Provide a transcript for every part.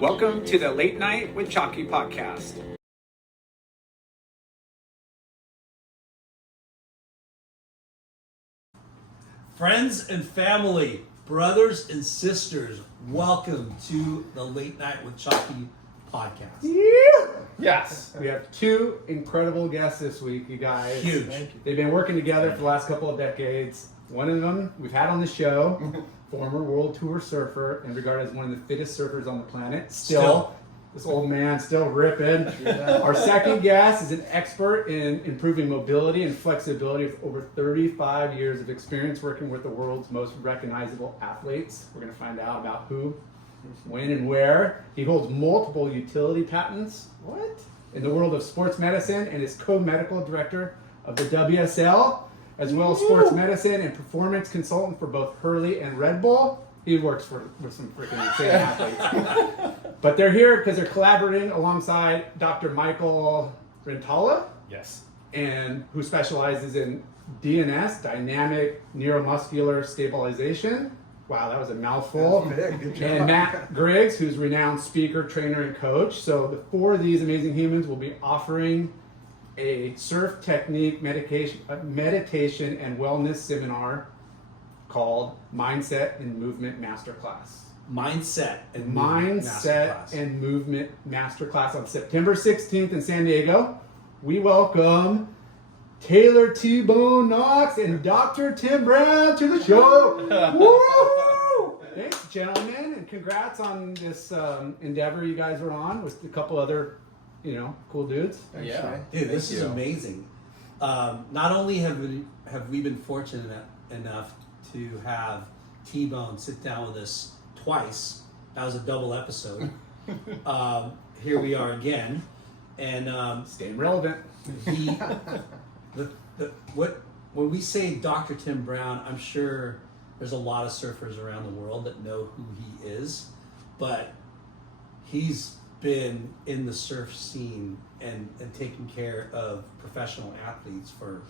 Welcome to the Late Night with Chalky podcast. Friends and family, brothers and sisters, welcome to the Late Night with Chalky podcast. Yes. We have two incredible guests this week, you guys. Huge. They've been working together for the last couple of decades. One of them we've had on the show, former world tour surfer and regarded as one of the fittest surfers on the planet. Still. This old man still ripping. Yeah. Our second guest is an expert in improving mobility and flexibility with over 35 years of experience working with the world's most recognizable athletes. We're going to find out about who, when, and where. He holds multiple utility patents. What? In the world of sports medicine and is co-medical director of the WSL, as well as sports medicine and performance consultant for both Hurley and Redbull. He works with some freaking insane athletes. But they're here because they're collaborating alongside Dr. Michael Rintala. Yes. And who specializes in DNS, dynamic neuromuscular stabilization. Wow, that was a mouthful. Good job. And Matt Griggs, who's renowned speaker, trainer, and coach. So the four of these amazing humans will be offering a surf technique meditation and wellness seminar called Mindset and Movement Masterclass. Mindset and Movement Masterclass on September 16th in San Diego. We welcome Taylor T-Bone Knox and Dr. Tim Brown to the show. Woo! Thanks, gentlemen, and congrats on this endeavor you guys were on with a couple other, cool dudes. Thanks, Yeah. Ray. Dude, this is amazing. Not only have we been fortunate enough to have T-Bone sit down with us twice. That was a double episode. Here we are again, and Staying relevant. When we say Dr. Tim Brown, I'm sure there's a lot of surfers around the world that know who he is, but he's been in the surf scene and taking care of professional athletes for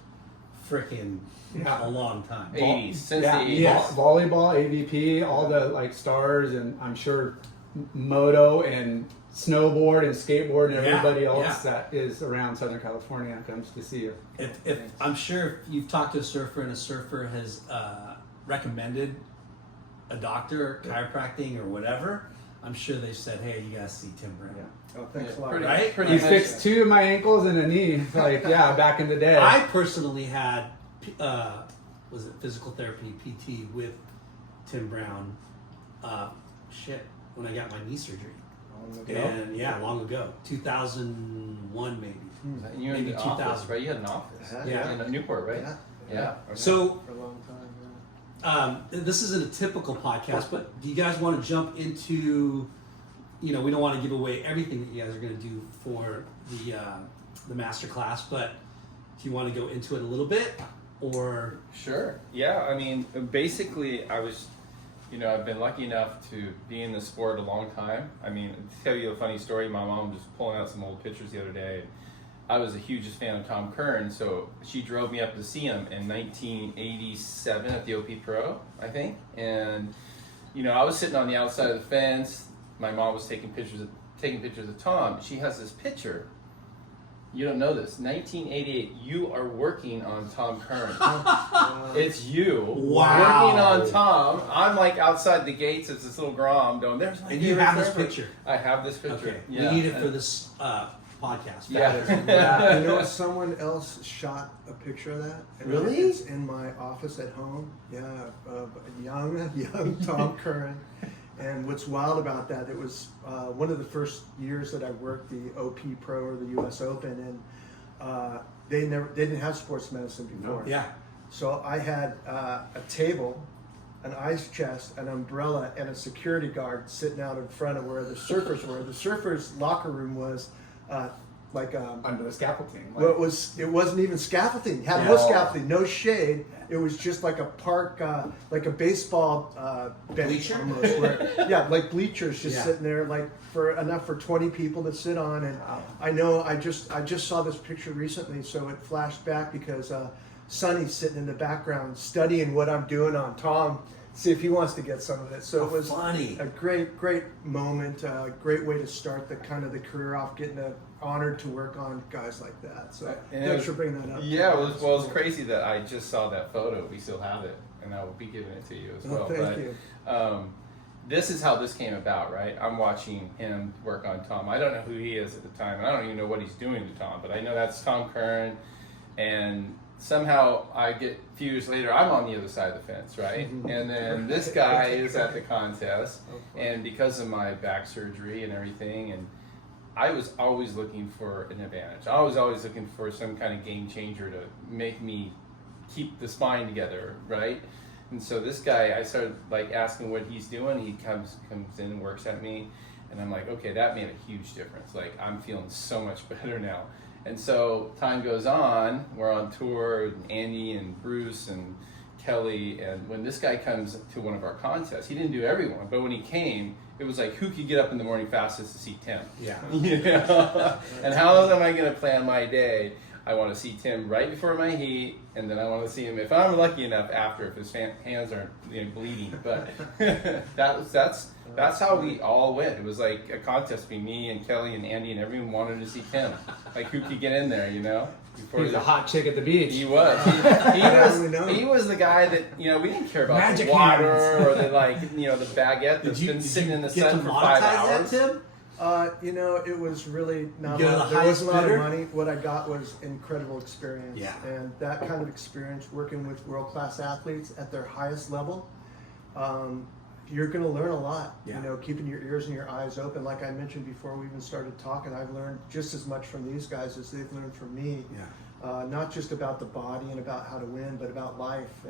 frickin' a long time. 80s, since the 80s. Yes. Volleyball, AVP, all the stars, and I'm sure moto and snowboard and skateboard and everybody else that is around Southern California comes to see you. If I'm sure if you've talked to a surfer and a surfer has recommended a doctor, chiropractic or whatever, I'm sure they've said, "Hey, you gotta see Tim Brown." Yeah. Oh, thanks a lot. Right? He fixed two of my ankles and a knee, back in the day. I personally had, was it physical therapy, PT, with Tim Brown, when I got my knee surgery. Long ago. 2001 maybe. And you were in Maybe the 2000. office, right? You had an office. Yeah. In Newport, right? Yeah. Okay. So, For a long time, this isn't a typical podcast, but do you guys want to jump into, we don't want to give away everything that you guys are going to do for the master class, but do you want to go into it a little bit, or? Sure. Yeah. I mean, basically, I've been lucky enough to be in the sport a long time. I mean, to tell you a funny story, my mom was pulling out some old pictures the other day. I was a hugest fan of Tom Curran, so she drove me up to see him in 1987 at the OP Pro, I think. And, I was sitting on the outside of the fence. My mom was taking pictures of Tom. She has this picture. You don't know this. 1988, you are working on Tom Curran. It's you working on Tom. I'm outside the gates. It's this little Grom going, there's my And you have this surfer." picture. I have this picture. Okay. Yeah. We need it for this podcast. Yeah. someone else shot a picture of that. And Really? It's in my office at home. Yeah, young Tom Curran. And what's wild about that, it was one of the first years that I worked the OP Pro or the US Open, and they didn't have sports medicine before. Yeah. So I had a table, an ice chest, an umbrella, and a security guard sitting out in front of where the surfers were. The surfers' locker room was Under the scaffolding. well, it wasn't even scaffolding. It had no scaffolding, no shade. It was just like a park, like a baseball bench Bleacher? almost. Like bleachers just Yeah. sitting there, for enough for 20 people to sit on. And I know I just saw this picture recently, so it flashed back because Sonny's sitting in the background studying what I'm doing on Tom. see if he wants to get some of it. So it was funny. a great moment, a great way to start the career off, getting honored to work on guys like that. So thanks for bringing that up. Yeah, it was crazy that I just saw that photo. We still have it, and I will be giving it to you as well. Thank you. This is how this came about, right? I'm watching him work on Tom. I don't know who he is at the time. I don't even know what he's doing to Tom, but I know that's Tom Curran. And somehow I get a few years later, I'm on the other side of the fence, right? And then this guy is at the contest. And because of my back surgery and everything, and I was always looking for an advantage. I was always looking for some kind of game changer to make me keep the spine together, right? And so this guy, I started like asking what he's doing. He comes in and works at me, and I'm like, okay, that made a huge difference. Like, I'm feeling so much better now. And so time goes on, we're on tour with Andy and Bruce and Kelly, and when this guy comes to one of our contests, he didn't do everyone, but when he came, it was like, who could get up in the morning fastest to see Tim? Yeah. You know? And how am I going to plan my day? I want to see Tim right before my heat, and then I want to see him, if I'm lucky enough, after, if his hands aren't bleeding. But that's how we all went. It was like a contest between me and Kelly and Andy, and everyone wanted to see Tim. Like, who could get in there, you know? He was a hot chick at the beach. He was. He was the guy that, we didn't care about Magic the water hands. or the the baguette that's been sitting in the sun for 5 hours. That, Tim? It was really not. You got the there wasn't a lot highest of money. What I got was incredible experience. Yeah. And that kind of experience, working with world-class athletes at their highest level, you're going to learn a lot. Yeah. Keeping your ears and your eyes open. Like I mentioned before we even started talking, I've learned just as much from these guys as they've learned from me. Yeah. Not just about the body and about how to win, but about life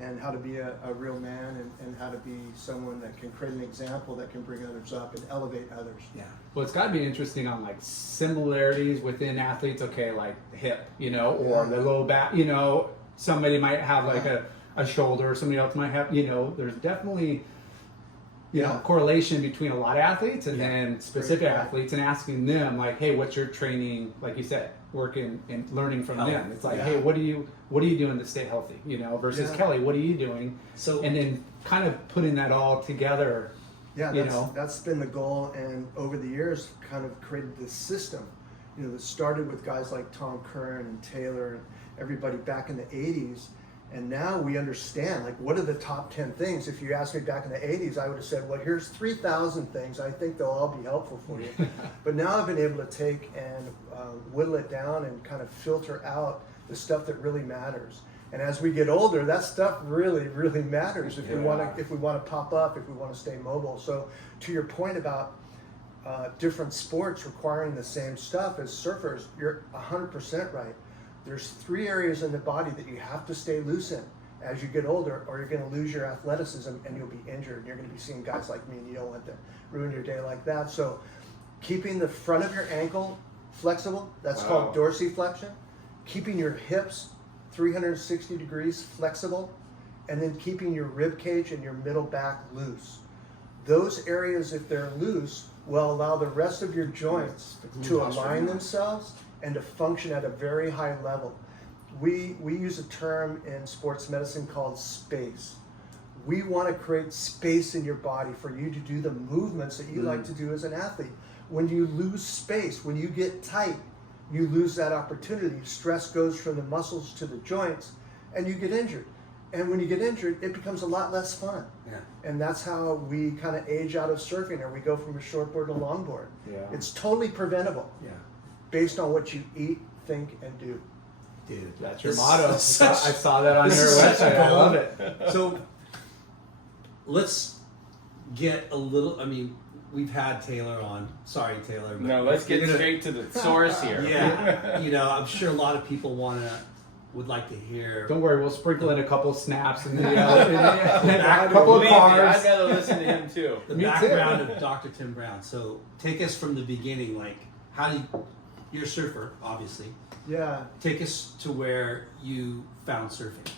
and how to be a real man and how to be someone that can create an example that can bring others up and elevate others. Yeah. Well, it's got to be interesting on like similarities within athletes. Okay, like hip, or the low back. Somebody might have like a shoulder. Somebody else might have. There's definitely correlation between a lot of athletes and then specific athletes, and asking them like, hey, what's your training? Like you said, working and learning from them. It's like, hey, what are you doing to stay healthy? Versus Kelly, what are you doing? So, and then kind of putting that all together. Yeah, that's been the goal, and over the years, kind of created this system. That started with guys like Tom Curran and Taylor and everybody back in the '80s. And now we understand, like, what are the top 10 things? If you asked me back in the 80s, I would have said, well, here's 3,000 things. I think they'll all be helpful for you. But now I've been able to take and whittle it down and kind of filter out the stuff that really matters. And as we get older, that stuff really, really matters if we want to pop up, if we want to stay mobile. So to your point about different sports requiring the same stuff as surfers, you're 100% right. There's 3 areas in the body that you have to stay loose in as you get older, or you're going to lose your athleticism and you'll be injured. And you're going to be seeing guys like me, and you don't want to ruin your day like that. So keeping the front of your ankle flexible, that's called dorsiflexion. Keeping your hips 360 degrees flexible, and then keeping your rib cage and your middle back loose. Those areas, if they're loose, will allow the rest of your joints to align themselves and to function at a very high level. We use a term in sports medicine called space. We want to create space in your body for you to do the movements that you like to do as an athlete. When you lose space, when you get tight, you lose that opportunity. Stress goes from the muscles to the joints, and you get injured. And when you get injured, it becomes a lot less fun. Yeah. And that's how we kind of age out of surfing, or we go from a shortboard to longboard. Yeah. It's totally preventable. Yeah. Based on what you eat, think, and do. Dude, That's your motto. I saw that on your website. I love it. So let's get a little. I mean, we've had Taylor on. Sorry, Taylor. But No, let's get straight to the source here. Yeah, I'm sure a lot of people would like to hear. Don't worry, we'll sprinkle in a couple snaps and a couple of Believe me, cars. I'd rather listen to him too. The Me background too. of Dr. Tim Brown. So take us from the beginning. Like, how do you? You're a surfer, obviously. Yeah. Take us to where you found surfing.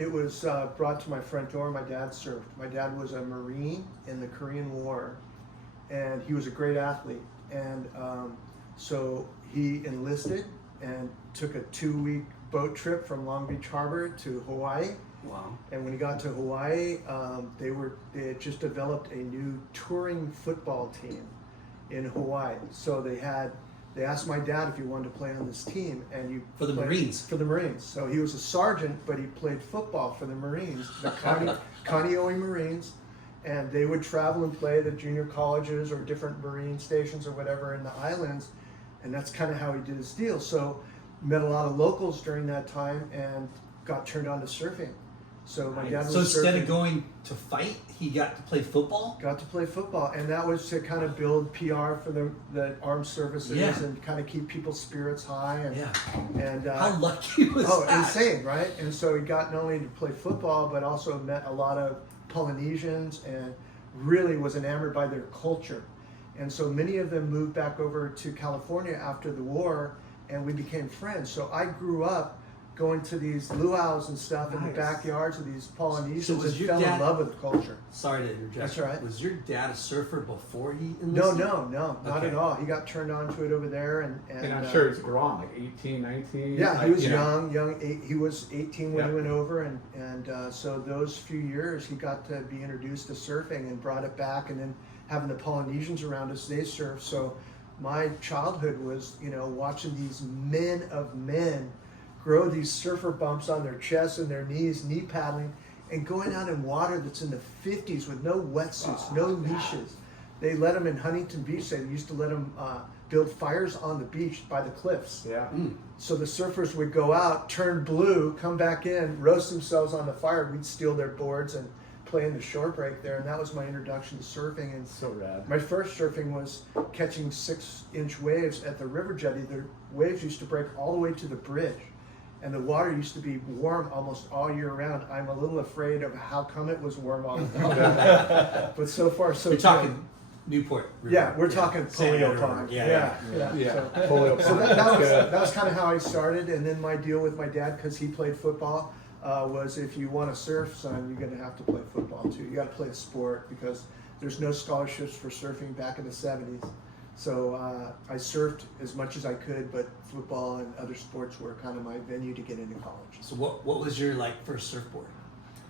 It was brought to my front door. My dad surfed. My dad was a Marine in the Korean War, and he was a great athlete. And so he enlisted and took a 2-week boat trip from Long Beach Harbor to Hawaii. Wow. And when he got to Hawaii, they had just developed a new touring football team in Hawaii. So they asked my dad if he wanted to play on this team, and For the Marines. For the Marines. So he was a sergeant, but he played football for the Marines, the Kaneohe Marines, and they would travel and play the junior colleges or different Marine stations or whatever in the islands, and that's kind of how he did his deal. So met a lot of locals during that time and got turned on to surfing. So my dad was So instead surfing. of going to fight, he got to play football? Got to play football, and that was to kind of build PR for the armed services Yeah. and kind of keep people's spirits high. And, Yeah. and How lucky was that? insane, right? And so he got not only to play football, but also met a lot of Polynesians and really was enamored by their culture. And so many of them moved back over to California after the war, and we became friends. So I grew up going to these luau's and stuff in the Nice. backyards of these Polynesians So was and your fell dad- in love with the culture. Sorry to interject. That's all right. Was your dad a surfer before he No, enlisted? not Okay. at all. He got turned on to it over there, and I'm sure it's wrong, like 18, 19. yeah, he like, was you know. young. He was 18 when he Yeah. went over, and so those few years he got to be introduced to surfing and brought it back, and then having the Polynesians around us, they surf. So my childhood was, watching these men of men grow these surfer bumps on their chests and their knees, knee paddling, and going out in water that's in the 50s with no wetsuits, no leashes. They let them in Huntington Beach. They used to let them build fires on the beach by the cliffs. Yeah. So the surfers would go out, turn blue, come back in, roast themselves on the fire. We'd steal their boards and play in the shore break there. And that was my introduction to surfing. And So rad. my first surfing was catching 6-inch waves at the river jetty. The waves used to break all the way to the bridge. And the water used to be warm almost all year round. I'm a little afraid of how come it was warm all the time. But so far, so You're good. talking Newport River. Yeah, we're talking San polio Diego pond. River. Yeah. Yeah. So, Polio so pond. that That's was good. that was kind of how I started, and then my deal with my dad, because he played football, was if you want to surf, son, you're going to have to play football too. You got to play a sport because there's no scholarships for surfing back in the 70s. So I surfed as much as I could, but football and other sports were kind of my venue to get into college. So what was your first surfboard?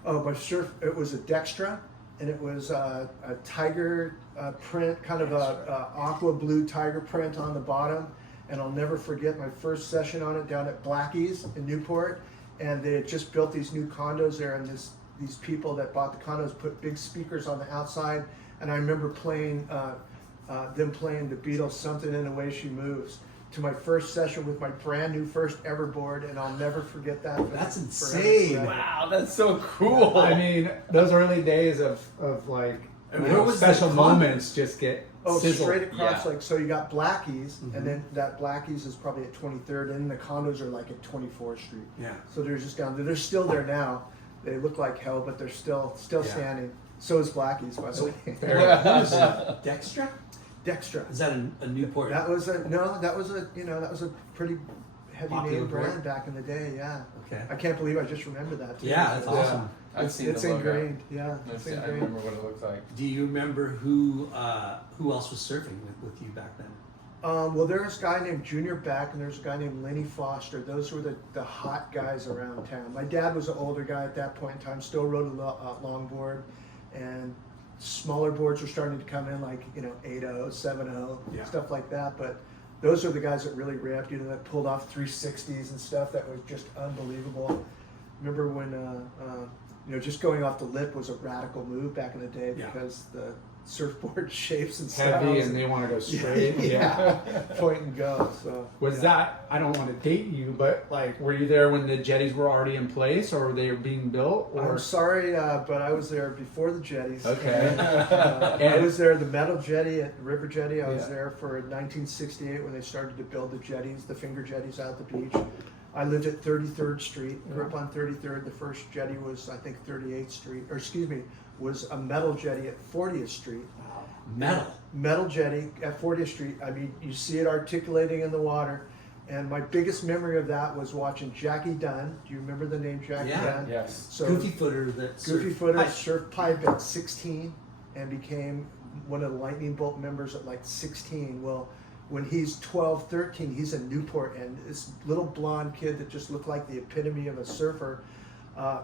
Oh, my surf, it was a Dextra, and it was a tiger print, kind of a aqua blue tiger print on the bottom. And I'll never forget my first session on it down at Blackie's in Newport. And they had just built these new condos there, and these people that bought the condos put big speakers on the outside. And I remember playing them playing the Beatles, "Something in the Way She Moves," to my first session with my brand new first ever board, and I'll never forget that. That's forever, insane. forever. Wow, that's so cool. I mean, those early days of like And where was special the con- moments just get Oh, sizzled. straight across, Yeah. like, so you got Blackie's, Mhm. and then that Blackie's is probably at 23rd, and the condos are like at 24th Street. Yeah. So they're just down there. They're still there now. They look like hell, but they're still Yeah. standing. So is Blackie's, by the way. What was it? Dextra? Dextra. Is that a Newport? That was a pretty heavy Popular name brand brand? back in the day. Yeah. Okay. I can't believe I just remember that. Too. Yeah, that's awesome. I've seen It's the logo. ingrained. Yeah, it's I ingrained. remember what it looked like. Do you remember who else was surfing with you back then? Well, there's a guy named Junior Beck, and there's a guy named Lenny Foster. Those were the hot guys around town. My dad was an older guy at that point in time, still rode a longboard, and smaller boards were starting to come in, like 8.0, 7.0, Yeah. stuff like that. But those are the guys that really ramped, that pulled off 360s and stuff that was just unbelievable. Remember when just going off the lip was a radical move back in the day Yeah. because the surfboard shapes and heavy styles and they want to go straight. yeah. Point and go. So Was that, I don't want to date you, but like, were you there when the jetties were already in place or were they being built? Or I'm sorry, but I was there before the jetties. Okay. I was there, the metal jetty at River Jetty. I was Yeah. there for 1968 when they started to build the jetties, the finger jetties out the beach. I lived at 33rd Street, grew up on 33rd. The first jetty was, I think, 38th Street, was a metal jetty at 40th Street. Metal. Metal jetty at 40th Street. I mean, you see it articulating in the water. And my biggest memory of that was watching Jackie Dunn. Do you remember the name Jackie Yeah. Dunn? Yes. So Goofy footer that Goofy surfed Footer pipe. surfed pipe at 16 and became one of the Lightning Bolt members at like 16. Well, when he's 12, 13, he's in Newport, and this little blonde kid that just looked like the epitome of a surfer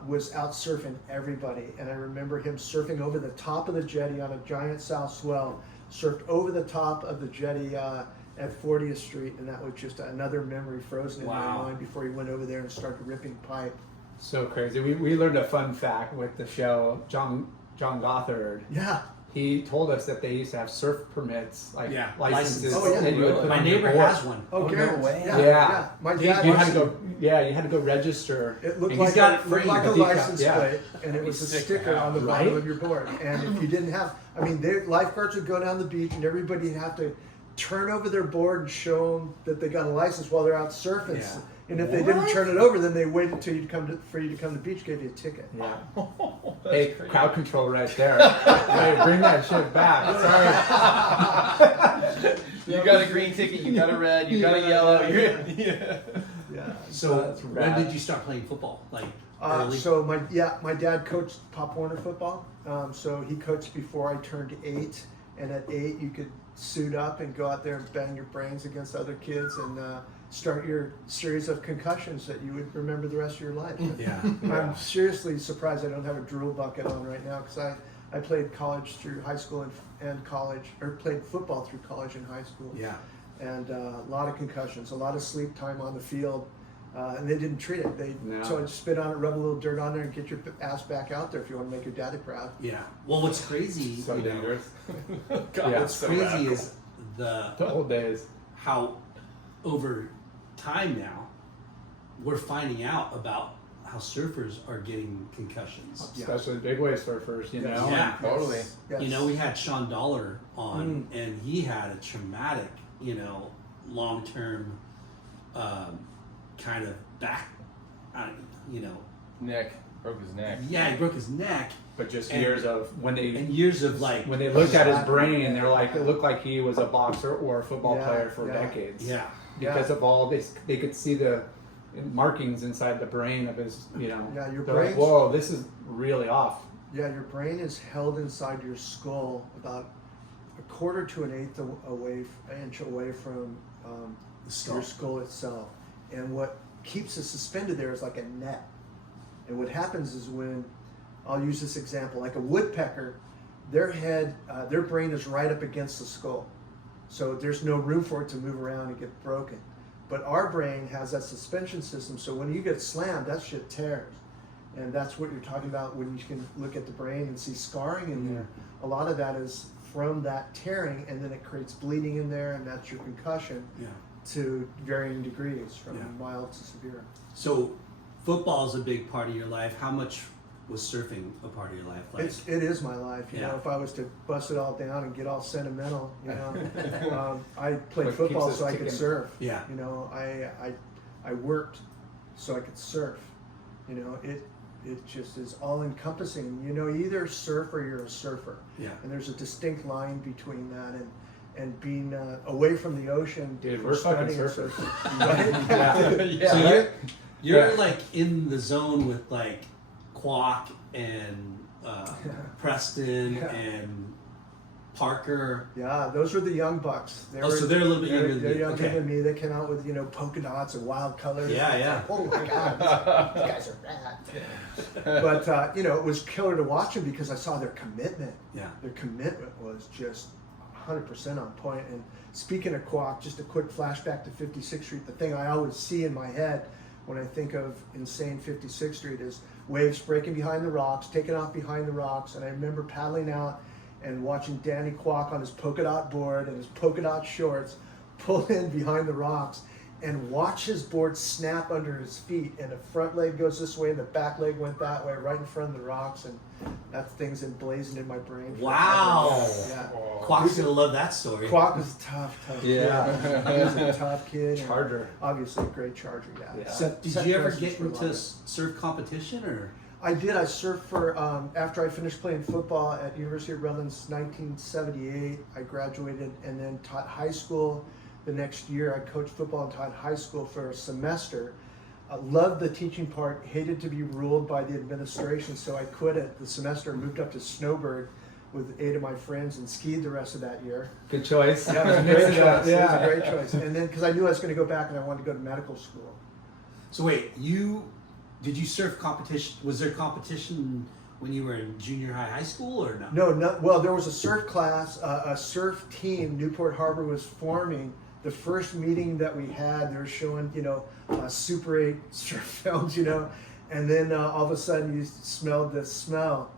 was out surfing everybody. And I remember him surfing over the top of the jetty on a giant south swell, surfed over the top of the jetty at 40th Street, and that was just another memory frozen in my mind before he went over there and started ripping pipe. So crazy. We learned a fun fact with the show. John Gothard. Yeah. He told us that they used to have surf permits, like licenses. Oh, yeah. that you would put My on your neighbor board. has one. Oh, no way. Yeah. My dad You had to go. Yeah, you had to go register. It looked And like he's got a, it free, looked like a but he- license yeah. plate, and it was a Sick sticker on the bottom right? of your board. And if you didn't have, I mean, lifeguards would go down the beach, and everybody would have to turn over their board and show them that they got a license while they're out surfing. Yeah. And if they didn't turn it over, then they waited until for you to come to the beach, give you a ticket. Yeah. That's Hey, crazy. crowd control right there. Hey, bring that shit back. Sorry. You got a green ticket, you got a red, you got a yellow. Yeah. Yeah. So That's when rad. did you start playing football? Like early? So my dad coached Pop Warner football. So he coached before I turned 8, and at 8 you could suit up and go out there and bang your brains against other kids and start your series of concussions that you would remember the rest of your life. Yeah. I'm seriously surprised I don't have a drool bucket on right now, because I played college through high school and college, or played football through college and high school. Yeah. And a lot of concussions, a lot of sleep time on the field, and they didn't treat it. So I'd spit on it, rub a little dirt on there, and get your ass back out there if you want to make your daddy proud. Yeah. Well, what's crazy, So you know, dangerous. God, Yeah. that's what's so crazy radical. is The old days. how over time now we're finding out about how surfers are getting concussions. Especially big wave surfers, you know? Yeah. Totally. Yes. You know, we had Sean Dollar on, and he had a traumatic, you know, long-term kind of back, you know, Neck. Broke his neck. yeah, he broke his neck, But just And- years of when they years of like, when they looked at his brain, they're like, it looked like he was a boxer or a football Yeah, player for yeah. decades. yeah, Because of all this, they could see the markings inside the brain of his, you know. Yeah, your they're like, brain's- whoa, this is really off. Yeah, your brain is held inside your skull about a quarter to an eighth inch away from the skull. your skull itself. And what keeps it suspended there is like a net. And what happens is when, I'll use this example, like a woodpecker, their head, their brain is right up against the skull. So there's no room for it to move around and get broken. But our brain has that suspension system, so when you get slammed, that shit tears. And that's what you're talking about when you can look at the brain and see scarring in there. A lot of that is from that tearing, and then it creates bleeding in there, and that's your concussion Yeah. to varying degrees, from Yeah. mild to severe. So, football is a big part of your life. How much was surfing a part of your life? Like, It is my life. You Yeah. know, if I was to bust it all down and get all sentimental, you know, I played What football keeps us so I could ticking. surf. Yeah. You know, I worked so I could surf. You know, it just is all encompassing. You know, you either surf or you're a surfer. Yeah. And there's a distinct line between that and being away from the ocean. Dude, for we're fucking studying surfers. Right? Yeah. So you're Yeah. like in the zone with like Kwok and Preston Yeah. and Parker. Yeah, those were the young bucks. So they're a little bit younger than They're you. younger Okay. than me. They came out with, you know, polka dots and wild colors. Yeah, It's yeah. like, oh my God, these guys are rad. But you know, it was killer to watch them because I saw their commitment. Yeah. Their commitment was just 100% on point. And speaking of Kwok, just a quick flashback to 56th Street. The thing I always see in my head when I think of insane 56th Street is waves breaking behind the rocks, taking off behind the rocks. And I remember paddling out and watching Danny Kwok on his polka dot board and his polka dot shorts pull in behind the rocks and watch his board snap under his feet, and the front leg goes this way and the back leg went that way right in front of the rocks, and that thing's emblazoned in my brain. Wow. Yeah. Kwok's gonna love that story. Kwok was a tough Yeah. kid. He was a tough kid. and Charger. Obviously a great Charger guy. Yeah. Set Did you ever precedents get for into life. surf competition or? I did. I surfed for, after I finished playing football at University of Redlands 1978, I graduated and then taught high school. The next year I coached football and taught high school for a semester. I loved the teaching part, hated to be ruled by the administration, so I quit it the semester and moved up to Snowbird with 8 of my friends and skied the rest of that year. Good choice. Yeah, it was a Mix great it up, choice. It was a great choice. And then, because I knew I was going to go back and I wanted to go to medical school. So wait, you did you surf competition? Was there competition when you were in junior high school, or no? No, well, there was a surf class, a surf team. Newport Harbor was forming. The first meeting that we had, they were showing, Super 8 surf films, and then all of a sudden you smelled the smell.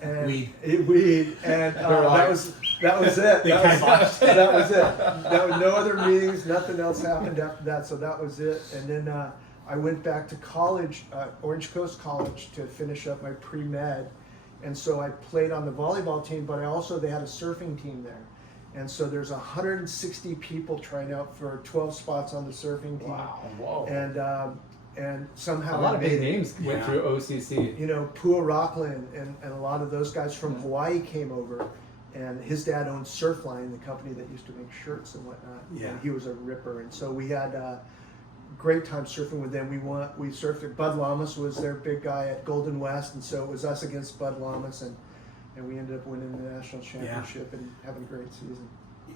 And weed, and that was it. That was it. That was no other meetings. Nothing else happened after that. So that was it. And then I went back to college, Orange Coast College, to finish up my pre-med. And so I played on the volleyball team, but they had a surfing team there. And so there's 160 people trying out for 12 spots on the surfing team. Wow. Whoa. And somehow a lot I of big made it. names went through OCC. Pua Rockland and a lot of those guys from Hawaii came over, and his dad owned Surfline, the company that used to make shirts and whatnot. Yeah. And he was a ripper, and so we had a great time surfing with them. We surfed at Bud Lamas was their big guy at Golden West, and so it was us against Bud Lamas, and we ended up winning the national championship and having a great season.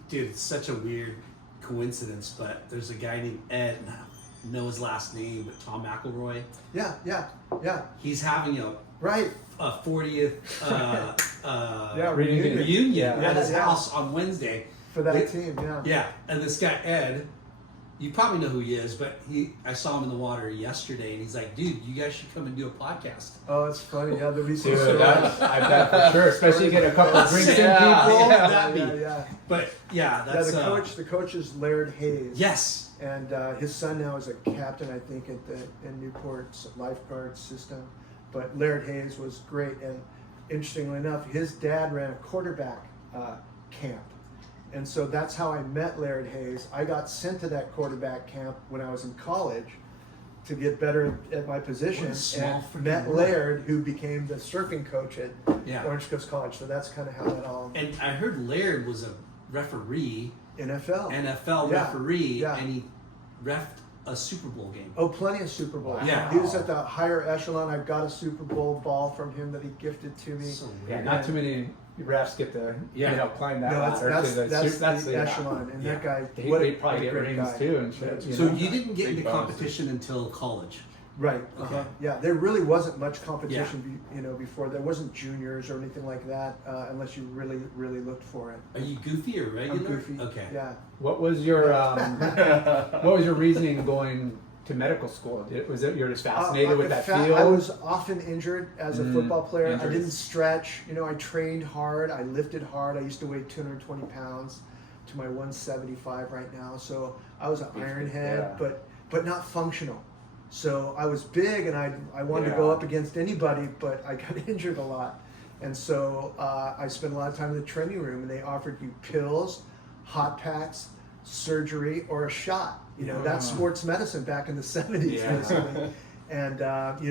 Dude, it's such a weird coincidence, but there's a guy named Ed. Know his last name, but Tom McElroy. Yeah. He's having a 40th reunion at his house on Wednesday for that team. Yeah, and this guy Ed, you probably know who he is, but I saw him in the water yesterday, and he's like, "Dude, you guys should come and do a podcast." Oh, it's funny. Yeah, the reason. Dude, I bet for sure, especially get a couple of drinks in people. Yeah. But that's the coach is Laird Hayes. Yes. And his son now is a captain, I think, in Newport's lifeguard system. But Laird Hayes was great, and interestingly enough, his dad ran a quarterback camp, and so that's how I met Laird Hayes. I got sent to that quarterback camp when I was in college to get better at my position, and met Laird, who became the surfing coach at Orange Coast College. So that's kind of how that all. And I heard Laird was a referee. NFL referee, and he reffed a Super Bowl game. Oh, plenty of Super Bowl. Yeah. He was at the higher echelon. I got a Super Bowl ball from him that he gifted to me. So not too many refs get to climb that ladder. That's the echelon. And that guy, they probably get rings too and shit. So you didn't get into competition until college. Right. Okay. Yeah, there really wasn't much competition, before. There wasn't juniors or anything like that, unless you really, really looked for it. Are you goofy or regular? I'm goofy. Okay. Yeah. What was your reasoning going to medical school? Was it you're just fascinated with that field? I was often injured as a football player. Injuries. I didn't stretch. I trained hard. I lifted hard. I used to weigh 220 pounds to my 175 right now. So I was an ironhead, but not functional. So I was big, and I wanted to go up against anybody, but I got injured a lot. And so I spent a lot of time in the training room, and they offered you pills, hot packs, surgery, or a shot. That's sports medicine back in the 70s, basically. And,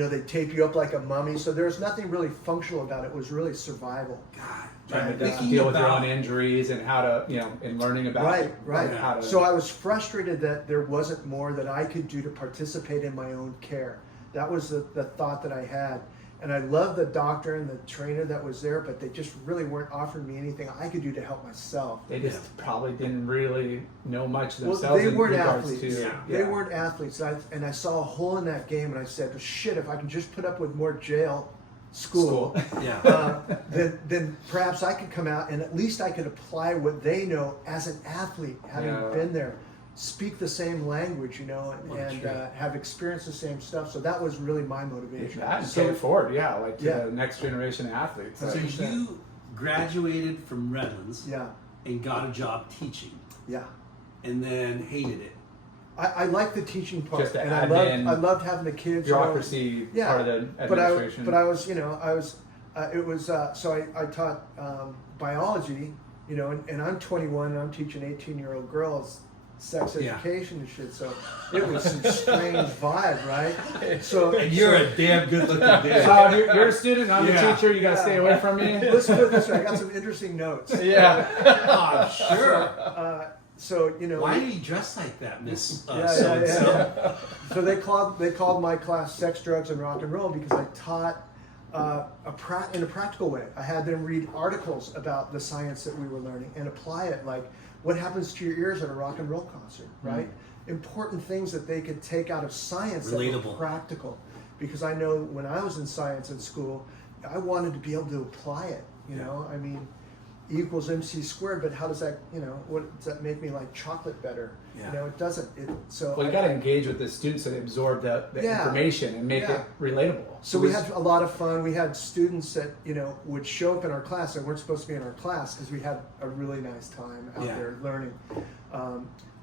they tape you up like a mummy. So there's nothing really functional about it. It was really survival. God. Trying to deal with your own injuries and how to, and learning about how to. So I was frustrated that there wasn't more that I could do to participate in my own care. That was the thought that I had. And I loved the doctor and the trainer that was there, but they just really weren't offering me anything I could do to help myself. They just probably didn't really know much themselves. Well, they weren't in regards athletes. to They weren't athletes. And I saw a hole in that game, and I said, well, shit, if I can just put up with more school. Then perhaps I could come out and at least I could apply what they know as an athlete, having been there, speak the same language, and have experienced the same stuff. So that was really my motivation. And pay it forward, to the next generation of athletes. So you graduated from Redlands, and got a job teaching, and then hated it. I liked the teaching part, Just the and admin, I loved having the kids. Bureaucracy part of the administration. But I was, so I taught biology, and I'm 21 and I'm teaching 18-year-old girls sex education and shit. So it was some strange vibe, right? So and you're a damn good looking dude. So you're a student, I'm the teacher. You gotta stay away from me. Let's put it this way. I got some interesting notes. I'm sure. So why do you dress like that, Miss? So they called my class Sex, Drugs, and Rock and Roll because I taught in a practical way. I had them read articles about the science that we were learning and apply it, like what happens to your ears at a rock and roll concert, right? Important things that they could take out of science that were practical. because I know when I was in science in school, I wanted to be able to apply it. You know, I mean, E equals MC squared, but how does that, you know, what does that make me like chocolate better? Yeah. You know, it doesn't. So Well, you got to engage with the students so they absorb the information and make it relatable. So we had a lot of fun. We had students that, you know, would show up in our class and weren't supposed to be in our class because we had a really nice time out there learning.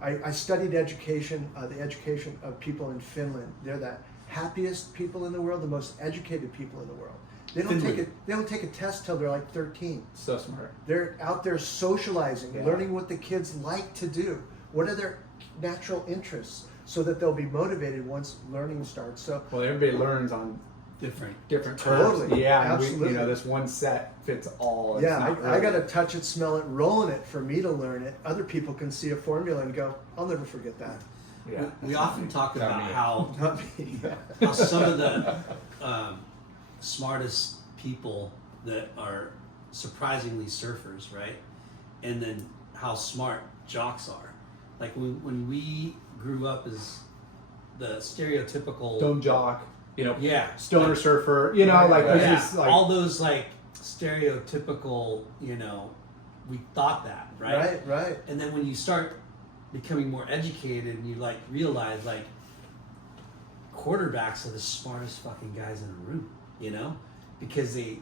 I studied education, the education of people in Finland. They're the happiest people in the world, the most educated people in the world. They don't take a test till they're like 13. So smart. They're out there socializing, learning what the kids like to do. What are their natural interests, so that they'll be motivated once learning starts. So Well, everybody learns on Different. different Totally. curves. Yeah, and Absolutely. you know, this one set fits all. It's yeah, not I really- got to touch it, smell it, roll in it for me to learn it. Other people can see a formula and go, I'll never forget that. Yeah. We often talk about me. how Not me. some of the smartest people that are surprisingly surfers, right? And then how smart jocks are. Like when we grew up as the stereotypical Dome jock, you know, yeah, stoner surfer, you know, like Right. this yeah, is like all those like stereotypical, you know, we thought that, right? Right. And then when you start becoming more educated and you like realize like quarterbacks are the smartest fucking guys in the room, you know, because they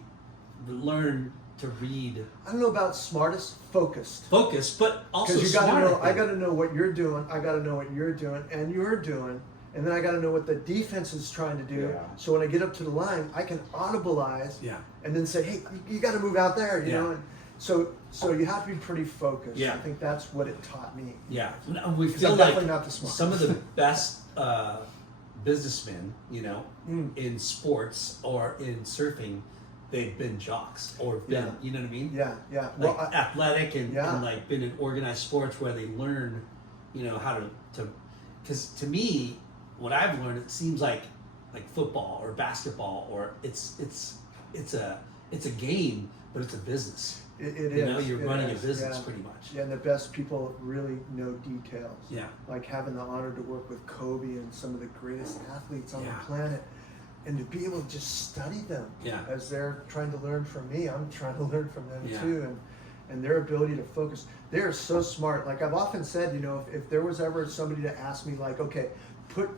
learn to read, I don't know about smartest, focused. focus, but also Because you got to smart. know. I got to know what you're doing. I got to know what you're doing, and you're doing, and then I got to know what the defense is trying to do. Yeah. So when I get up to the line, I can audibilize. Yeah. And then say, hey, you got to move out there. You Yeah. know. And so you have to be pretty focused. Yeah. I think that's what it taught me. Yeah, we Because feel I'm like definitely not the smartest. some of the best businessmen, you know, Mm. in sports or in surfing, they've been jocks or been, Yeah. you know what I mean? Yeah. Like Well, athletic and Yeah. like been in organized sports where they learn, you know, how to, because to me, what I've learned, it seems like football or basketball or it's a game, but it's a business. it You know, is. you're It running a is, business yeah. pretty much. Yeah, and the best people really know details. Yeah. Like having the honor to work with Kobe and some of the greatest athletes on Yeah. the planet, and to be able to just study them Yeah. as they're trying to learn from me. I'm trying to learn from them Yeah. too, and their ability to focus. They are so smart. Like I've often said, you know, if there was ever somebody to ask me, like, okay, put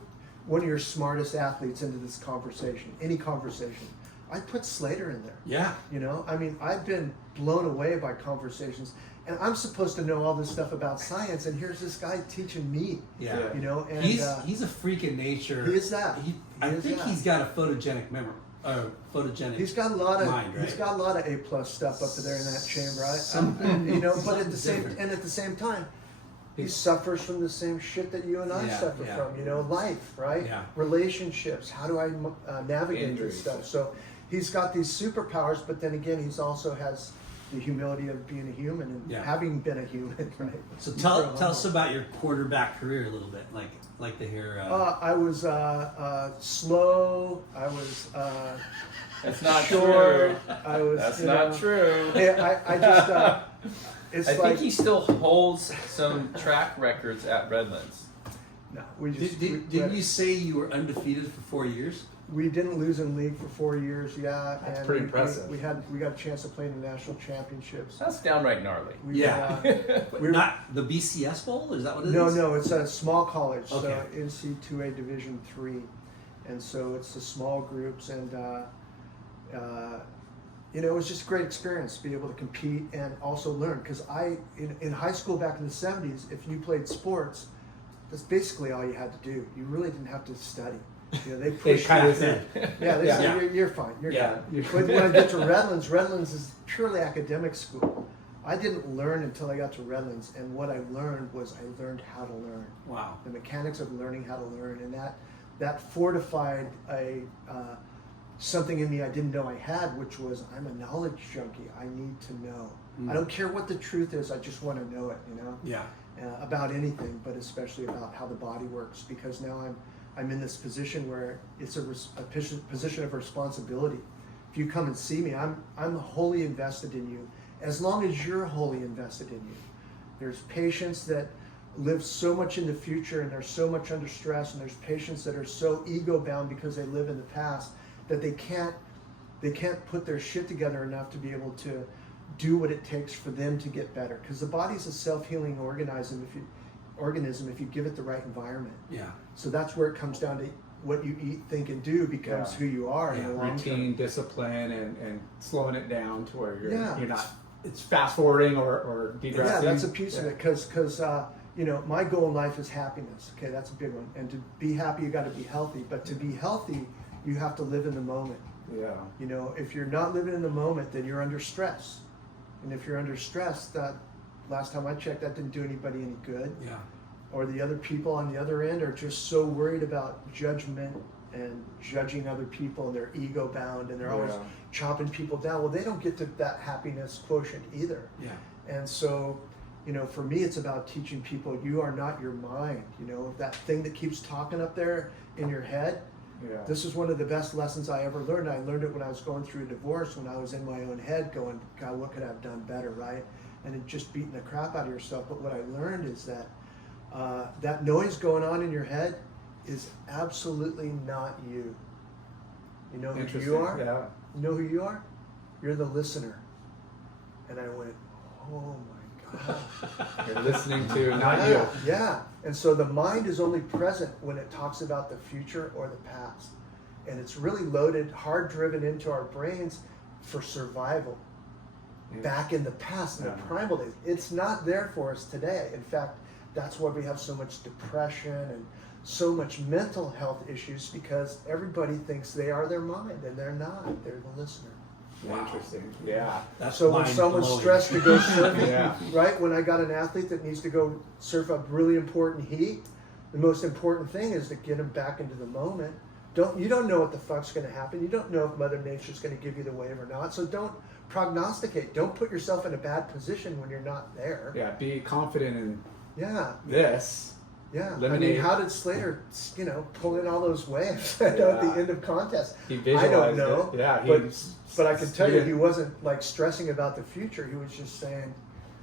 one of your smartest athletes into this conversation, any conversation, I'd put Slater in there. Yeah. You know, I mean, I've been blown away by conversations, and I'm supposed to know all this stuff about science, and here's this guy teaching me. Yeah. You know, and He's a freak in nature. He is that. I He is think that. he's got a photogenic memory, photogenic. He's got a lot of mind, right? he's got a lot of A+ stuff up there in that chamber. Something- You know, but something at the same time, he suffers from the same shit that you and I Yeah, suffer yeah. from. You know, life, right? Yeah. Relationships. How do I navigate Injuries. this stuff? So he's got these superpowers, but then again, he's also has the humility of being a human and Yeah. having been a human. Right? So For a tell long us time. about your quarterback career a little bit, like to hear. I was slow. I was That's not short. true. I was. That's you not know, true. I just. It's I like think he still holds some track records at Redlands. no. We just Didn't you say you were undefeated for 4 years? we didn't lose in league for 4 years. Yeah, That's and pretty we impressive. We got a chance to play in the national championships. That's downright gnarly. We, Yeah. we're- Not the BCS Bowl? Is that what it is? No, it's a small college, so Okay. NC2A Division III, and so it's the small groups, and you know, it was just a great experience to be able to compete and also learn. Because in high school back in the 70s, if you played sports, that's basically all you had to do. You really didn't have to study. You know, they They pushed kind you. of said, Yeah, they Yeah. said, you're fine. You're Yeah. good. But when I get to Redlands, Redlands is purely academic school. I didn't learn until I got to Redlands, and what I learned was I learned how to learn. Wow. The mechanics of learning how to learn, and that fortified something in me I didn't know I had, which was I'm a knowledge junkie. I need to know. I don't care what the truth is. I just want to know it. You know. Yeah. About anything, but especially about how the body works, because now I'm in this position where it's a position of responsibility. If you come and see me, I'm wholly invested in you, as long as you're wholly invested in you. There's patients that live so much in the future, and they're so much under stress, and there's patients that are so ego bound because they live in the past that they can't put their shit together enough to be able to do what it takes for them to get better, because the body's a self-healing organism if you give it the right environment. Yeah. So that's where it comes down to what you eat, think, and do becomes who you are in the long Routine, term. discipline, and slowing it down to where you're Yeah. you're not. It's fast forwarding or Yeah, degressing. that's a piece of it, because my goal in life is happiness. Okay, that's a big one. And to be happy, you got to be healthy. But to be healthy, you have to live in the moment. Yeah. If you're not living in the moment, then you're under stress. And if you're under stress, that last time I checked, that didn't do anybody any good. Yeah. Or the other people on the other end are just so worried about judgment and judging other people, and they're ego bound, and they're always chopping people down. Well, they don't get to that happiness quotient either. Yeah. And so, for me, it's about teaching people you are not your mind. That thing that keeps talking up there in your head. Yeah. This is one of the best lessons I ever learned. I learned it when I was going through a divorce, when I was in my own head going, God, what could I have done better, right? And it just beating the crap out of yourself. But what I learned is that that noise going on in your head is absolutely not you. You know who you are? Yeah. You know who you are? You're the listener. And I went, oh my God. You're listening to not you. Yeah. And so the mind is only present when it talks about the future or the past. And it's really loaded, hard driven into our brains for survival. Back in the past, in the primal days. It's not there for us today. In fact, that's why we have so much depression and so much mental health issues, because everybody thinks they are their mind, and they're not. They're the listener. Wow. Interesting. Yeah. That's So when someone's mind-blowing. stressed to go surfing, Yeah. right? When I got an athlete that needs to go surf a really important heat, the most important thing is to get them back into the moment. You don't know what the fuck's going to happen. You don't know if Mother Nature's going to give you the wave or not. So don't prognosticate. Don't put yourself in a bad position when you're not there. Yeah. Be confident in Yeah. this. Yeah. I Eliminate- mean, how did Slater, pull in all those waves at the end of contest? He I visualized don't know. it. Yeah. But I can tell you, he wasn't like stressing about the future. He was just saying,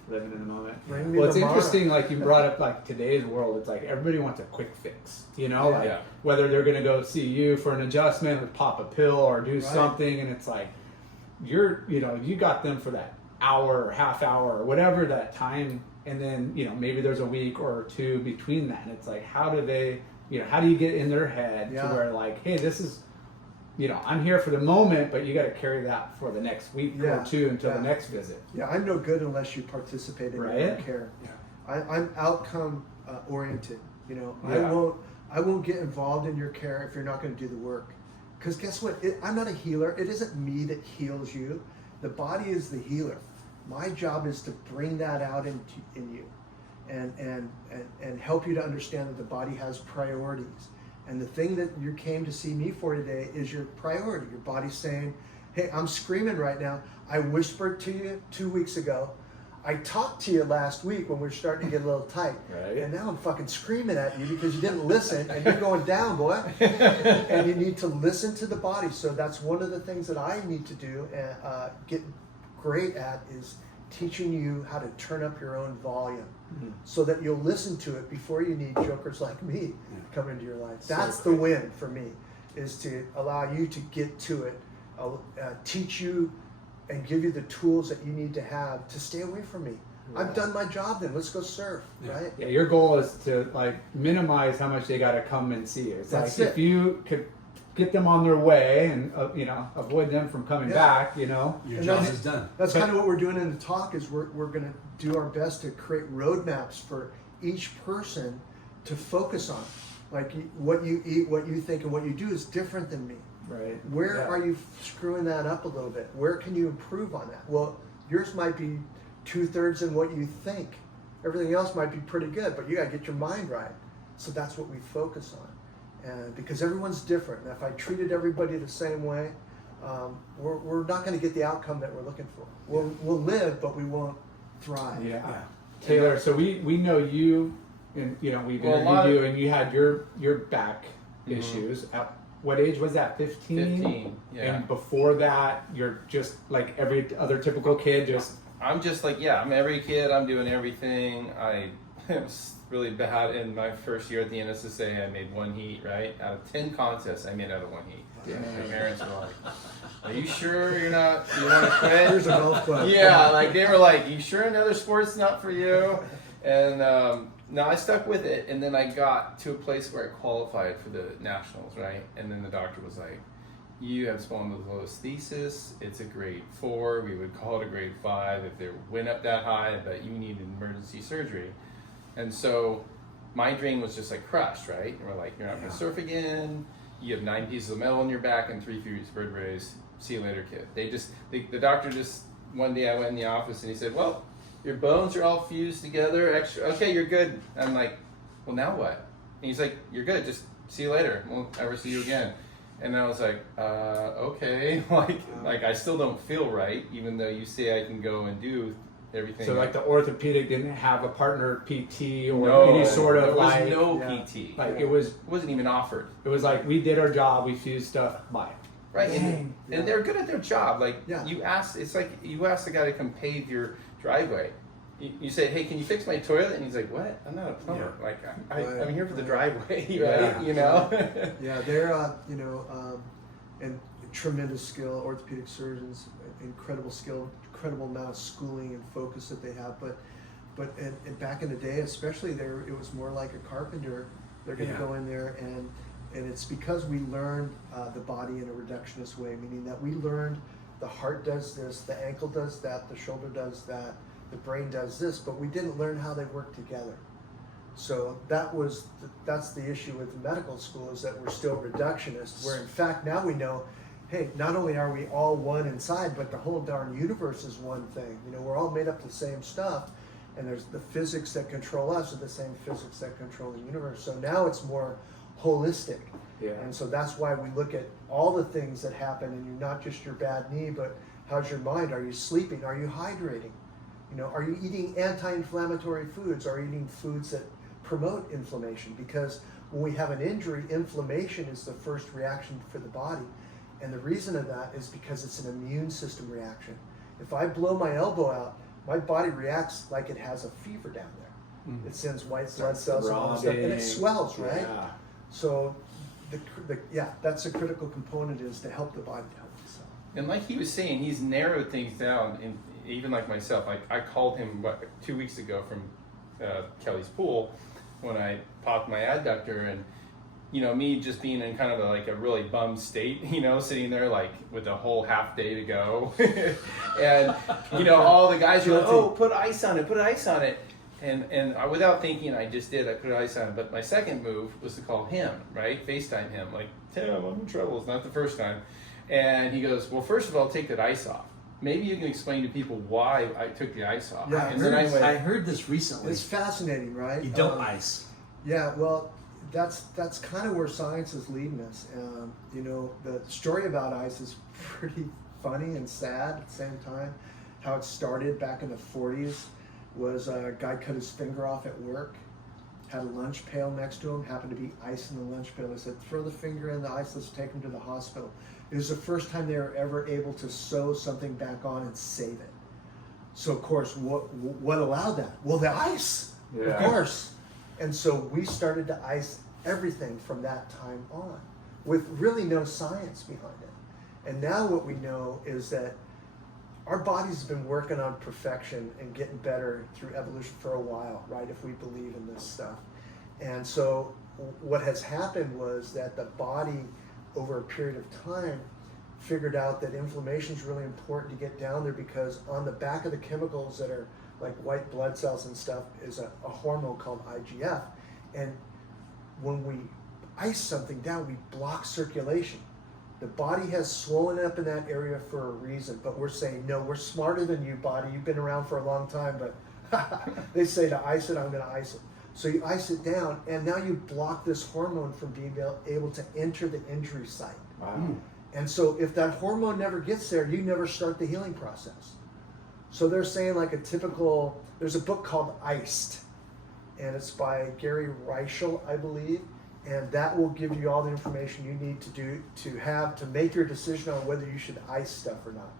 living in the moment. bring me Well, it's tomorrow. interesting, like you brought up, like today's world, it's like everybody wants a quick fix, like Yeah. whether they're going to go see you for an adjustment or pop a pill or do Right. something, and it's like you got them for that hour or half hour or whatever that time, and then maybe there's a week or two between that, and it's like how do you get in their head to Yeah. where like, hey, this is I'm here for the moment, but you got to carry that for the next week Yeah. or two until Yeah. the next visit. Yeah, I'm no good unless you participate in your own Right? care. Yeah. I'm outcome oriented. Yeah. I won't get involved in your care if you're not going to do the work. Because guess what? I'm not a healer. It isn't me that heals you. The body is the healer. My job is to bring that out in you, and help you to understand that the body has priorities. And the thing that you came to see me for today is your priority. Your body's saying, hey, I'm screaming right now. I whispered to you 2 weeks ago. I talked to you last week when we were starting to get a little tight. Right. And now I'm fucking screaming at you because you didn't listen, and you're going down, boy. And you need to listen to the body. So that's one of the things that I need to do and get great at is teaching you how to turn up your own volume, so that you'll listen to it before you need jokers like me come into your life. That's the win for me, is to allow you to get to it, teach you and give you the tools that you need to have to stay away from me. I've done my job then. Let's go surf, right? Yeah, your goal is to like minimize how much they got to come and see you. It's That's like it. if you could get them on their way and avoid them from coming back, Your And job that's- is done. That's kind of what we're doing in the talk, is we're going to do our best to create roadmaps for each person to focus on. Like what you eat, what you think, and what you do is different than me. right? Where Yeah. are you screwing that up a little bit? Where can you improve on that? Well, yours might be 2/3 in what you think. Everything else might be pretty good, but you got to get your mind right. So that's what we focus on. And because everyone's different. And if I treated everybody the same way, we're not going to get the outcome that we're looking for. We'll live, but we won't thrive. Yeah. Yeah. Taylor, so we know you, and we've Well, a interviewed lot of- you, and you had your back issues. At what age was that? 15? 15, yeah. And before that, you're just like every other typical kid, just I'm just like, I'm every kid. I'm doing everything. I really bad in my first year at the NSSA. I made one heat, right? Out of 10 contests, I made out of one heat. Yeah. My parents were like, "Are you sure you want to quit?" Here's a golf club. Yeah, like they were like, "You sure another sport's not for you?" And no, I stuck with it, and then I got to a place where I qualified for the nationals, right? And then the doctor was like, "You have spondylolisthesis. It's a grade 4. We would call it a grade 5 if they went up that high, but you need emergency surgery." And so my dream was just like crushed, right? And we're like, "You're not going to surf again. You have 9 pieces of metal in your back and 3 fused vertebrae. See you later, kid." The doctor just, one day I went in the office and he said, "Well, your bones are all fused together. Okay, you're good." I'm like, "Well, now what?" And he's like, "You're good. Just see you later. Won't ever see you again." And I was like, okay. Like I still don't feel right, even though you say I can go and do everything. So like the orthopedic didn't have a partner PT or no, any sort of there was like no yeah. PT. like it it was wasn't even offered. it was like we did our job, we fused stuff, bye. Right, Dang. and they're good at their job. Like Yeah. it's like you ask the guy to come pave your driveway. You say, "Hey, can you fix my toilet?" And he's like, "What? I'm not a plumber. Yeah. Like Right, I'm here for the right. driveway, Yeah. right? You know." Yeah, they're and tremendous skill, orthopedic surgeons, incredible skill, incredible amount of schooling and focus that they have. But and back in the day, especially there, it was more like a carpenter. They're going to Yeah. go in there and it's because we learned the body in a reductionist way, meaning that we learned the heart does this, the ankle does that, the shoulder does that, the brain does this, but we didn't learn how they work together. So that's the issue with medical school, is that we're still reductionist, where in fact now we know, hey, not only are we all one inside, but the whole darn universe is one thing. You know, we're all made up of the same stuff, and there's the physics that control us are the same physics that control the universe. So now it's more holistic. Yeah. And so that's why we look at all the things that happen, and you're not just your bad knee, but how's your mind? Are you sleeping? Are you hydrating? You know, are you eating anti-inflammatory foods? Are you eating foods that promote inflammation? Because when we have an injury, inflammation is the first reaction for the body. And the reason of that is because it's an immune system reaction. If I blow my elbow out, my body reacts like it has a fever down there. It sends white blood cells and all that stuff, and it swells, right? Yeah. So, that's a critical component, is to help the body to help itself. And like he was saying, he's narrowed things down. And even like myself, I called him 2 weeks ago from Kelly's pool when I popped my adductor, and you know, me just being in kind of a really bummed state, you know, sitting there like with a whole half day to go, and you know, all the guys are like, "Oh, put ice on it, put ice on it." And without thinking, I just did. I put ice on it. But my second move was to call him, right? FaceTime him, like, "Tim, I'm in trouble." It's not the first time. And he goes, "Well, first of all, take that ice off. Maybe you can explain to people why I took the ice off." Yeah, and then I went, I heard this recently. It's fascinating, right? You don't ice. Yeah, well, that's kind of where science is leading us. You know, the story about ice is pretty funny and sad at the same time. How it started back in the 40s was a guy cut his finger off at work, had a lunch pail next to him, happened to be ice in the lunch pail. They said, "Throw the finger in the ice, let's take him to the hospital." It was the first time they were ever able to sew something back on and save it. So of course, what allowed that? Well, the ice, Yeah. of course. And so we started to ice everything from that time on, with really no science behind it. And now what we know is that our body's been working on perfection and getting better through evolution for a while, right? If we believe in this stuff. And so what has happened was that the body, over a period of time, figured out that inflammation is really important to get down there, because on the back of the chemicals that are like white blood cells and stuff is a hormone called IGF. And when we ice something down, we block circulation. The body has swollen up in that area for a reason, but we're saying, no, we're smarter than you, body. You've been around for a long time, but they say to ice it, I'm going to ice it. So you ice it down, and now you block this hormone from being able to enter the injury site. Wow. And so if that hormone never gets there, you never start the healing process. So they're saying like a typical, there's a book called Iced, and it's by Gary Reichel, I believe. And that will give you all the information you need to make your decision on whether you should ice stuff or not.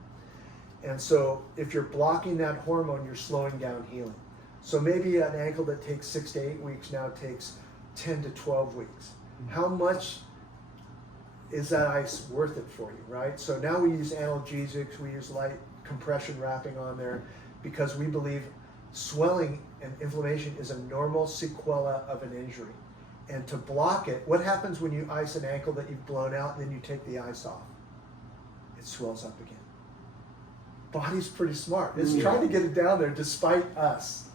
And so if you're blocking that hormone, you're slowing down healing. So maybe an ankle that takes 6 to 8 weeks now takes 10 to 12 weeks. How much is that ice worth it for you, right? So now we use analgesics, we use light compression wrapping on there because we believe swelling and inflammation is a normal sequela of an injury. And to block it, what happens when you ice an ankle that you've blown out and then you take the ice off? It swells up again. Body's pretty smart. It's trying to get it down there despite us.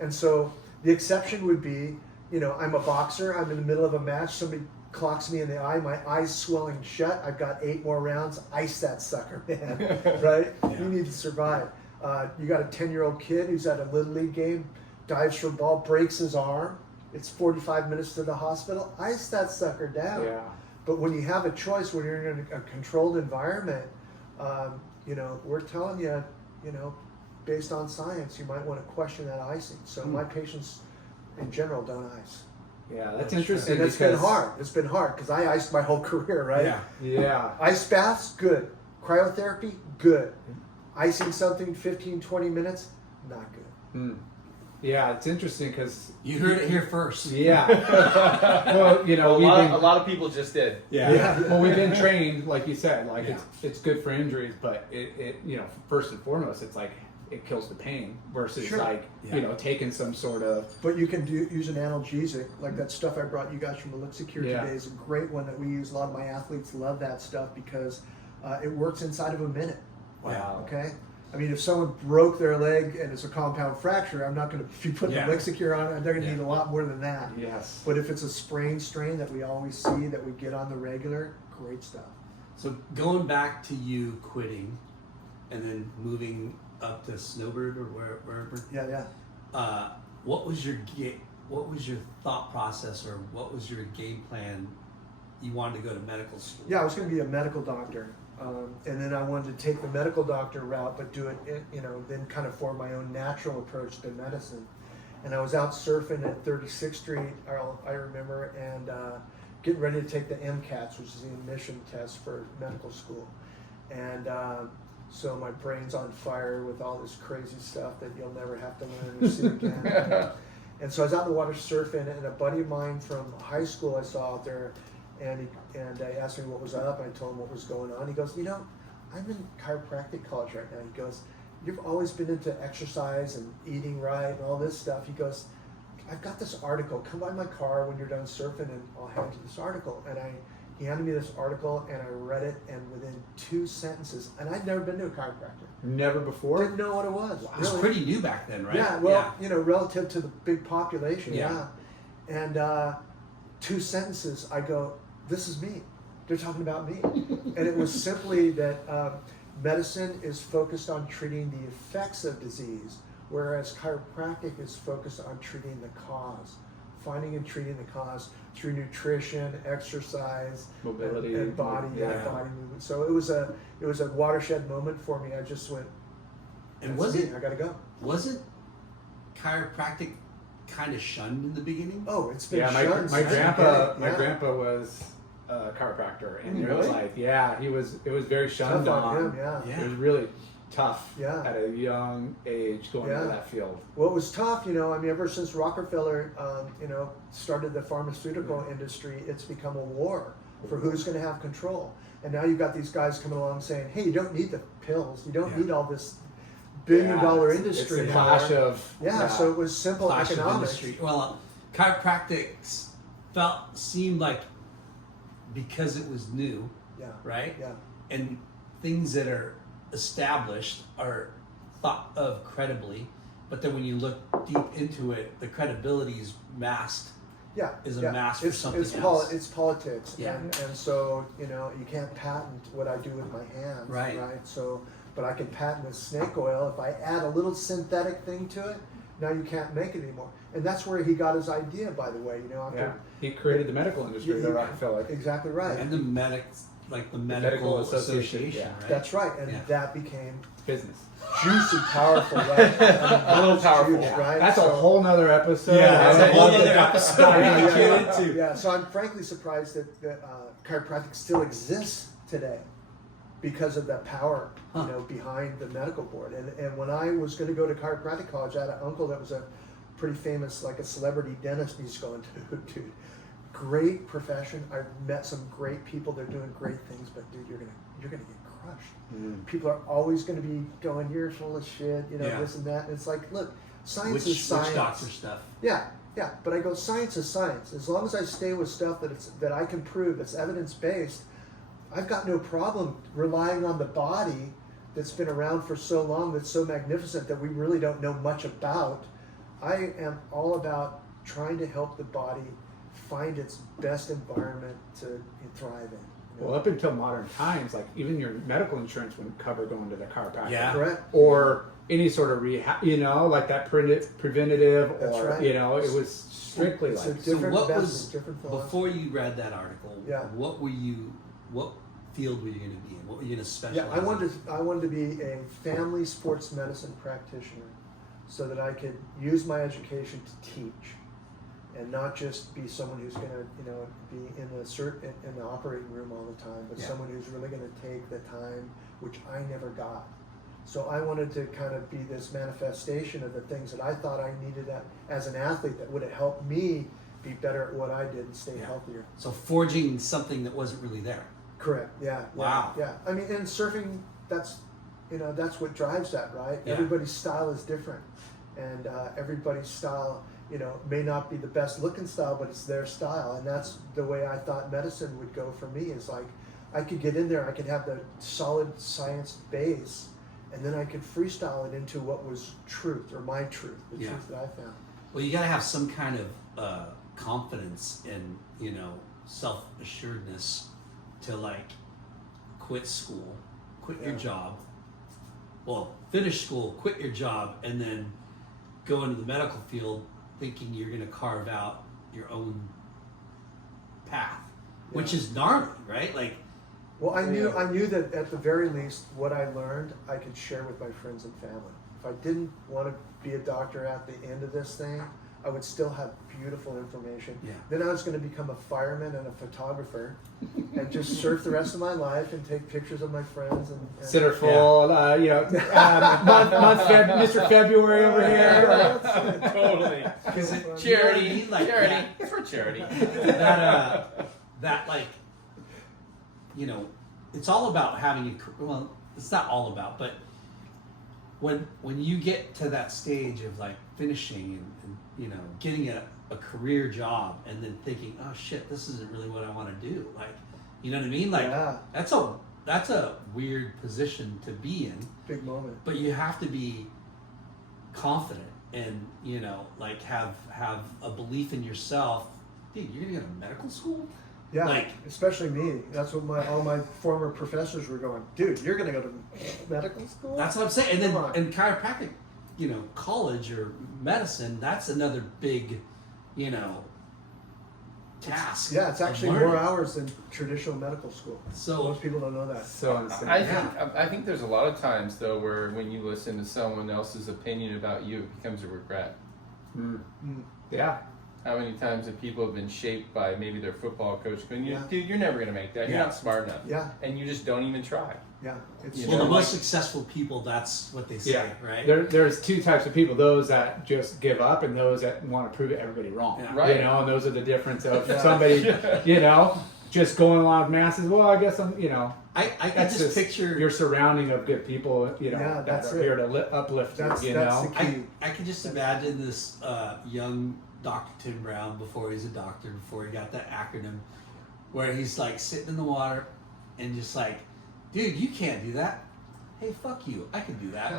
And so the exception would be, you know, I'm a boxer, I'm in the middle of a match, somebody clocks me in the eye, my eye's swelling shut, I've got 8 more rounds, ice that sucker, man, right? Yeah. You need to survive. You got a 10-year-old kid who's at a Little League game, dives for a ball, breaks his arm, it's 45 minutes to the hospital, ice that sucker down. Yeah. But when you have a choice, when you're in a controlled environment, you know, we're telling you, you know, based on science, you might want to question that icing. So my patients in general don't ice. Yeah, that's interesting. And it's been hard. It's been hard because I iced my whole career, right? Yeah. Yeah. Ice baths, good. Cryotherapy, good. Icing something 15, 20 minutes, not good. Yeah, it's interesting because You heard it here first. yeah. Well, you know, a lot of people just did. Yeah. well, we've been trained, like you said, like Yeah. it's good for injuries, but it you know, first and foremost, it's like it kills the pain versus Sure. like Yeah. you know, taking some sort of But you can use an analgesic, like that stuff I brought you guys from Elixir Yeah. today is a great one that we use. A lot of my athletes love that stuff because it works inside of a minute. Wow. Okay? I mean, if someone broke their leg and it's a compound fracture, I'm not going to be putting Yeah. Elixir on it. They're going to Yeah. need a lot more than that. yes. But if it's a sprain strain that we always see, that we get on the regular, great stuff. So going back to you quitting and then moving up to Snowbird or wherever, Yeah. what was your thought process or what was your game plan? You wanted to go to medical school. Yeah, I was going to be a medical doctor. And then I wanted to take the medical doctor route, but do it, you know, then kind of form my own natural approach to medicine. And I was out surfing at 36th Street, I remember, and getting ready to take the MCATs, which is the admission test for medical school. And so my brain's on fire with all this crazy stuff that you'll never have to learn or see again. And so I was out in the water surfing, and a buddy of mine from high school I saw out there, and he asked me what was up. I told him what was going on. He goes, you know, I'm in chiropractic college right now. He goes, you've always been into exercise and eating right and all this stuff. He goes, I've got this article. Come by my car when you're done surfing and I'll hand you this article. And he handed me this article and I read it, and within 2 sentences, and I'd never been to a chiropractor. Never before? Didn't know what it was. It was really. pretty new back then, right? Yeah, well, you know, relative to the big population, Yeah. yeah. And 2 sentences, I go, this is me. They're talking about me. And it was simply that medicine is focused on treating the effects of disease, whereas chiropractic is focused on treating the cause, finding and treating the cause through nutrition, exercise, Mobility, and body, yeah. body movement. So it was a watershed moment for me. I just went, And "That's was me. it I got to go." wasn't chiropractic kind of shunned in the beginning? Oh, it's been Yeah, shunned my since the grandpa beginning. Yeah. was a chiropractor, and it was Really? like, yeah, it was very shunned Tough on on. him, yeah. Yeah. It was really tough Yeah. at a young age going Yeah. into that field. Well, it was tough, you know. I mean, ever since Rockefeller, you know, started the pharmaceutical industry, it's become a war for who's going to have control. And now you've got these guys coming along saying, "Hey, you don't need the pills. You don't Yeah. need all this billion-dollar it's industry." the anymore." clash of yeah, so it was simple Clash of economics. industry. Well, chiropractics seemed like because it was new, Yeah, right? yeah, And things that are established are thought of credibly, but then when you look deep into it, the credibility is masked. yeah. Is a yeah. mask for it's, something it's else. It's politics. Yeah. And so, you know, you can't patent what I do with my hands. Right. So, but I can patent the snake oil. If I add a little synthetic thing to it, now you can't make it anymore. And that's where he got his idea, by the way, you know. After, yeah. He created the medical industry, the Rockefeller. Exactly right. And the medics, like the medical association, yeah. right? That's right. And Yeah. that became Business. juicy, powerful, right? A little powerful. Huge, right? That's So- a whole nother episode. Yeah, that's a Yeah. whole other episode. Yeah, we can yeah, get into. yeah. So I'm frankly surprised that chiropractic still exists today because of the power, Huh. you know, behind the medical board. And when I was going to go to chiropractic college, I had an uncle that was a pretty famous, like a celebrity dentist, and he's going, dude, great profession. I've met some great people. They're doing great things, but dude, you're gonna get crushed. People are always going to be going, you're full of shit, you know, this and that. And it's like, look, science is science. Which doctor stuff? Yeah. But I go, science is science. As long as I stay with stuff that I can prove, that's evidence based, I've got no problem relying on the body that's been around for so long, that's so magnificent that we really don't know much about. I am all about trying to help the body find its best environment to thrive in. Well, up until modern times, like even your medical insurance wouldn't cover going to the chiropractor. Yeah. Correct. Or any sort of rehab, you know, like that preventative, That's or right. you know, it was strictly It's a like. different what message, was different philosophy. before you read that article? Yeah. What field were you going to be in? What were you going to specialize? Yeah, I wanted to be a family sports medicine practitioner, so that I could use my education to teach, and not just be someone who's going to, you know, be in the operating room all the time, but someone who's really going to take the time, which I never got. So I wanted to kind of be this manifestation of the things that I thought I needed as an athlete that would have helped me be better at what I did and stay healthier. So forging something that wasn't really there. Correct. Yeah. Wow. Yeah. I mean, in surfing, that's what drives that, right? Yeah. Everybody's style is different, and everybody's style, you know, may not be the best looking style, but it's their style, and that's the way I thought medicine would go for me. Is like, I could get in there, I could have the solid science base, and then I could freestyle it into what was truth, or my truth, the truth that I found. Well, you got to have some kind of confidence and, you know, self-assuredness to like quit school, quit your job. Well, finish school, quit your job, and then go into the medical field thinking you're going to carve out your own path, which is gnarly, right? Like, well, I knew that at the very least, what I learned, I could share with my friends and family. If I didn't want to be a doctor at the end of this thing, I would still have beautiful information. Yeah. Then I was going to become a fireman and a photographer, and just surf the rest of my life and take pictures of my friends and Centerfold, you know, Mr. February over here. Totally. Charity, like charity. that. It's for charity. that like, you know, it's all about having a, well, it's not all about, but when you get to that stage of like finishing and you know, getting a career job and then thinking, oh shit, this isn't really what I want to do. Like, you know what I mean? Like, that's a weird position to be in. Big moment. But you have to be confident and, you know, like have a belief in yourself. Dude, you're gonna go to medical school? Yeah, like, especially me. That's what all my former professors were going, dude, you're going to go to medical school? That's what I'm saying. And then in chiropractic, you know, college or medicine, that's another big, you know, task. Yeah, it's actually more hours than traditional medical school. So most people don't know that. So insane. I think there's a lot of times though where when you listen to someone else's opinion about you, it becomes a regret. Yeah. How many times have people have been shaped by maybe their football coach going, dude, you're never going to make that. You're not smart enough. Yeah. And you just don't even try. Yeah. It's well, the most successful people, that's what they say, right? There's two types of people: those that just give up, and those that want to prove everybody wrong. Yeah. Right. You know, and those are the difference of somebody, you know, just going along with masses. Well, I guess I'm, you know, I can just picture your surrounding of good people, you know, that that's are here to uplift you. You that's know, the key. I can just imagine this young Dr. Tim Brown before he's a doctor, before he got that acronym, where he's like sitting in the water and just like, dude, you can't do that. Hey, fuck you. I can do that.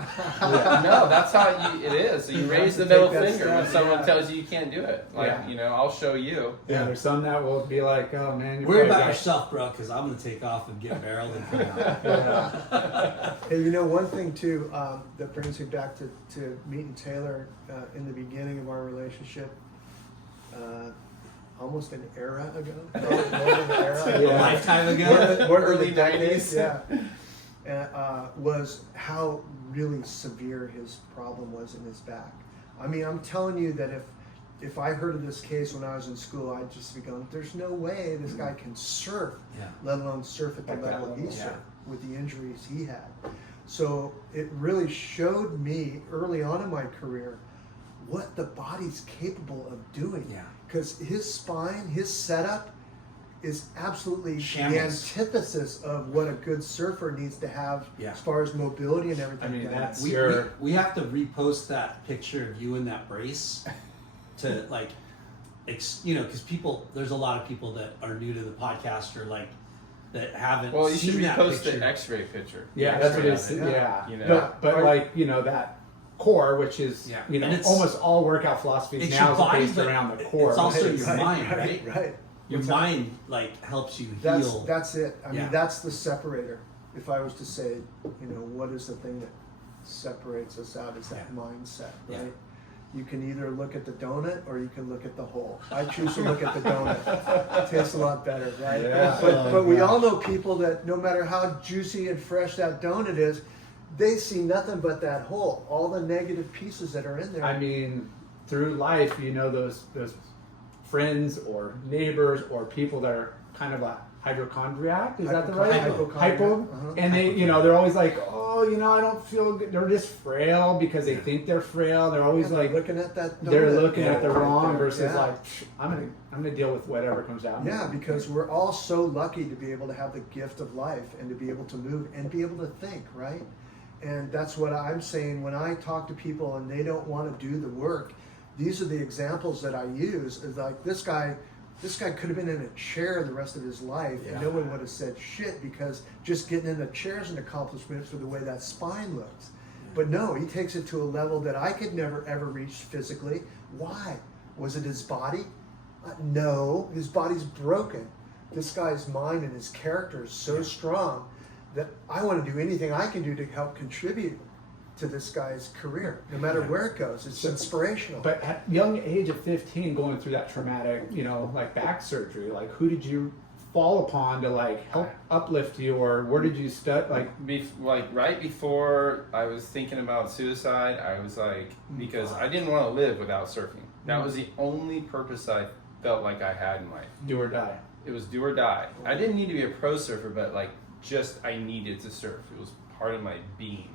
No, that's how it is. So you raise the middle finger when someone yeah. tells you can't do it. Like, you know, I'll show you. yeah, there's some that will be like, oh man, you're Worry probably about right. yourself, bro, because I'm going to take off and get barreled and come out. Hey, you know, one thing too that brings me back to meeting Taylor in the beginning of our relationship, almost an era ago, more than an era, A lifetime ago. more than Early a decade, 90s. yeah. Was how really severe his problem was in his back. I mean, I'm telling you that if I heard of this case when I was in school, I'd just be going, there's no way this guy can surf, let alone surf at the At that level he level, surfed with the injuries he had. So it really showed me early on in my career what the body's capable of doing. Yeah. Because his spine, his setup is absolutely Shambles. the antithesis of what a good surfer needs to have Yeah. as far as mobility and everything. I mean, that's We have to repost that picture of you in that brace to like, because there's a lot of people that are new to the podcast or like that haven't Well, you should seen that repost picture. the X-ray picture. Yeah, The that's what X-ray it's. of it. Yeah, You know. but like that core, which is Yeah. you know And it's- almost all workout philosophies it's now your is body, based but around the core. it's also right? your mind, right? Right. Your What's that? mind like helps you That's heal. that's it. I Yeah. mean, that's the separator. If I was to say, what is the thing that separates us out is that mindset, Yeah. right? You can either look at the donut or you can look at the hole. I choose to look at the donut. It tastes a lot better, right? Yeah. But we all know people that no matter how juicy and fresh that donut is, they see nothing but that hole, all the negative pieces that are in there. I mean, through life, those friends or neighbors or people that are kind of a hypochondriac. Is that the right? Hypo. And they, they're always like, oh, I don't feel good. They're just frail because they think they're frail. They're always like looking at that donut. they're looking at the right wrong there. versus Yeah. like, I'm gonna deal with whatever comes out. Yeah, because we're all so lucky to be able to have the gift of life and to be able to move and be able to think, right? And that's what I'm saying when I talk to people and they don't want to do the work. These are the examples that I use. Is like this guy could have been in a chair the rest of his life and no one would have said shit because just getting in a chair is an accomplishment for the way that spine looks. But no, he takes it to a level that I could never ever reach physically. Why? Was it his body? No, his body's broken. This guy's mind and his character is so strong that I want to do anything I can do to help contribute to this guy's career, no matter where it goes. It's inspirational. But at young age of 15, going through that traumatic, like back surgery, like who did you fall upon to like help uplift you, or where did you start? Like, Right before I was thinking about suicide, I was like, because I didn't want to live without surfing. That was the only purpose I felt like I had in life. do or die. It was do or die. I didn't need to be a pro surfer, but I needed to surf. It was part of my being.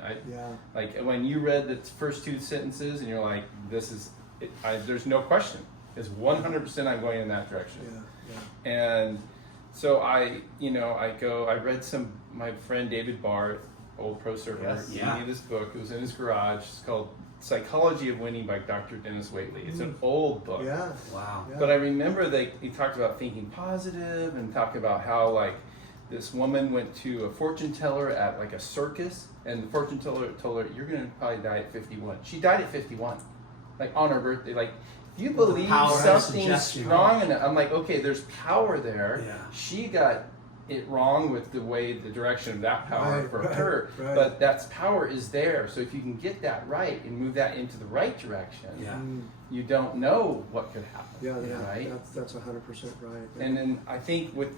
Like when you read the first two sentences and you're like, this is it, there's no question. It's 100% I'm going in that direction. And so I read my friend David Barth, old pro surfer, gave me this book. It was in his garage. It's called Psychology of Winning by Dr. Dennis Waitley. It's an old book. Wow. But I remember he talked about thinking positive and talked about how this woman went to a fortune teller at a circus, and the fortune teller told her, "You're gonna probably die at 51." She died at 51, on her birthday. If you believe something strong enough, I'm like, okay, there's power there. Yeah. She got it wrong with the direction of that power for her, right. but that power is there. So if you can get that right and move that into the right direction, you don't know what could happen. Right? That's 100% right. And then I think with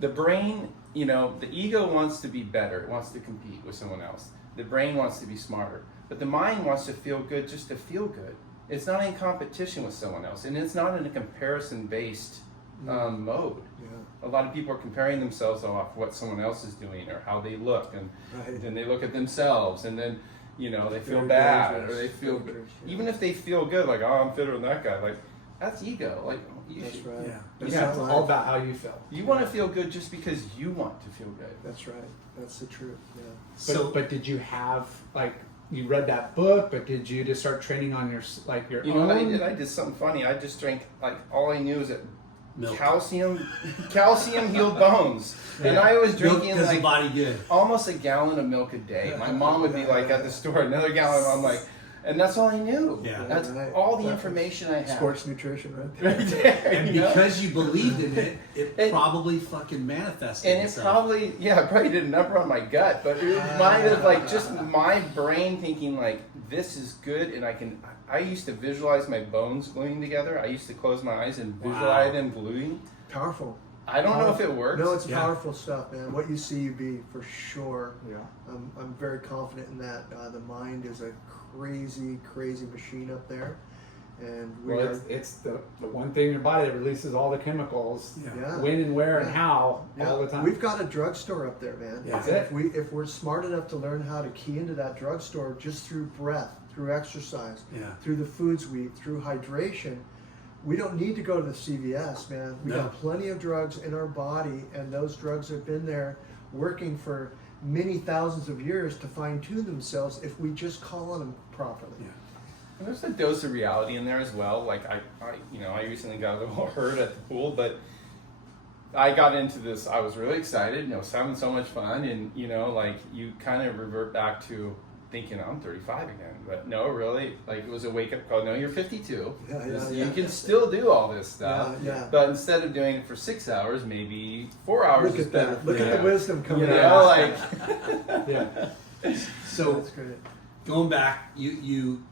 the brain, the ego wants to be better. It wants to compete with someone else. The brain wants to be smarter. But the mind wants to feel good just to feel good. It's not in competition with someone else. And it's not in a comparison-based mode. A lot of people are comparing themselves off what someone else is doing or how they look. And then they look at themselves and then, they feel Very bad. dangerous. Or they feel, Dangerous, even if they feel good, oh, I'm fitter than that guy. That's ego. That's right. Yeah. That's It's right. all about how you feel. You want to feel good just because you want to feel good. That's right. That's the truth. But did you have you read that book? But did you just start training on your You know own? what I did? I did something funny. I just drank all I knew was that Milk. calcium healed bones, and I was Milk drinking does the body good. almost a gallon of milk a day. My mom would be at the store, another gallon. I'm like, and that's all I knew. Yeah. That's Right. all the information I had. Sports nutrition, right? Right there, And you know? because you believed in it, it And- probably fucking manifested And it itself. probably, it probably did a number on my gut, but it might have just my brain thinking this is good, and I used to visualize my bones gluing together. I used to close my eyes and visualize them gluing. Powerful. I don't know if it works. No, it's powerful stuff, man. What you see, you be, for sure. Yeah. I'm very confident in that. The mind is a crazy, crazy machine up there, and It's the one thing in your body that releases all the chemicals. Yeah. When and where and how all the time. We've got a drugstore up there, man. Yeah. And if we're smart enough to learn how to key into that drugstore just through breath, through exercise, Yeah. through the foods we eat, through hydration. We don't need to go to the CVS, man. We No. got plenty of drugs in our body, and those drugs have been there working for many thousands of years to fine-tune themselves if we just call on them properly. Yeah. And there's a dose of reality in there as well. Like I recently got a little hurt at the pool, but I got into this. I was really excited. I was having so much fun, and like you kind of revert back to thinking I'm 35 again. But no, really, like it was a wake up call. No, you're 52. You can still do all this stuff. Yeah. But instead of doing it for 6 hours, maybe 4 hours Look is at better. that. Look for at you. the wisdom coming You out. know, like Yeah. So That's great. going back, you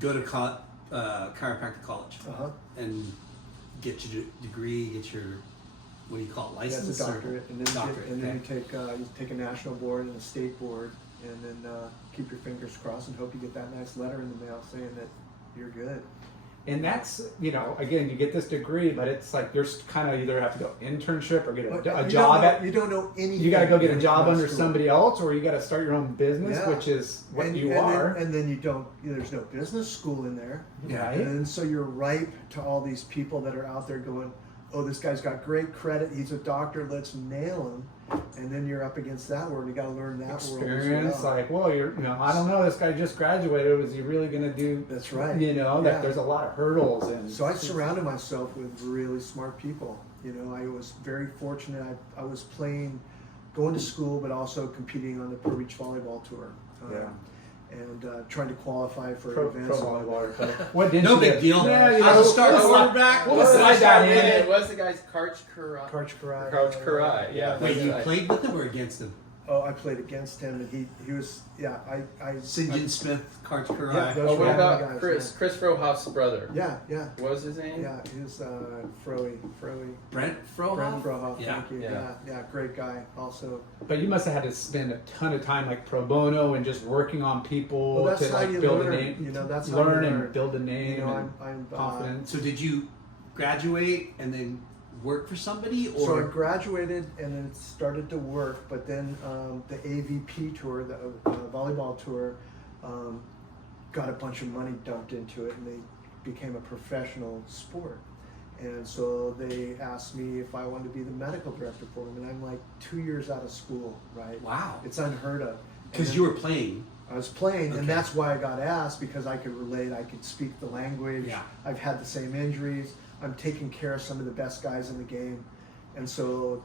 go to chiropractic college Uh-huh. and get your degree, get your, what do you call it, license? That's a or- doctorate, and then Doctorate, you okay. take a national board and a state board, and then keep your fingers crossed and hope you get that nice letter in the mail saying that you're good. And that's, again, you get this degree, but it's like you're kind of either have to go internship or get a job at. You don't know anything. You got to go get a job in under school. somebody else, or you got to start your own business, Yeah. which is what And- you and are. Then, and then you don't. There's no business school in there. Right. And so you're ripe to all these people that are out there going, oh, this guy's got great credit. He's a doctor. Let's nail him. And then you're up against that world. You got to learn that Experience, world as well. like, well, I don't know, this guy just graduated. Was he really going to do? That's right. That Yeah. there's a lot of hurdles, and So I surrounded myself with really smart people. I was very fortunate. I was going to school, but also competing on the Pro Beach Volleyball Tour. And trying to qualify for pro events. volleyball. What did No you big do? deal. Yeah, I was starting we'll- quarterback. we'll What was slide that in. It was the guy's Karch Karai. Karch Karai. Karch Karai, yeah. Wait, you Right. played with him or against him? Oh, I played against him, and he was, I St. John Smith, Karch Yeah, Karai. those Oh, what were about my guys, Chris Frohoff's brother? Yeah. What was his name? Yeah, he was Froey. Brent Frohoff? Brent Frohoff, Yeah. thank you. Yeah, great guy also. But you must have had to spend a ton of time like pro bono and just working on people Well, that's to how like you build learn. a name. That's how you learn learn. and build a name and I'm confidence. So did you graduate and then work for somebody, So I or graduated and then started to work, but then the AVP tour, the volleyball tour, got a bunch of money dumped into it, and they became a professional sport. And so they asked me if I wanted to be the medical director for them, and I'm like 2 years out of school, right? wow? It's unheard of. Because And you were playing. I was playing, Okay. and that's why I got asked, because I could relate, I could speak the language, Yeah. I've had the same injuries, I'm taking care of some of the best guys in the game. And so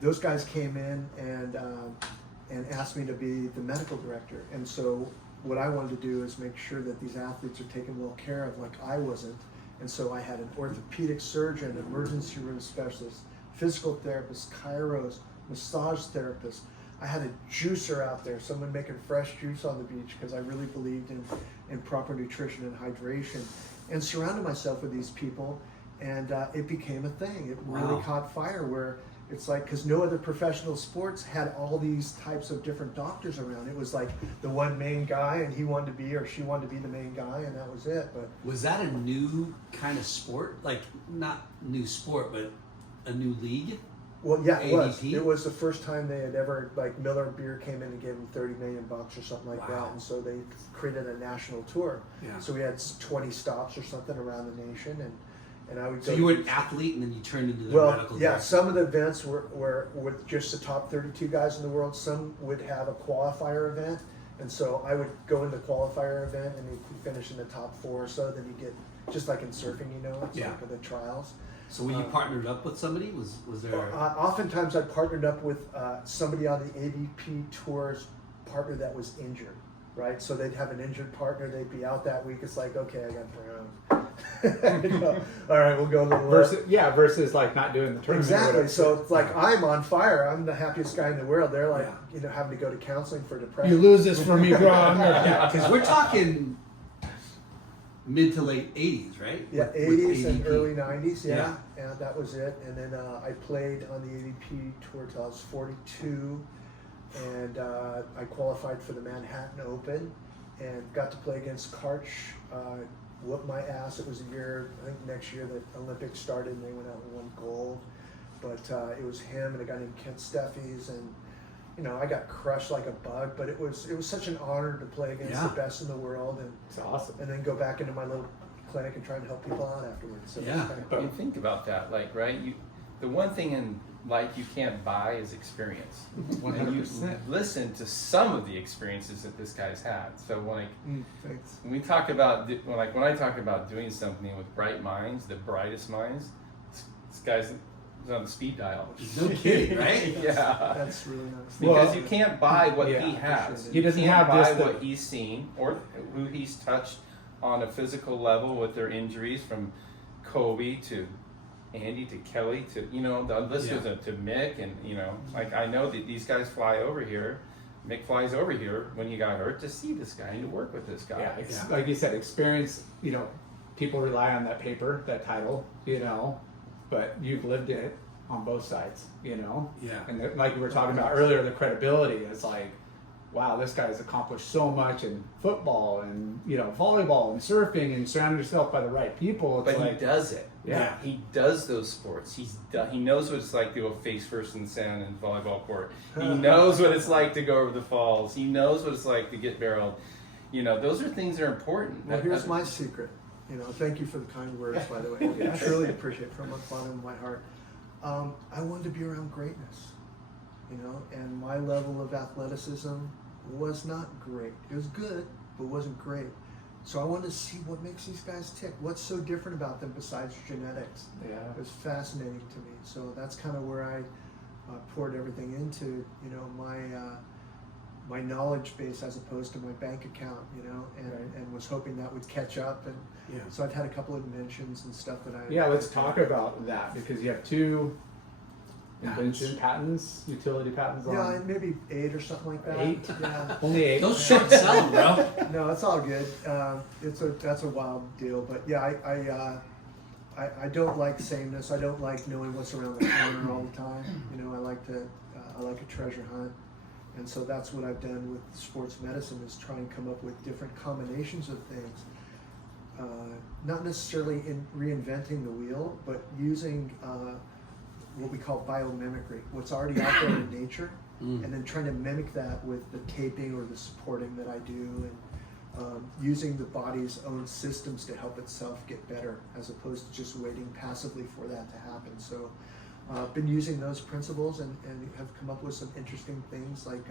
those guys came in and asked me to be the medical director. And so what I wanted to do is make sure that these athletes are taken well care of, like I wasn't. And so I had an orthopedic surgeon, emergency room specialist, physical therapist, chiros, massage therapist. I had a juicer out there, someone making fresh juice on the beach, because I really believed in proper nutrition and hydration, and surrounded myself with these people, and it became a thing. It really Wow. caught fire, where it's like, because no other professional sports had all these types of different doctors around. It was like the one main guy, and he wanted to be, or she wanted to be the main guy, and that was it. But Was that a new kind of sport? Like, not new sport, but a new league? well, yeah, it was. ADP? It was the first time they had ever, like, Miller Beer came in and gave them $30 million or something like Wow. that, and so they created a national tour. Yeah. So we had 20 stops or something around the nation, and I would So go. you were an athlete and then you turned into the Well, medical yeah, director. some of the events were with just the top 32 guys in the world. Some would have a qualifier event, and so I would go in the qualifier event, and if you finish in the top 4 or so, then you get, just like in surfing, it's Yeah. like the trials. So when you partnered up with somebody, was there? Oftentimes I partnered up with somebody on the AVP Tour's partner that was injured, right? So they'd have an injured partner, they'd be out that week. It's like, okay, I got Brown. All right, we'll go a little versus like not doing the tournament. or Exactly. whatever. So it's like, I'm on fire. I'm the happiest guy in the world. They're like, having to go to counseling for depression. You lose this for me, bro. I'm gonna- Because we're talking mid to late 80s, right? Yeah, With 80s and ADP. early 90s. Yeah. Yeah, that was it. And then I played on the AVP tour till I was 42, and I qualified for the Manhattan Open, and got to play against Karch. Whooped my ass. It was a year, I think next year that Olympics started, and they went out and won gold. But it was him and a guy named Kent Steffies, and I got crushed like a bug, but it was such an honor to play against the best in the world, and It's awesome. and then go back into my little clinic and try to help people out afterwards. So Yeah. it's kinda But cool. you think about that, like, right? The one thing in life you can't buy is experience. And you 100%. listen to some of the experiences that this guy's had. So Thanks. when we talk about, when I talk about doing something with bright minds, the brightest minds, this guy's on the speed dial. No kidding, right? Yeah. That's really nice. Because Well, you can't buy what yeah, he has. appreciate it. He doesn't you can't have buy just the- what he's seen or who he's touched on a physical level with their injuries, from Kobe to Andy to Kelly to the list goes up to Mick, and like I know that these guys fly over here. Mick flies over here when he got hurt to see this guy and to work with this guy. Yeah, like you said, experience. People rely on that paper, that title. But you've lived it on both sides. Yeah. And like we were talking about earlier, the credibility is like, wow, this guy's accomplished so much in football and volleyball and surfing, and surrounding yourself by the right people. It's But like, he does it. Yeah. He does those sports. He knows what it's like to go face first in the sand in volleyball court. He knows what it's like to go over the falls. He knows what it's like to get barreled. Those are things that are important. Well, here's my secret. Thank you for the kind words, by the way. I truly appreciate it from the bottom of my heart. I wanted to be around greatness, and my level of athleticism was not great. It was good, but wasn't great. So I wanted to see what makes these guys tick. What's so different about them besides genetics? Yeah. It was fascinating to me. So that's kind of where I poured everything into, my knowledge base as opposed to my bank account, and was hoping that would catch up. And Yeah. so I've had a couple of inventions and stuff that I. Yeah, let's talk about that, because you have 2 invention patents, utility patents on. Yeah, maybe 8 or something like that. 8? Yeah. Only 8. Those short sell, bro. No, it's all good. That's a wild deal, but yeah, I don't like sameness. I don't like knowing what's around the corner all the time. I like a treasure hunt, and so that's what I've done with sports medicine, is try and come up with different combinations of things. Not necessarily in reinventing the wheel, but using what we call biomimicry, what's already out there in nature, and then trying to mimic that with the taping or the supporting that I do, and using the body's own systems to help itself get better, as opposed to just waiting passively for that to happen. So I've been using those principles and have come up with some interesting things, like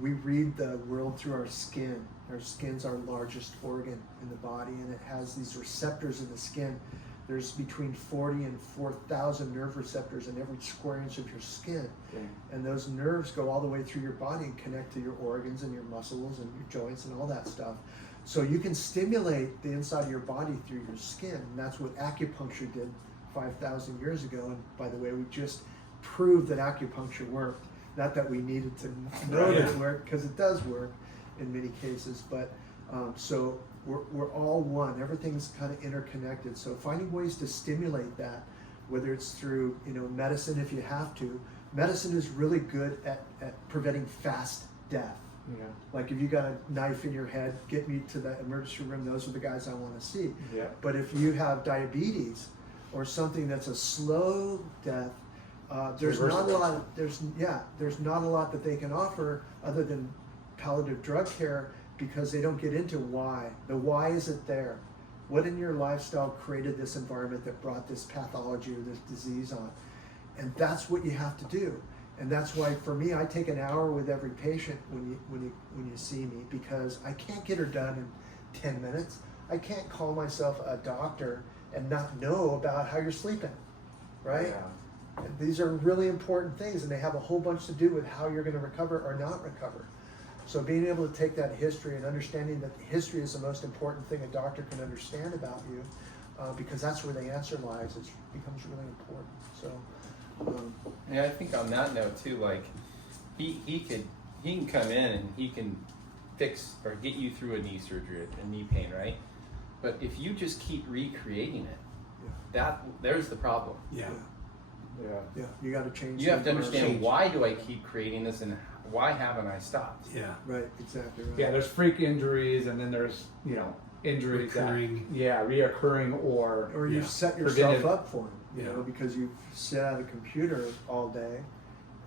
we read the world through our skin. Our skin's our largest organ in the body, and it has these receptors in the skin. There's between 40 and 4,000 nerve receptors in every square inch of your skin. Okay. And those nerves go all the way through your body and connect to your organs and your muscles and your joints and all that stuff. So you can stimulate the inside of your body through your skin. And that's what acupuncture did 5,000 years ago. And by the way, we just proved that acupuncture worked. Not that we needed to know that it worked, because it does work in many cases. But so we're all one. Everything's kind of interconnected. So finding ways to stimulate that, whether it's through medicine, if you have to. Medicine is really good at preventing fast death. Yeah. Like if you got a knife in your head, get me to the emergency room. Those are the guys I want to see. Yeah. But if you have diabetes or something that's a slow death, there's not a lot. There's not a lot that they can offer other than palliative drug care, because they don't get into why. The why isn't there. What in your lifestyle created this environment that brought this pathology or this disease on? And that's what you have to do. And that's why, for me, I take an hour with every patient when you see me, because I can't get her done in 10 minutes. I can't call myself a doctor and not know about how you're sleeping, right? Yeah. And these are really important things, and they have a whole bunch to do with how you're going to recover or not recover. So being able to take that history and understanding that history is the most important thing a doctor can understand about you, because that's where the answer lies, it becomes really important. So. Yeah, I think on that note too, like he can come in and he can fix or get you through a knee surgery, a knee pain, right? But if you just keep recreating it, there's the problem. Yeah. Yeah, you got to change. You have to understand, why do I keep creating this, and why haven't I stopped? Yeah. Right, exactly right. Yeah, there's freak injuries, and then there's injuries Recurring. reoccurring, Or you yeah, set yourself preventive. up for them, Yeah. because you sit at a computer all day,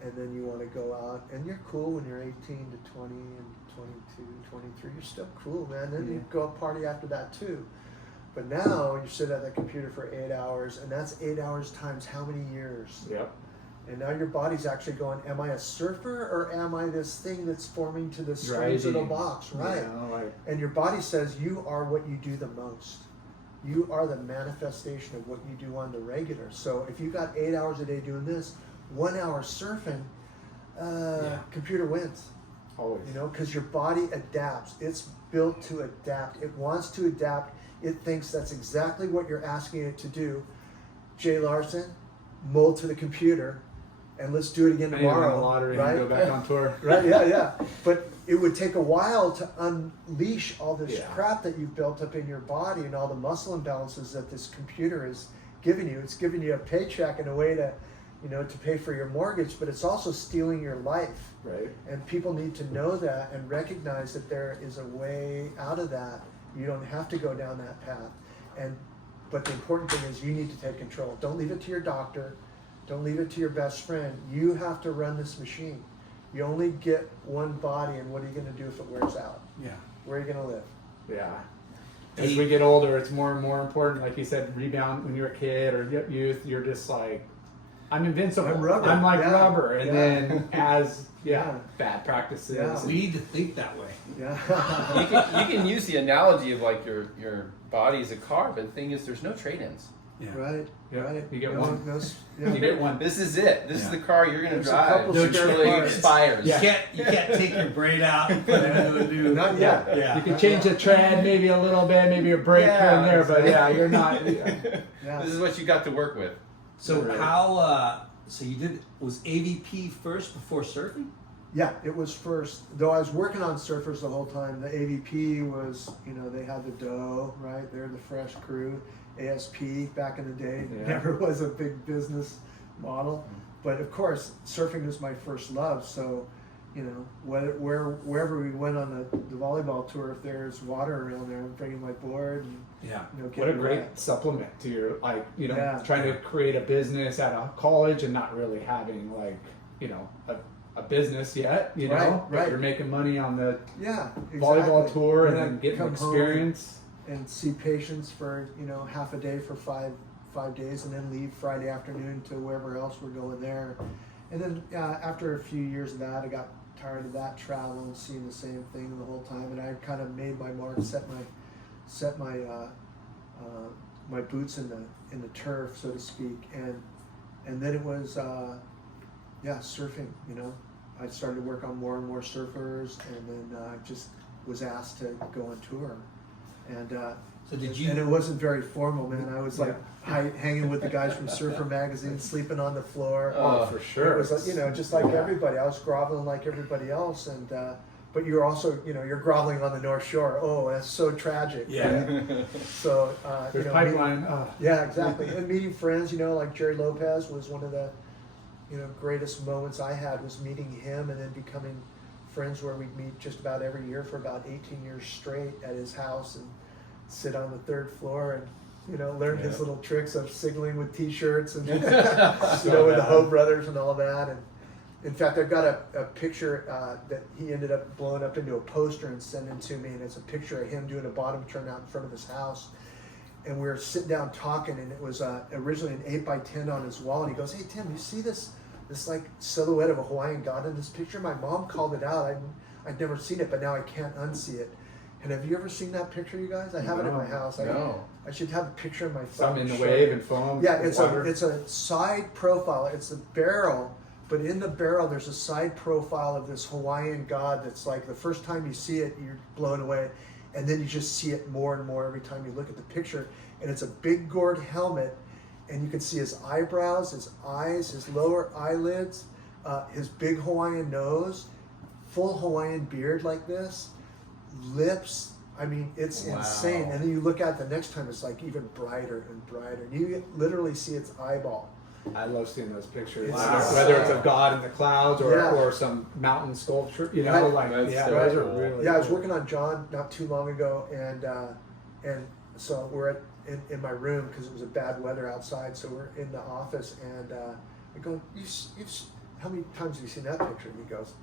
and then you want to go out, and you're cool when you're 18 to 20 and 22, 23. You're still cool, man. Then you go party after that too. But now you sit at that computer for 8 hours, and that's 8 hours times how many years? Yep. And now your body's actually going, am I a surfer or am I this thing that's forming to the strings of the box? Right. And your body says you are what you do the most. You are the manifestation of what you do on the regular. So if you got 8 hours a day doing this, 1 hour surfing, computer wins. Always. You know, because your body adapts. It's built to adapt. It wants to adapt. It thinks that's exactly what you're asking it to do. Jay Larson, mold to the computer, and let's do it again tomorrow. Win the lottery right? and go back on tour. Right? Yeah. But it would take a while to unleash all this crap that you've built up in your body and all the muscle imbalances that this computer is giving you. It's giving you a paycheck in a way to, you know, to pay for your mortgage, but it's also stealing your life. Right. And people need to know that and recognize that there is a way out of that. You don't have to go down that path. But the important thing is you need to take control. Don't leave it to your doctor. Don't leave it to your best friend. You have to run this machine. You only get one body, and what are you going to do if it wears out? Yeah. Where are you going to live? Yeah. As we get older, it's more and more important. Like you said, rebound when you're a kid or youth, you're just like, I'm invincible. I'm rubber. I'm like Yeah. rubber. And Yeah. then as Yeah. bad practices. Yeah. We need to think that way. Yeah. You can use the analogy of like your body is a car, but the thing is, there's no trade-ins. Yeah. Right. Yeah. Right. You get No, one. yeah. You get one. This is it. This is the car you're going to There's a drive couple No until trade it parts. expires. Yeah. You can't take your brain out and put it into a new. Not yet. Yeah. You can change the tread maybe a little bit, maybe a brake here and there, but you're not. Yeah. This is what you got to work with. So Right. how? So you did was AVP first before surfing? Yeah, it was first. Though I was working on surfers the whole time. The AVP was, you know, they had the dough, right? They're the fresh crew. ASP back in the day never was a big business model. But of course, surfing was my first love. So, you know, wherever we went on the volleyball tour, if there's water around there, I'm bringing my board. And, Yeah. you know, What a getting great wet. supplement to your, like, you know, Yeah. trying to create a business at a college and not really having, like, you know, a business yet, you know, Right, but right. you're making money on the Yeah, volleyball exactly. tour and then then getting come home experience. and see patients for, you know, half a day for five days, and then leave Friday afternoon to wherever else we're going there. And then after a few years of that, I got tired of that travel and seeing the same thing the whole time, and I kind of made my mark, set my my boots in the turf, so to speak, and then it was surfing. You know, I started to work on more and more surfers, and then I just was asked to go on tour. And So did you? and it wasn't very formal, man. I was like hanging with the guys from Surfer Magazine, sleeping on the floor. Oh, for sure. It was like, you know, just like everybody. I was groveling like everybody else, and but you're also, you know, you're groveling on the North Shore. Oh, that's so tragic. Yeah. So There's you know, pipeline. yeah, exactly. And meeting friends, you know, like Jerry Lopez was one of the, you know, greatest moments I had was meeting him, and then becoming friends where we'd meet just about every year for about 18 years straight at his house and sit on the third floor and, you know, learn his little tricks of signaling with T-shirts and, you know, with the Ho brothers and all that. And in fact, I've got a picture that he ended up blowing up into a poster and sending to me, and it's a picture of him doing a bottom turn out in front of his house. And we were sitting down talking, and it was originally an 8x10 on his wall. And he goes, "Hey Tim, you see this like silhouette of a Hawaiian god in this picture? My mom called it out. I'd never seen it, but now I can't unsee it." And have you ever seen that picture, you guys? I have it in my house. No. I should have a picture in my phone. Some in the to show wave you. and foam. Yeah, it's water. a side profile. It's a barrel, but in the barrel there's a side profile of this Hawaiian god that's like the first time you see it, you're blown away, and then you just see it more and more every time you look at the picture. And it's a big gourd helmet, and you can see his eyebrows, his eyes, his lower eyelids, his big Hawaiian nose, full Hawaiian beard like this, lips. I mean, it's insane. And then you look at it the next time, it's like even brighter and brighter. And you literally see its eyeball. I love seeing those pictures. Wow. Whether it's of God in the clouds or, Yeah. or some mountain sculpture, you know, Right. like That's so those are cool. really. Yeah, I was cool. working on John not too long ago, and so we're in my room because it was a bad weather outside. So we're in the office, and I go, how many times have you seen that picture? And he goes,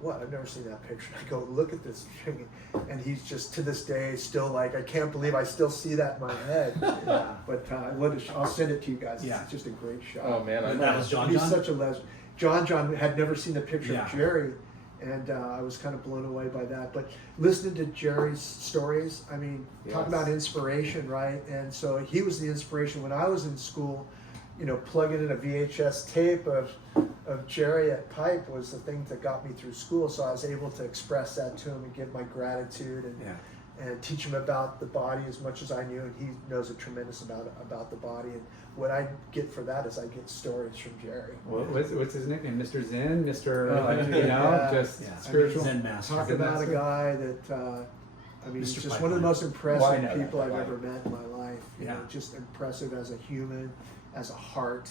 what? I've never seen that picture. I go, look at this thing. And he's just, to this day, still like, I can't believe I still see that in my head. Yeah. But I'll send it to you guys. Yeah. It's just a great shot. Oh man, And that was John He's John? such a legend. John had never seen the picture Yeah. of Jerry, and I was kind of blown away by that. But listening to Jerry's stories, I mean, talk Yes. about inspiration, right? And so he was the inspiration when I was in school. You know, plugging in a VHS tape of Jerry at Pipe was the thing that got me through school. So I was able to express that to him and give my gratitude and teach him about the body as much as I knew. And he knows a tremendous amount about the body. And what I get for that is I get stories from Jerry. What's his nickname? Mr. Zen, Mr. Like, Yeah. just Yeah. spiritual. Zen master. Talk about a guy that, I mean, he's Mr. just one of the most Well, I impressive know that, people I've but ever met in my life. You Yeah. know, just impressive as a human, as a heart,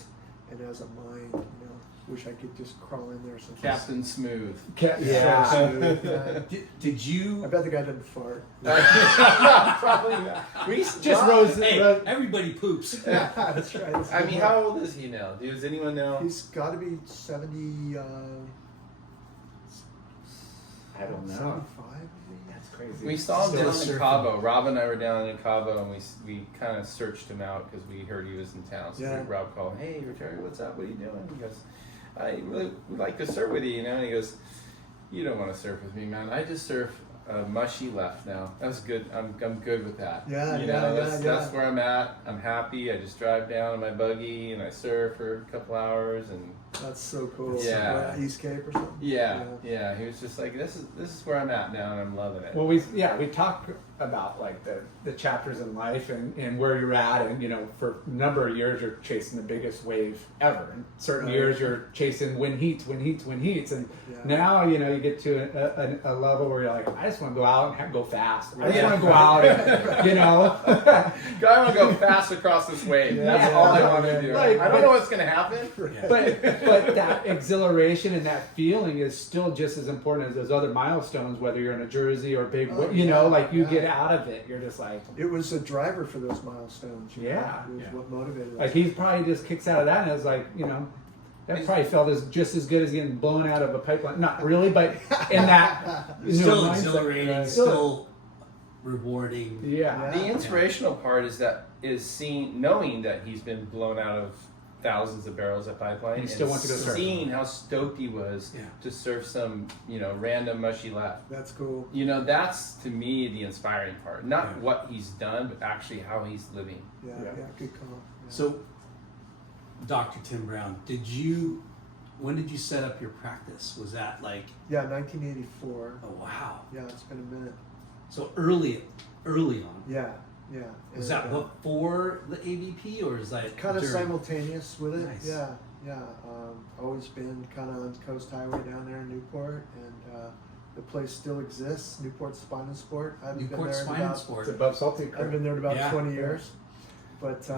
and as a mind. You know, wish I could just crawl in there sometimes. Captain Smooth. Yeah. So smooth, yeah. Did I you? bet the guy didn't fart. Probably not. Just rose. Hey, rose- everybody poops. That's right. That's I mean, good. how old is he now? Does anyone know? He's got to be 70. I don't know. 75. That's crazy. We saw him Still down in surfing. Cabo. Rob and I were down in Cabo, and we kind of searched him out because we heard he was in town. So Yeah. Rob called, "Hey, Terry, what's up? What are you doing?" He goes, "I really would like to surf with you, you know." And he goes, "You don't want to surf with me, man. I just surf mushy left now. That's good. I'm good with that. Yeah, you yeah, know, yeah, that's yeah. where I'm at. I'm happy. I just drive down in my buggy and I surf for a couple hours and." That's so cool. Yeah. What, East Cape or something? Yeah. He was just like, this is where I'm at now, and I'm loving it. Well, we talk about like the chapters in life and where you're at, and you know, for a number of years you're chasing the biggest wave ever, and certain Right. years you're chasing wind heats, and Yeah. now you know you get to a level where you're like, I just want to go out and go fast. I just Yeah. want to go out, and, you know. I want to go fast across this wave. That's Yeah. all I want to do. Like, I don't know what's going to happen. but that exhilaration and that feeling is still just as important as those other milestones, whether you're in a Jersey or big, Oh, you know, yeah, like you yeah. get out of it, you're just like, It was a driver for those milestones. You know? Yeah. It was what motivated us. like he probably just kicks out of that and is like, you know, that probably felt just as good as getting blown out of a pipeline. Not really, but in that, you know, Still mindset. exhilarating. Right. Still rewarding. Yeah. The inspirational part is knowing that he's been blown out of thousands of barrels of pipeline, He still wants to go surf. seeing how stoked he was Yeah. to surf some, you know, random mushy left. That's cool. You know, that's to me the inspiring part. Not Yeah. what he's done, but actually how he's living. Yeah, Yeah. good call. Yeah. So, Dr. Tim Brown, when did you set up your practice? Was that like, Yeah, 1984. oh wow. Yeah, it's been a minute. So early on. Yeah. Was And, that before the AVP or is that kind of during? simultaneous with it? Nice. Yeah. Always been kind of on Coast Highway down there in Newport, and the place still exists. Newport Spine and Sport. I haven't been Newport there in Spine and about, Sport. It's above Salty I've Creek. been there in about Yeah. 20 years, but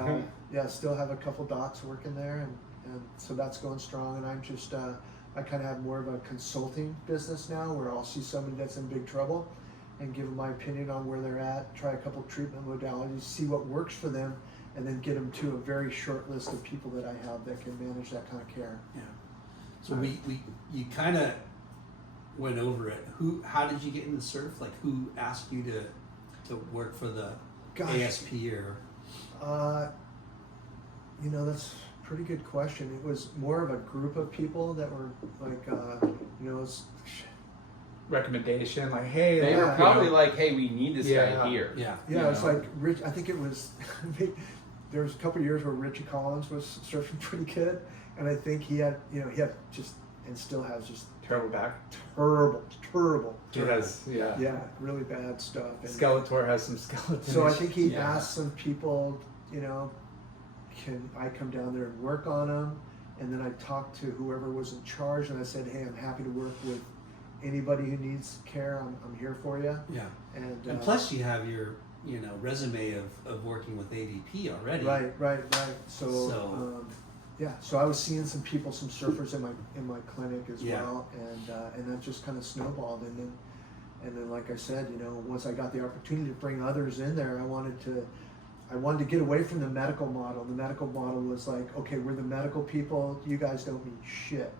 yeah, still have a couple docs working there, and so that's going strong. And I'm just I kind of have more of a consulting business now, where I'll see somebody that's in big trouble and give them my opinion on where they're at, try a couple treatment modalities, see what works for them, and then get them to a very short list of people that I have that can manage that kind of care. Yeah. So you kind of went over it. How did you get into surf? Like who asked you to work for the Gosh. ASP or? You know, that's a pretty good question. It was more of a group of people that were like, you know, Recommendation, like, hey, They look, were you probably know, like, "Hey, we need this Yeah. guy here." Yeah. yeah, You it's know? like Rich. I think it was. There was a couple of years where Richie Collins was surfing pretty good, and I think he had just and still has just terrible back. terrible. He has, yeah. Yeah, really bad stuff. And Skeletor has some skeleton. so I think he Yeah. asked some people, you know, can I come down there and work on them? And then I talked to whoever was in charge, and I said, hey, I'm happy to work with anybody who needs care. I'm here for you. Yeah. And plus you have your resume of working with AVP already. right. So, yeah, so I was seeing some surfers in my clinic as Yeah. well, and that just kind of snowballed, and then like I said, you know, once I got the opportunity to bring others in there, I wanted to get away from the medical model. The medical model was like, okay, we're the medical people, you guys don't mean shit.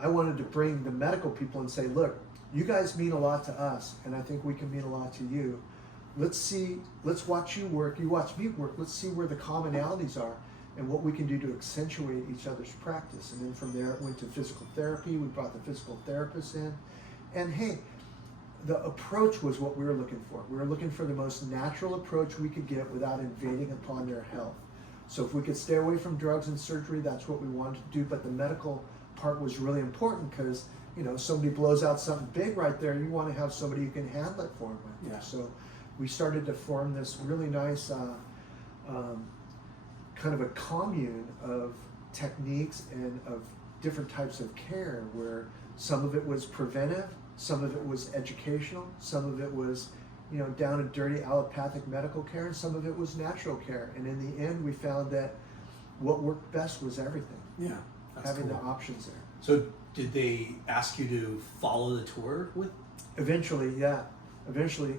I wanted to bring the medical people and say, look, you guys mean a lot to us, and I think we can mean a lot to you. Let's watch you work, you watch me work, let's see where the commonalities are and what we can do to accentuate each other's practice. And then from there it went to physical therapy. We brought the physical therapists in. And hey, the approach was what we were looking for. We were looking for the most natural approach we could get without invading upon their health. So if we could stay away from drugs and surgery, that's what we wanted to do. But the medical part was really important because, you know, somebody blows out something big right there, you want to have somebody who can handle it for them right there. So we started to form this really nice kind of a commune of techniques and of different types of care, where some of it was preventive, some of it was educational, some of it was, you know, down and dirty allopathic medical care, and some of it was natural care. And in the end, we found that what worked best was everything. Yeah, that's having cool. the options there. So did they ask you to follow the tour with? Eventually, yeah. Eventually,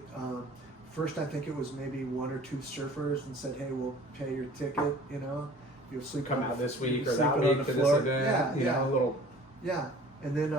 first I think it was maybe one or two surfers and said, "Hey, we'll pay your ticket. You know, you'll sleep Come on out the- this you'll week or sleep that on week the for this floor." event. Yeah, you know, a little. Yeah, and then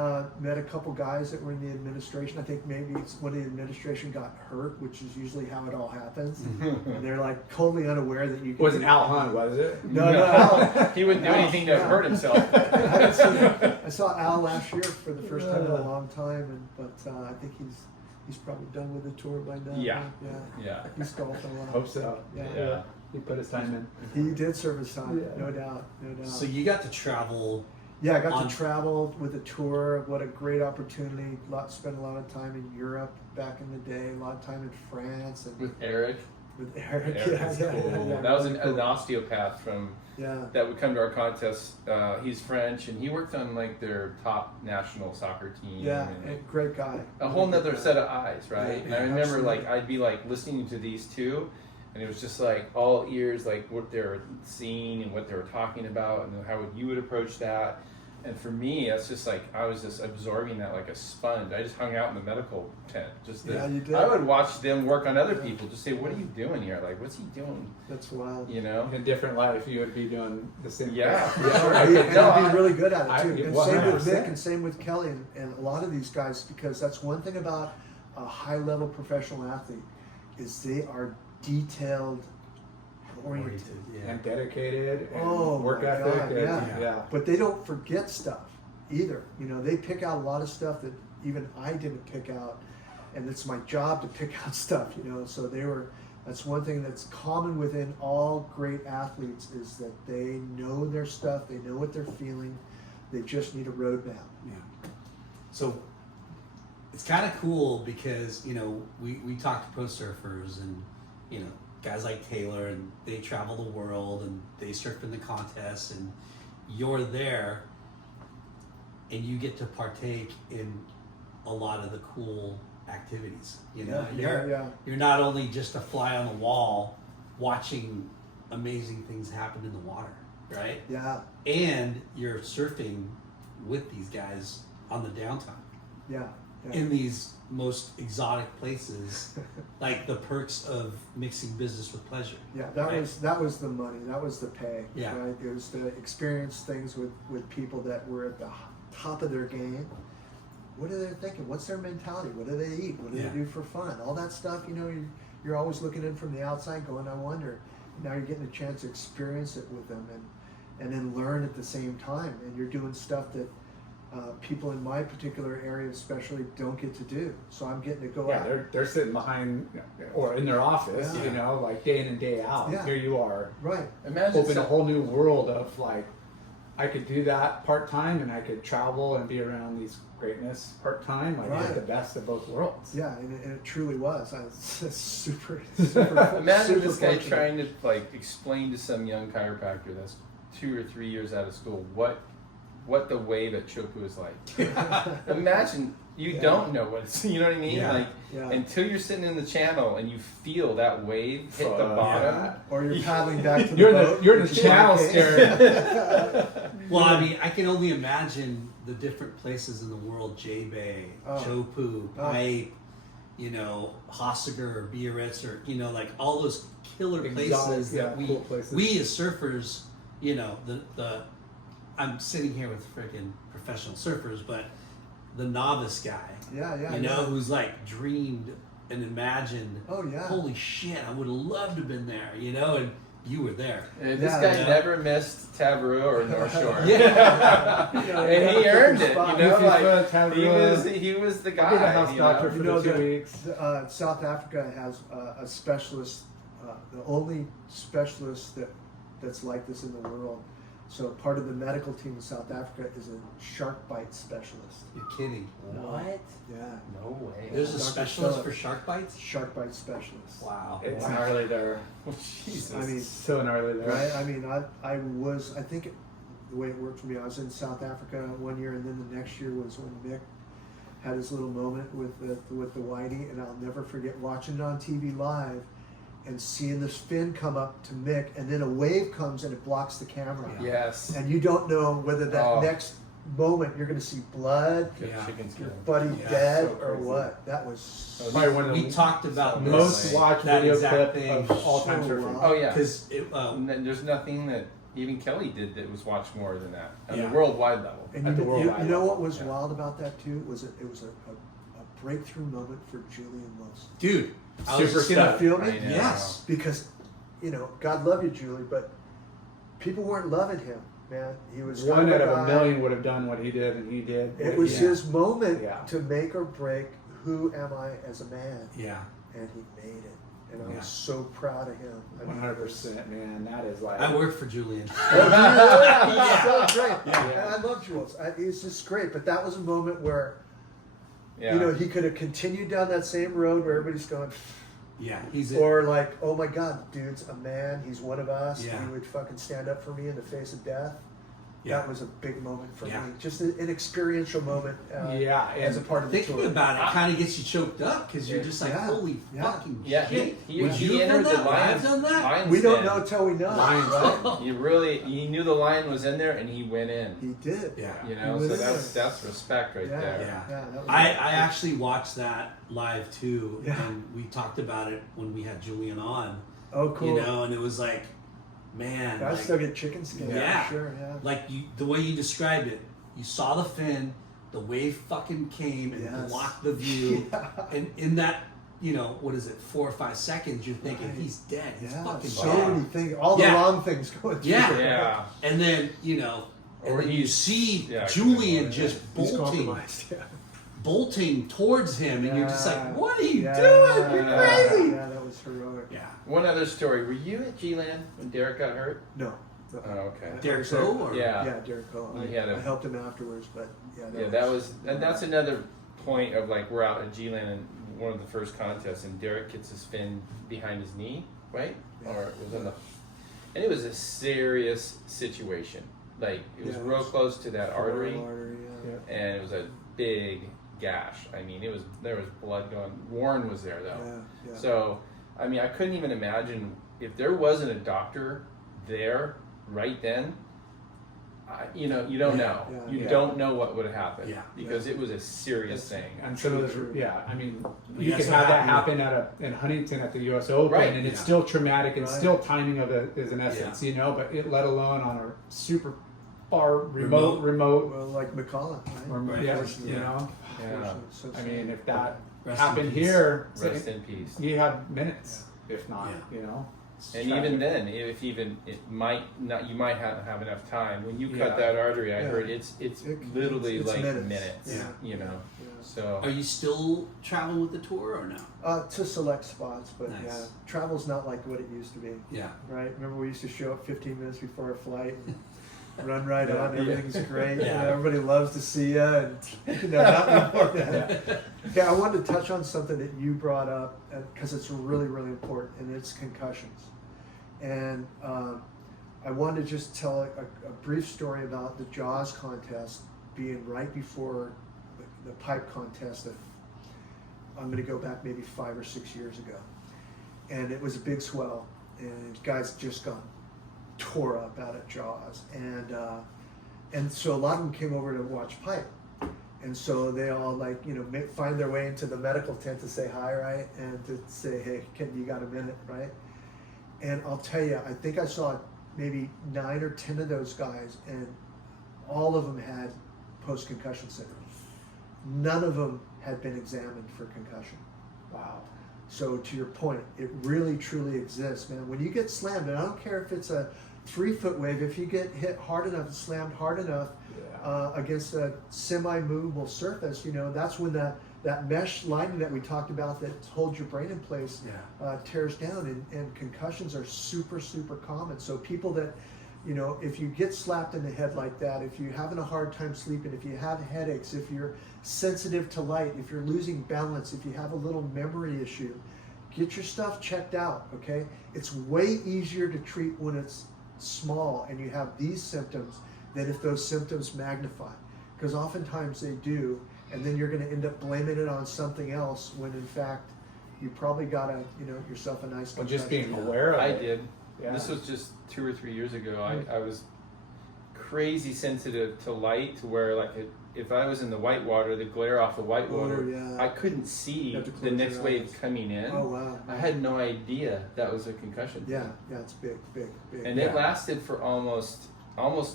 met a couple guys that were in the administration. I think maybe one of the administration got hurt, which is usually how it all happens. And they're like totally unaware that you. It wasn't Al Hunt, was it? No, Al. He wouldn't do anything to hurt himself. I saw Al last year for the first time in a long time, but I think he's probably done with the tour by now. Yeah. Yeah. Yeah. He's golfing a lot. Hope so. Yeah. He put his time in. He did serve his time, Yeah. no doubt, no doubt. So you got to travel. Yeah, I got on- to travel with a tour. What a great opportunity. Spent a lot of time in Europe back in the day, a lot of time in France and With Eric. with Eric. Eric's cool. Yeah, That was an cool. osteopath from Yeah. that would come to our contest. He's French, and he worked on like their top national soccer team. Yeah, and and great guy. a whole Really nother good set guy. of eyes, right? Yeah, and I remember absolutely. like I'd be like listening to these two, and it was just like all ears, like what they're seeing and what they were talking about, and how you would approach that. And for me, that's just like I was just absorbing that like a sponge. I just hung out in the medical tent. Yeah, you did. I would watch them work on other people. Just say, "What are you doing here? Like, what's he doing?" That's wild. You know? In a different life, you would be doing the same. Yeah. thing. Yeah, Sure. and No, he'd be really good at it too. And same with 100%. Nick and same with Kelly and a lot of these guys, because that's one thing about a high level professional athlete is they are detailed oriented. Yeah. And dedicated and Oh, work my ethic. God, and, yeah. But they don't forget stuff either. You know, they pick out a lot of stuff that even I didn't pick out, and it's my job to pick out stuff, you know. So that's one thing that's common within all great athletes is that they know their stuff, they know what they're feeling, they just need a roadmap. Yeah. So it's kind of cool because, you know, we talk to pro surfers and, you know, guys like Taylor, and they travel the world and they surf in the contests, and you're there and you get to partake in a lot of the cool activities. You know, you're not only just a fly on the wall watching amazing things happen in the water, right? Yeah, And you're surfing with these guys on the downtime yeah. in these most exotic places, like the perks of mixing business with pleasure. Yeah, that Right. was the money. That was the pay. Yeah. Right? It was to experience things with people that were at the top of their game. What are they thinking? What's their mentality? What do they eat? What do Yeah. they do for fun? All that stuff. You know, you're always looking in from the outside, going, "I wonder." Now you're getting a chance to experience it with them and then learn at the same time. And you're doing stuff that people in my particular area especially don't get to do. So I'm getting to go Yeah, out. they're sitting behind or in their office, Yeah. you know, like day in and day out. Yeah. Here you are, Right. Imagine open a whole new world of like, I could do that part time, and I could travel and be around these greatness part time. I Right. get the best of both worlds. Yeah, and it truly was. I was super. Imagine super this guy fortunate. trying to like explain to some young chiropractor that's 2 or 3 years out of school what the wave at Chopu is like. Imagine you Yeah. don't know what it's, you know what I mean? Yeah. Like Yeah. until you're sitting in the channel and you feel that wave hit the Fuck. bottom. Or you're paddling back to the You're boat. the you're with the your channel case. staring. Well, I mean, I can only imagine the different places in the world: J-Bay, Oh. Chopu, Oh. Pipe, you know, Hossiger, Biarritz, or, you know, like all those killer Exotic, places yeah, that cool places. we as surfers, you know, the I'm sitting here with freaking professional surfers, but the novice guy, Yeah. you know, who's like dreamed and imagined, Oh, yeah. holy shit, I would have loved to have been there, you know, and you were there. And this Yeah, guy yeah. never missed Tabarua or North Shore. Yeah. You know, And he yeah, earned it, spot. you know, Goofy like foot, Tabarua. he was the I did a guy, house you doctor know? for You know the 2 that, weeks. South Africa has a specialist, the only specialist that's like this in the world. So part of the medical team in South Africa is a shark bite specialist. You're kidding. What? Yeah, No way. There's a Dr. specialist Philip. for shark bites? shark bite specialist. Wow. It's Wow. gnarly there. Jesus. I mean, So gnarly there. right? I mean, I think the way it worked for me, I was in South Africa one year, and then the next year was when Mick had his little moment with the whitey, and I'll never forget watching it on TV live and seeing this fin come up to Mick, and then a wave comes and it blocks the camera. Yes. And you don't know whether that Oh. next moment you're going to see blood, Good Yeah. chicken your skin. buddy Yeah, dead, so or crazy. what. That was Probably one of We the talked about so this, most watched that video exact clip thing. of all time So surfing. wild. Oh yeah. Because And then there's nothing that even Kelly did that was watched more than that on Yeah. the worldwide level. And At the you worldwide know level, what was yeah. wild about that too? It was a breakthrough moment for Julian Wilson. dude, I was Super just You know, stud. feel I me? know. yes. Because, you know, God love you, Julie, but people weren't loving him, man. He was One kind out of of a guy- million would have done what he did, and he did. It what was he did. his moment Yeah. to make or break who am I as a man, Yeah. and he made it. And I Yeah. was so proud of him. I mean, 100%, man. That is like. I worked for Julian. He's so great. Yeah. And I love Jules. He's just great. But that was a moment where, Yeah. you know, he could have continued down that same road where everybody's going, Yeah, he's or like, oh my God, dude's a man. He's one of us. Yeah. He would fucking stand up for me in the face of death. Yeah. That was a big moment for Yeah. me. Just an experiential moment Yeah, as a and part of the thinking tour. about it kind of gets you choked up because you're just like, Yeah. holy Yeah. fucking Yeah, shit. Would he you have entered done the that? Would I have lion's, done that? lion's We don't den. know till we know. Lions. Right? He knew the lion was in there and he went in. He did. Yeah. You know, He so was in that's respect right Yeah. there. Yeah. that was I actually watched that live too, Yeah. and we talked about it when we had Julian on, Oh, cool. you know, and it was like, man, I like, still get chicken skin. Yeah. For sure. Yeah. like you, the way you described it, you saw the fin, the wave fucking came and Yes. blocked the view, Yeah. and in that, you know, what is it, 4 or 5 seconds, you're thinking, Right. he's dead, he's Yeah, fucking so dead. many things, all the Yeah. wrong things going through. Yeah. Yeah. And then, you know, and Or then you see yeah, Julian yeah. just He's bolting compromised. Yeah. towards him, and you're just like, Yeah. what are you Yeah. doing? You're Yeah. crazy. Yeah, that was heroic. Yeah. One other story. Were you at G-Land when Derek got hurt? No. Oh, okay. Derek Sorry. Bowe, or Yeah. Yeah, Derek Bowe. He had a- I helped him afterwards, but yeah. Yeah, that was, and that's another point of like we're out at G-Land and one of the first contests, and Derek gets his fin behind his knee, right? Yeah. Or it was on the, and it was a serious situation. Like it was Yeah, it real was close to that artery, yeah. Yeah. and it was a big gash. I mean, there was blood going. Warren was there though, Yeah, yeah. so I mean, I couldn't even imagine if there wasn't a doctor there right then. You know, you don't know. Yeah. You Yeah. don't know what would have happened. Yeah. Because it was a serious thing. And some of those, yeah, I mean, you That's can what have that happened. happen in Huntington at the U.S. Open, Right. and it's Yeah. still traumatic, and Right. still timing of it is an essence, you know. But let alone on a super far remote. Well, like McCullough, right? Right. Yeah, Unfortunately. you know. Yeah. So I sad. mean, if that Rest in happened peace. here, Rest in peace. you have minutes, if not, Yeah. you know. It's And tragic. even then, if even it might not, you might have enough time. When you cut Yeah. that artery, I Yeah. heard it's literally it's like minutes. minutes. Yeah. You know. Yeah. So Are you still traveling with the tour or no? To select spots, but Nice. yeah, travel's not like what it used to be, Yeah. right? Remember we used to show up 15 minutes before a flight and run right on, Yeah. everything's great, Yeah. you know, everybody loves to see you, and you know, not anymore. Okay, I wanted to touch on something that you brought up because it's really, really important, and it's concussions. And I wanted to just tell a brief story about the JAWS contest being right before the pipe contest that I'm going to go back maybe 5 or 6 years ago. And it was a big swell, and guys just got tore up out at JAWS. And so a lot of them came over to watch pipe. And so they all like, you know, find their way into the medical tent to say hi, right? And to say, hey, you got a minute, right? And I'll tell you, I think I saw maybe 9 or 10 of those guys, and all of them had post-concussion syndrome. None of them had been examined for concussion. Wow. So to your point, it really truly exists, man. When you get slammed, and I don't care if it's a 3-foot wave, if you get hit hard enough, slammed hard enough against a semi-movable surface, you know, that's when that mesh lining that we talked about that holds your brain in place tears down, and concussions are super, super common. So people that, you know, if you get slapped in the head like that, if you're having a hard time sleeping, if you have headaches, if you're sensitive to light, if you're losing balance, if you have a little memory issue, get your stuff checked out, okay? It's way easier to treat when it's small and you have these symptoms than if those symptoms magnify, because oftentimes they do, and then you're going to end up blaming it on something else when in fact you probably got to, you know, yourself a nice Well, just concussion. being aware of I it. did. Yeah. This was just 2 or 3 years ago. I was crazy sensitive to light, to where like if I was in the white water, the glare off the white water, yeah. I couldn't see You have to the close next your wave eyes. coming in. Oh wow. I had no idea that was a concussion. Yeah, it's big. And it lasted for almost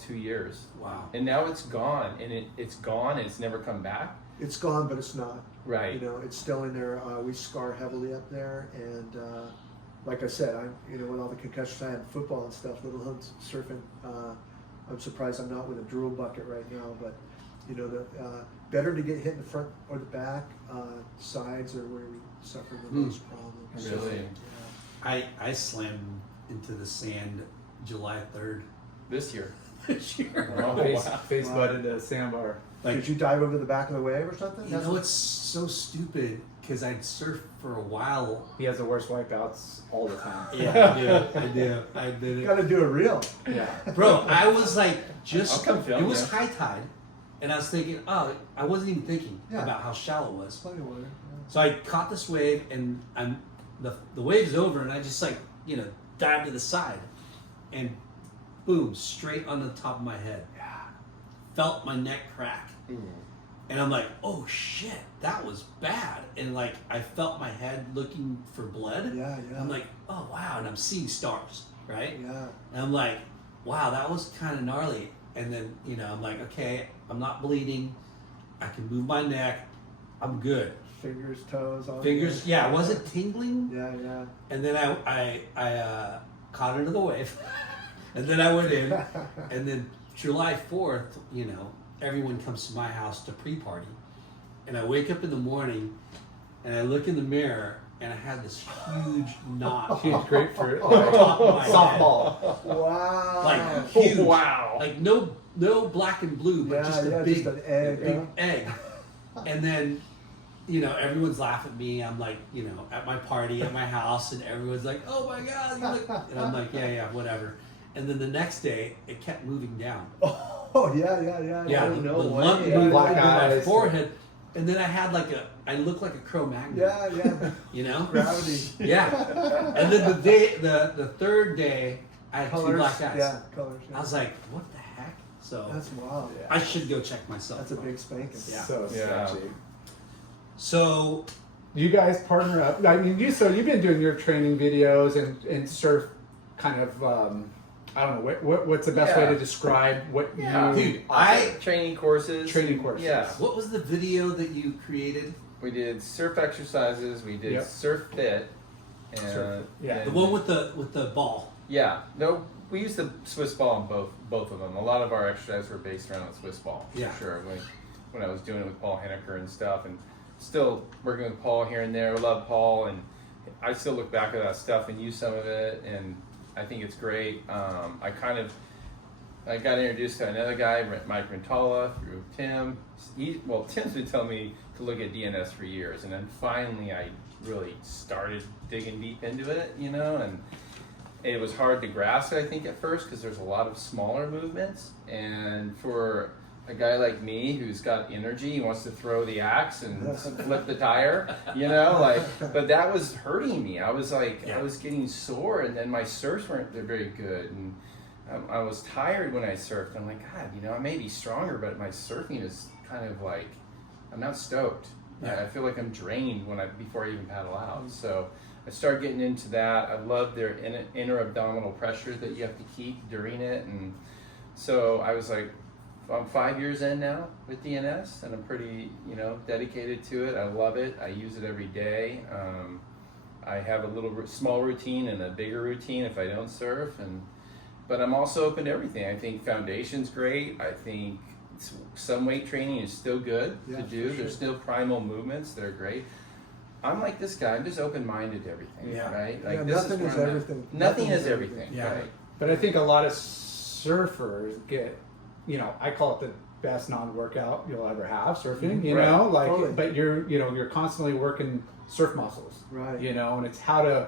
2 years. Wow. And now it's gone, and it's gone, and it's never come back. It's gone, but it's not. Right. You know, it's still in there. We scar heavily up there, and like I said, you know, with all the concussions I had in football and stuff, little hood surfing, I'm surprised I'm not with a drool bucket right now. But you know, the better to get hit in the front or the back, sides are where we suffer the most problems. Really? Yeah. I slammed into the sand July 3rd This year. this year. Oh, Face, wow. face butted the sandbar. Like, Did you dive over the back of the wave or something? you know, it's so stupid because I'd surfed for a while. He has the worst wipeouts all the time. Yeah, I did. I did You it. got to do it real. Yeah. Bro, I was like, I'll come film it was you. high tide. And I was thinking, I wasn't even thinking Yeah. about how shallow it was. Plenty of water. So I caught this wave, and the wave's over, and I just like, you know, dived to the side, and boom, straight on the top of my head. Felt my neck crack, and I'm like, oh shit, that was bad. And like, I felt my head looking for blood. Yeah. I'm like, oh wow, and I'm seeing stars, right? Yeah. And I'm like, wow, that was kind of gnarly. And then, you know, I'm like, okay, I'm not bleeding. I can move my neck. I'm good. Fingers, toes, all Fingers, yeah, was it tingling? Yeah. And then I caught into the wave. And then I went in. And then July 4th, you know, everyone comes to my house to pre-party. And I wake up in the morning and I look in the mirror and I had this huge knot Huge grapefruit. on the top of my head. Softball. Wow. Like huge. Wow. Like no black and blue, but just a big, just an egg. big egg. And then, you know, everyone's laughing at me. I'm like, you know, at my party at my house, and everyone's like, "Oh my god!" You look... And I'm like, "Yeah, whatever." And then the next day, it kept moving down. Oh yeah. Yeah, Oh, the no lump way. moved Black into my eyes. forehead, and then I had like I looked like a Cro-Magnon. Yeah. You know? Gravity. Yeah. And then the third day, I had Colors. 2 black eyes. Yeah, colors. Yeah. I was like, "What the heck?" So That's wild. Yeah. I should go check myself. That's a big spanking. Yeah. So Yeah. sketchy. So You guys partner up. I mean, you've been doing your training videos and surf kind of. I don't know what's the best way Yeah. to describe what Yeah. you. dude, I training courses. Training courses. Yeah. what was the video that you created? We did surf exercises. We did Yep. surf fit. And Surf- yeah. The one with the ball. Yeah. No, we used the Swiss ball in both of them. A lot of our exercises were based around the Swiss ball. Yeah. For sure. When I was doing it with Paul Henniker and stuff, and still working with Paul here and there. I love Paul, and I still look back at that stuff and use some of it, and I think it's great. I got introduced to another guy, Mike Rintala, through Tim. Tim's been telling me to look at DNS for years, and then finally I really started digging deep into it, you know, and it was hard to grasp, I think, at first, because there's a lot of smaller movements, and for a guy like me who's got energy, he wants to throw the axe and flip the tire, you know, but that was hurting me. I was like, I was getting sore, and then my surfs weren't very good, and I was tired when I surfed. I'm like, God, you know, I may be stronger, but my surfing is kind of like, I'm not stoked. I feel like I'm drained before I even paddle out. So I started getting into that. I love their inner abdominal pressure that you have to keep during it, and so I was like, I'm 5 years in now with DNS, and I'm pretty, dedicated to it. I love it. I use it every day. I have a small routine and a bigger routine if I don't surf, but I'm also open to everything. I think foundation's great. I think some weight training is still good to do. Sure. There's still primal movements that are great. I'm like this guy. I'm just open-minded to everything, right? Like nothing is everything. Nothing is everything, Yeah. right? But I think a lot of surfers get, I call it the best non-workout you'll ever have surfing, Right. like, Totally. but you're constantly working surf muscles, Right. and it's how to,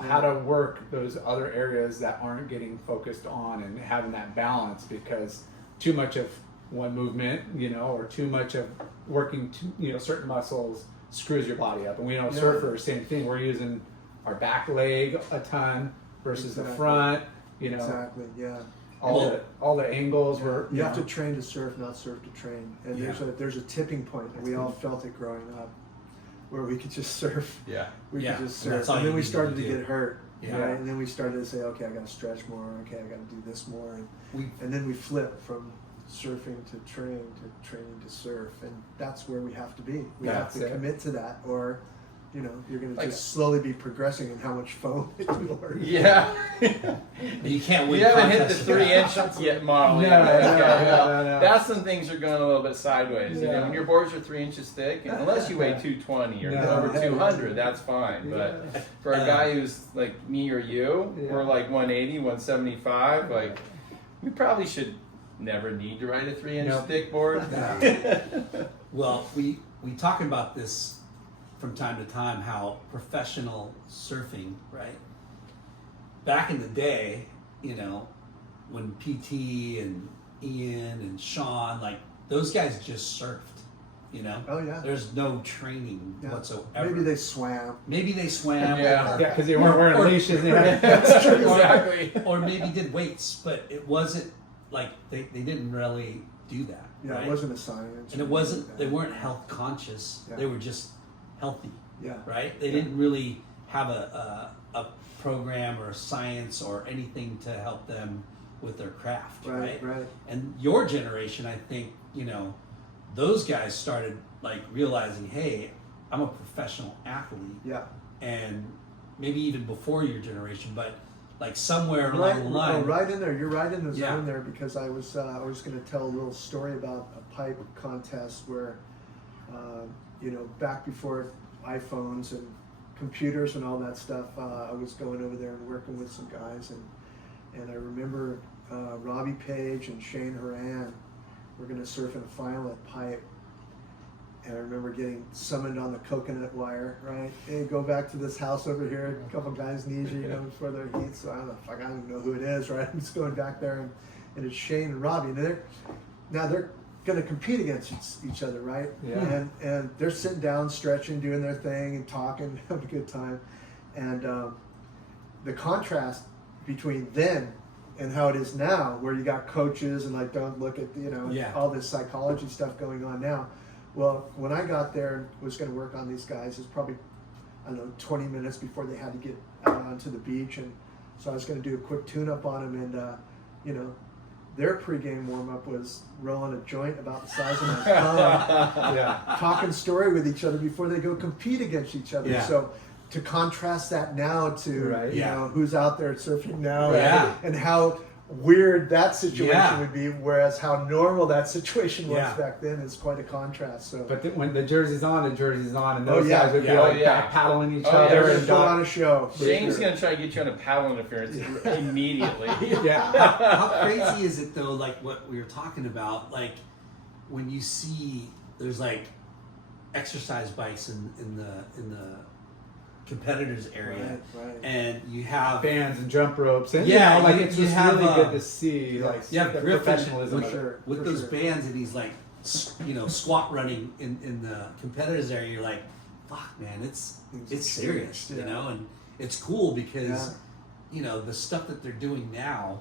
how to work those other areas that aren't getting focused on and having that balance, because too much of one movement, or too much of working, certain muscles screws your body up. And we know surfers, same thing. We're using our back leg a ton versus the front, Exactly, yeah. all the angles were. You have to train to surf, not surf to train. And there's a tipping point, and we all felt it growing up, where we could just surf. Yeah. We Yeah, could just and that's surf. all And you then we need to started to do. get hurt. Yeah. Right? And then we started to say, okay, I got to stretch more. Okay, I got to do this more. And then we flipped from surfing to training to surf. And that's where we have to be. We have to commit to that, or you're going to just slowly be progressing in how much foam it will. Yeah. You can't win. You haven't hit the contests. 3 inch yet model. No, yet. no, Okay, no, well, no. that's when things are going a little bit sideways. Yeah. When your boards are 3 inches thick, and unless you weigh 220 or No. over 200, that's fine. But for a guy who's like me or you, we're like 180, 175. Like, we probably should never need to ride a 3 inch thick board. Well, we talk about this from time to time, how professional surfing, right? Back in the day, when PT and Ian and Sean, like those guys just surfed, Oh, yeah. There's no training whatsoever. Maybe they swam. Yeah. Yeah, because they weren't wearing leashes. They had, That's true, exactly. or maybe did weights, but it wasn't like they didn't really do that. Yeah, right? it wasn't a science. And it wasn't, they weren't health conscious. Yeah. They were just healthy, Yeah. right? They didn't really have a program or a science or anything to help them with their craft, right? Right. And your generation, I think, those guys started like realizing, hey, I'm a professional athlete. Yeah. And maybe even before your generation, but like somewhere along the line. Right in there. You're right in the Yeah. zone there, because I was going to tell a little story about a pipe contest where, back before iPhones and computers and all that stuff, I was going over there and working with some guys, and I remember Robbie Page and Shane Horan were going to surf in a final at Pipe. And I remember getting summoned on the coconut wire, right? Hey, go back to this house over here. A couple guys need you, before their heat. So I don't even know who it is, right? I'm just going back there, and it's Shane and Robbie. And they're going to compete against each other, right? Yeah. And they're sitting down, stretching, doing their thing, and talking, having a good time. And the contrast between then and how it is now, where you got coaches and like don't look at all this psychology stuff going on now. Well, when I got there and was going to work on these guys, it was probably, 20 minutes before they had to get out onto the beach. And so I was going to do a quick tune-up on them. And, their pregame warm-up was rolling a joint about the size of my thumb, talking story with each other before they go compete against each other. Yeah. So to contrast that now to, Right. who's out there surfing now, Yeah. and how weird that situation Yeah. would be, whereas how normal that situation was Yeah. back then is quite a contrast. So, but when the jersey's on, and those yeah. guys would be Yeah. like Oh, yeah. paddling each Oh, other. yeah. they're and going to put on a show. for Shane's sure. going to try to get you on a paddle interference immediately. How crazy is it though, like what we were talking about, like when you see there's like exercise bikes in the competitors area, Right. and you have bands and jump ropes, and Yeah, like you- it's you just have, really good to see, yeah. like you have the Griffin professionalism with, of it. sure. with for those sure. bands, and he's like squat running in the competitors area. You're like, fuck man, it's serious, Yeah. and it's cool because the stuff that they're doing now,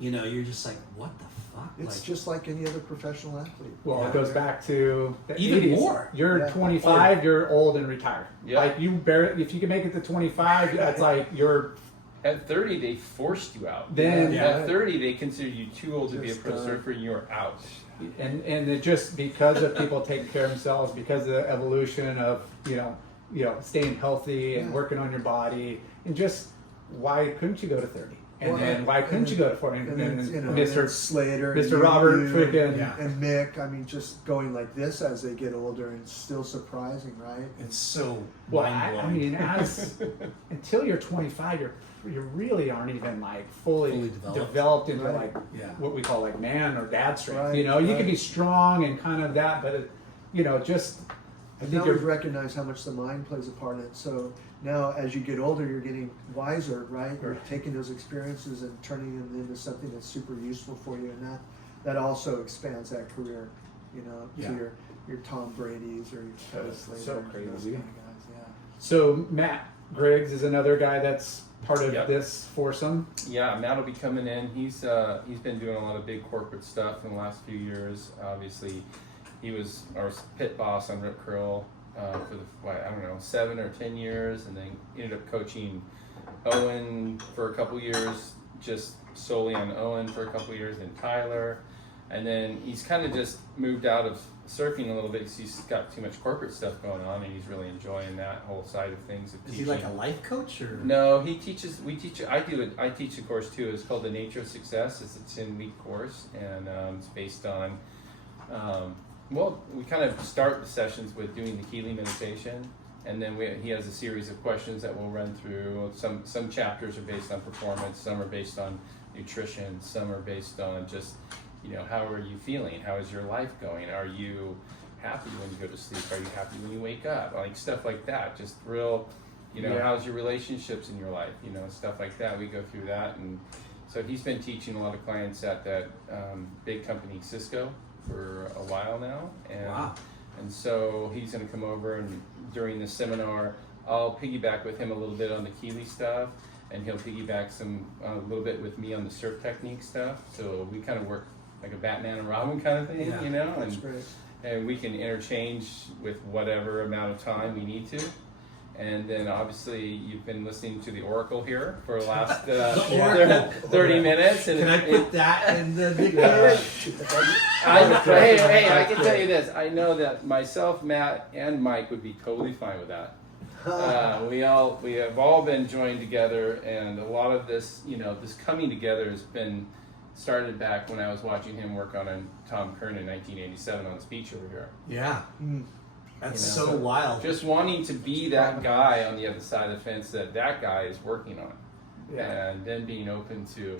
you're just like, what the fuck? It's just like any other professional athlete. Well, it goes back to the Even 80s. more. You're Yeah. 25, you're old and retired. Yeah. Like you barely, if you can make it to 25, that's like you're At 30, they forced you out. Then At 30, they considered you too old to be a Just, pro surfer, and you were out. and it just because of people taking care of themselves, because of the evolution of staying healthy and Yeah. working on your body, and just why couldn't you go to 30? And Well, then why couldn't you go to 40? And then, Mr. and Slater, Mr. and Robert you, freaking- Yeah. and Mick. I mean, just going like this as they get older, and it's still surprising, right? It's so Well, mind blowing. I mean, until you're 25, you really aren't even like fully developed into Right. like Yeah. what we call like man or dad strength. Right, You right. can be strong and kind of that, but just I And think now we've you're recognized how much the mind plays a part in it. So now, as you get older, you're getting wiser, right? You're taking those experiences and turning them into something that's super useful for you, and that also expands that career, Yeah. to your Tom Brady's or your Kelly That's Slater, so those crazy. kind of guys. Yeah. So Matt Griggs is another guy that's part of Yep. this foursome. Yeah, Matt will be coming in. He's been doing a lot of big corporate stuff in the last few years. Obviously, he was our pit boss on Rip Curl for 7 or 10 years, and then ended up coaching Owen for a couple years, just solely on Owen for a couple years, then Tyler, and then he's kind of just moved out of surfing a little bit because he's got too much corporate stuff going on, and he's really enjoying that whole side of things. Of Is he like a life coach or? No, he teaches. We teach. I do it. I teach a course too. It's called The Nature of Success. It's a 10-week course, and it's based on. We kind of start the sessions with doing the Keeley meditation, and then he has a series of questions that we'll run through. Some chapters are based on performance. Some are based on nutrition. Some are based on just, how are you feeling? How is your life going? Are you happy when you go to sleep? Are you happy when you wake up? Like stuff like that. Just real. Yeah. How's your relationships in your life? Stuff like that. We go through that, and so he's been teaching a lot of clients at that big company, Cisco, for a while now, and Wow. and so he's going to come over, and during the seminar, I'll piggyback with him a little bit on the Keeley stuff, and he'll piggyback a little bit with me on the surf technique stuff. So we kind of work like a Batman and Robin kind of thing, Yeah. That's great. and we can interchange with whatever amount of time we need to. And then obviously you've been listening to the Oracle here for the last Oracle. 30 minutes. And Can I put that in the dictionary? I can tell you this. I know that myself, Matt, and Mike would be totally fine with that. We have all been joined together, and a lot of this, this coming together has been started back when I was watching him work on a Tom Kern in 1987 on his beach over here. Yeah. That's You know, so wild. Just wanting to be that guy on the other side of the fence that guy is working on. Yeah. And then being open to,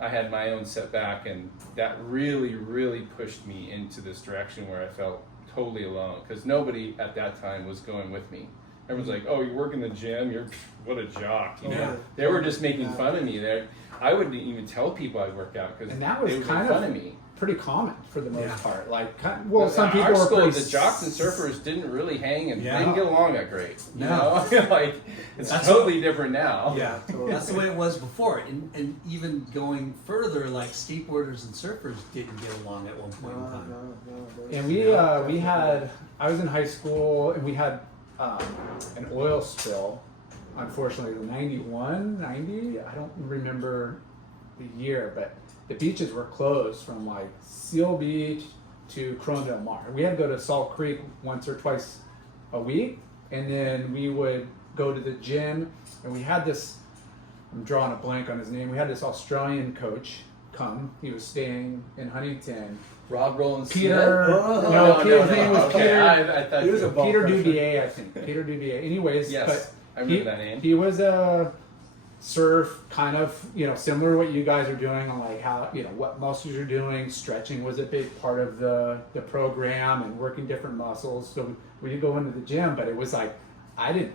I had my own setback, and that really, really pushed me into this direction where I felt totally alone, because nobody at that time was going with me. Everyone's like, "Oh, you work in the gym? What a jock!" Yeah. They were just making fun of me. I wouldn't even tell people I work out because And that was they would kind make of fun of me. pretty common for the most Yeah. part. Like, some people Our were school, pretty the jocks and surfers didn't really hang and Yeah. didn't get along that great. You No. know, like it's That's totally different now. Yeah, Totally. that's the way it was before. And even going further, like skateboarders and surfers didn't get along at one point in time. No. And we had, I was in high school, and we had an oil spill, unfortunately, in 91, 90, I don't remember the year, but the beaches were closed from like Seal Beach to Corona del Mar. We had to go to Salt Creek once or twice a week, and then we would go to the gym, and we had this, I'm drawing a blank on his name, we had this Australian coach come. He was staying in Huntington. Rob Rollins. Peter, Oh, his name was Okay, Peter. I thought He was a ball Peter crusher. Dubier, I think. Peter Dubier. Anyways, Yes, but I remember that name. he was a surf kind of, similar to what you guys are doing, on like how, what muscles you're doing. Stretching was a big part of the program, and working different muscles. So we did go into the gym, but it was like, I didn't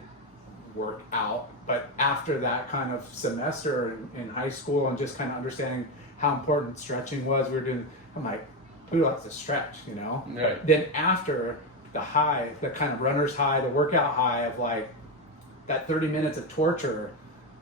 work out. But after that kind of semester in high school, and just kind of understanding how important stretching was, I'm like, who likes to stretch, Right. Then after the high, the kind of runner's high, the workout high of like that 30 minutes of torture,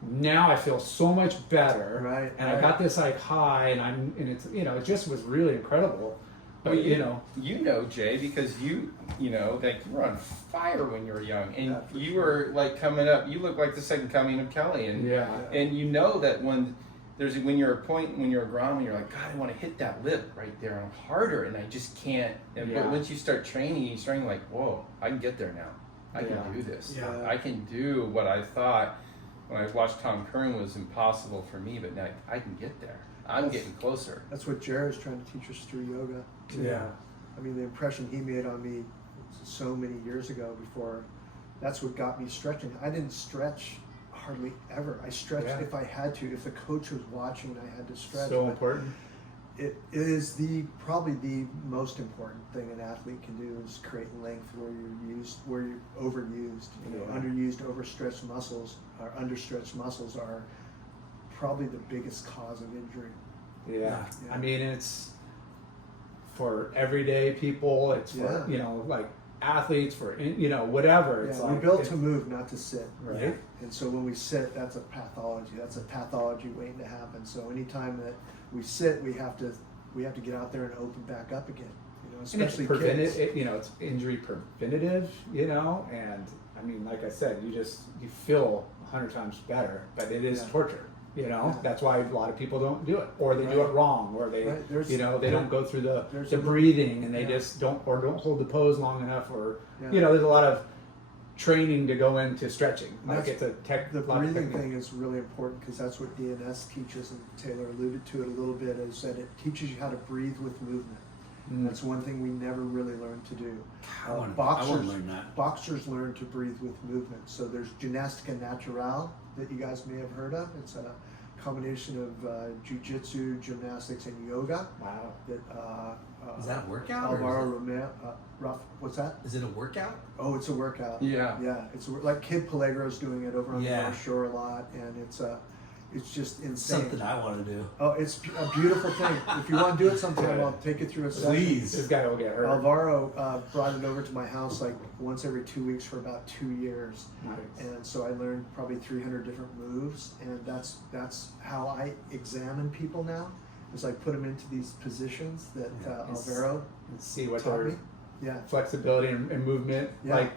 now I feel so much better. Right, And I right. got this like high, and it's, it just was really incredible. But Well, you know, you know, Jay, because you know, like you were on fire when you were young, and you were like coming up. You look like the second coming of Kelly, and and you know that when you're a point when you're a ground, when you're like, God, I want to hit that lip right there and harder, and I just can't. And but once you start training, you start like, whoa, I can get there now. I can do this. Yeah. I can do what I thought when I watched Tom Curran was impossible for me, but now I can get there. I'm getting closer. That's what Jared's trying to teach us through yoga. yeah. I mean, the impression he made on me so many years ago before, that's what got me stretching. I didn't stretch hardly ever. I stretched if I had to. If the coach was watching, I had to stretch. So but important. it is probably the most important thing an athlete can do is create length where you're overused. Underused, overstretched muscles or understretched muscles are probably the biggest cause of injury. Yeah. I mean, it's for everyday people. It's for like athletes, for whatever. It's we're like built to move, not to sit. Right. Yeah. And so when we sit, that's a pathology. That's a pathology waiting to happen. So anytime that we sit, we have to get out there and open back up again. Especially and it's kids. it's injury preventative. And I mean, like I said, you feel 100 times better, but it is torture. That's why a lot of people don't do it, or they do it wrong, or they they don't go through the breathing, and they just don't hold the pose long enough, or there's a lot of training to go into stretching. Like it's a The breathing thing is really important because that's what DNS teaches, and Taylor alluded to it a little bit, is that it teaches you how to breathe with movement. That's one thing we never really learned to do. I want to learn that. Boxers learn to breathe with movement. So there's Gymnastica Natural that you guys may have heard of. It's a combination of jiu-jitsu, gymnastics, and yoga. Wow. That Is that a workout? Alvaro Romero, what's that? Is it a workout? Oh, it's a workout. Yeah. Yeah, it's like Kid Pellegro's doing it over on the North Shore a lot, and it's just insane. Something I want to do. Oh, it's a beautiful thing. If you want to do it sometime, I'll take you through a session. Please. This guy will get hurt. Alvaro brought it over to my house like once every 2 weeks for about 2 years. Nice. And so I learned probably 300 different moves, and that's how I examine people now. Is I put them into these positions that Alvaro Let's see what taught their me. Yeah. flexibility and movement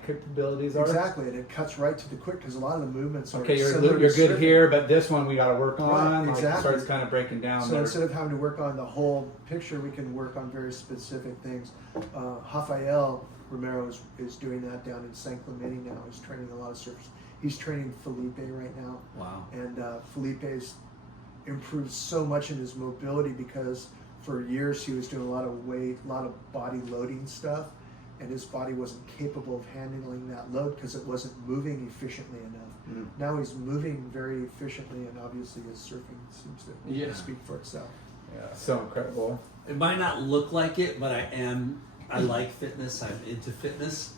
capabilities are. Exactly, and it cuts right to the quick because a lot of the movements are Okay, you're similar to good surfing. here, but this one we got to work on. Right, Like exactly. it starts kind of breaking down. So instead of having to work on the whole picture, we can work on very specific things. Rafael Romero is doing that down in San Clemente now. He's training a lot of surfers. He's training Felipe right now. Wow. And Felipe's improved so much in his mobility because for years he was doing a lot of weight, a lot of body loading stuff, and his body wasn't capable of handling that load because it wasn't moving efficiently enough. Now he's moving very efficiently, and obviously his surfing seems to speak for itself. Yeah. So incredible. It might not look like it, but I like fitness. I'm into fitness.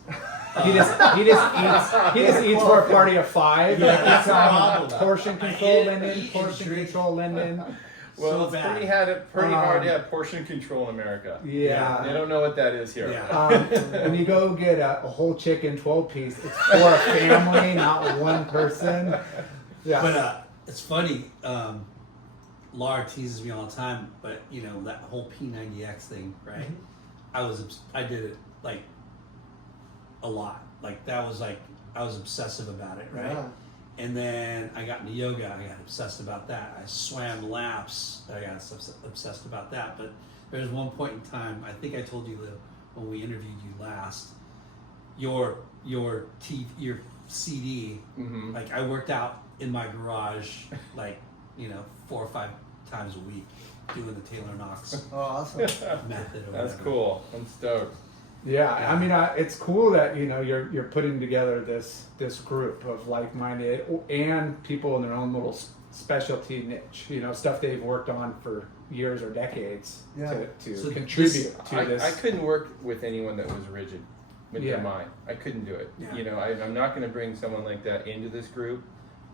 He just eats for a party of 5. Yeah, Like, that's it's the problem. portion control eat linden, and portion drink. control linden. Well, So it's bad. pretty hard to have portion control in America. Yeah. They don't know what that is here. Yeah. When you go get a whole chicken 12-piece, it's for a family, not one person. Yeah. But it's funny. Laura teases me all the time, but that whole P90X thing, right? I did it like a lot. Like that was like I was obsessive about it, right? Yeah. And then I got into yoga. I got obsessed about that. I swam laps. I got obsessed about that. But there's one point in time. I think I told you when we interviewed you last. Your CD. Mm-hmm. Like I worked out in my garage, like 4 or 5 times a week, doing the Taylor Knox Oh, awesome. method. Or That's whatever. cool. I'm stoked. Yeah, I mean, it's cool that you're putting together this group of like-minded and people in their own little specialty niche. Stuff they've worked on for years or decades to So contribute to this. I couldn't work with anyone that was rigid with their Yeah. mind. I couldn't do it. Yeah. I'm not going to bring someone like that into this group.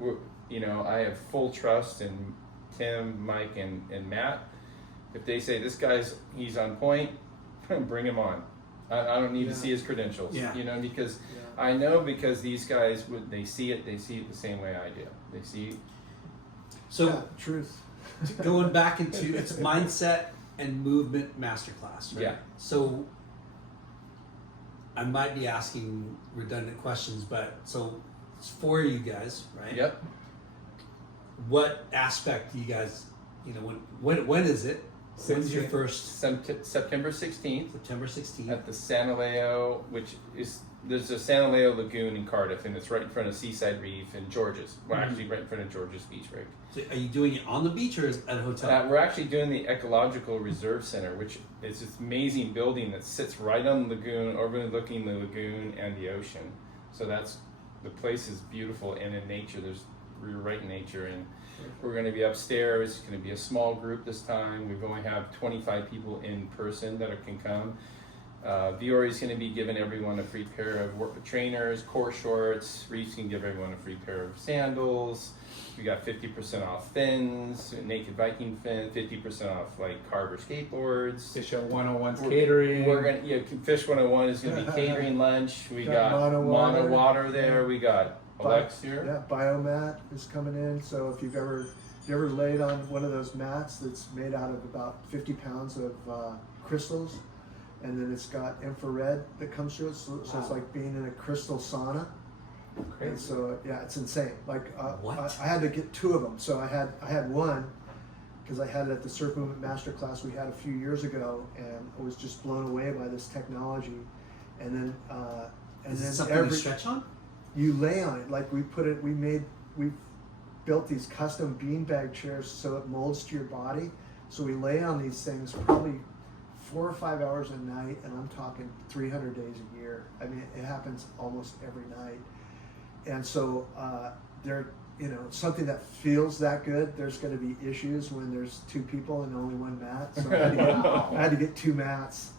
I have full trust in Tim, Mike, and Matt. If they say this he's on point, bring him on. I don't need to see his credentials. Yeah. Because I know because these guys they see it the same way I do. They see. So Truth. going back into it's mindset, and movement masterclass, right? Yeah. So I might be asking redundant questions, but so it's for you guys, right? Yep. What aspect do you guys, when is it? When's your first? September 16th September 16th. at the Santa Leo, there's a Santa Leo Lagoon in Cardiff, and it's right in front of Seaside Reef and George's. Well, actually, right in front of George's Beach, right? So are you doing it on the beach or at a hotel? We're actually doing the Ecological Reserve Center, which is this amazing building that sits right on the lagoon, overlooking the lagoon and the ocean. So the place is beautiful and in nature. We're right in nature, and we're going to be upstairs. It's going to be a small group this time. We only have 25 people in person that can come. Viore is going to be giving everyone a free pair of trainers, core shorts. Reef's going to give everyone a free pair of sandals. We got 50% off fins, Naked Viking fin, 50% off like Carver skateboards. Fish 101's catering. We're gonna Fish 101 is gonna be catering lunch. We got Mono water there. We got Elixir. Yeah, Biomat is coming in. So if you ever laid on one of those mats that's made out of about 50 pounds of crystals, and then it's got infrared that comes through it, so it's like being in a crystal sauna. And so yeah, it's insane. Like I had to get 2 of them. So I had one because I had it at the Surf Movement Masterclass we had a few years ago, and I was just blown away by this technology. And then Is it something you stretch on? You lay on it. Like we built these custom beanbag chairs so it molds to your body. So we lay on these things probably 4 or 5 hours a night, and I'm talking 300 days a year. I mean, it happens almost every night. And so something that feels that good, there's going to be issues when there's 2 people and only 1 mat. So I had to get 2 mats.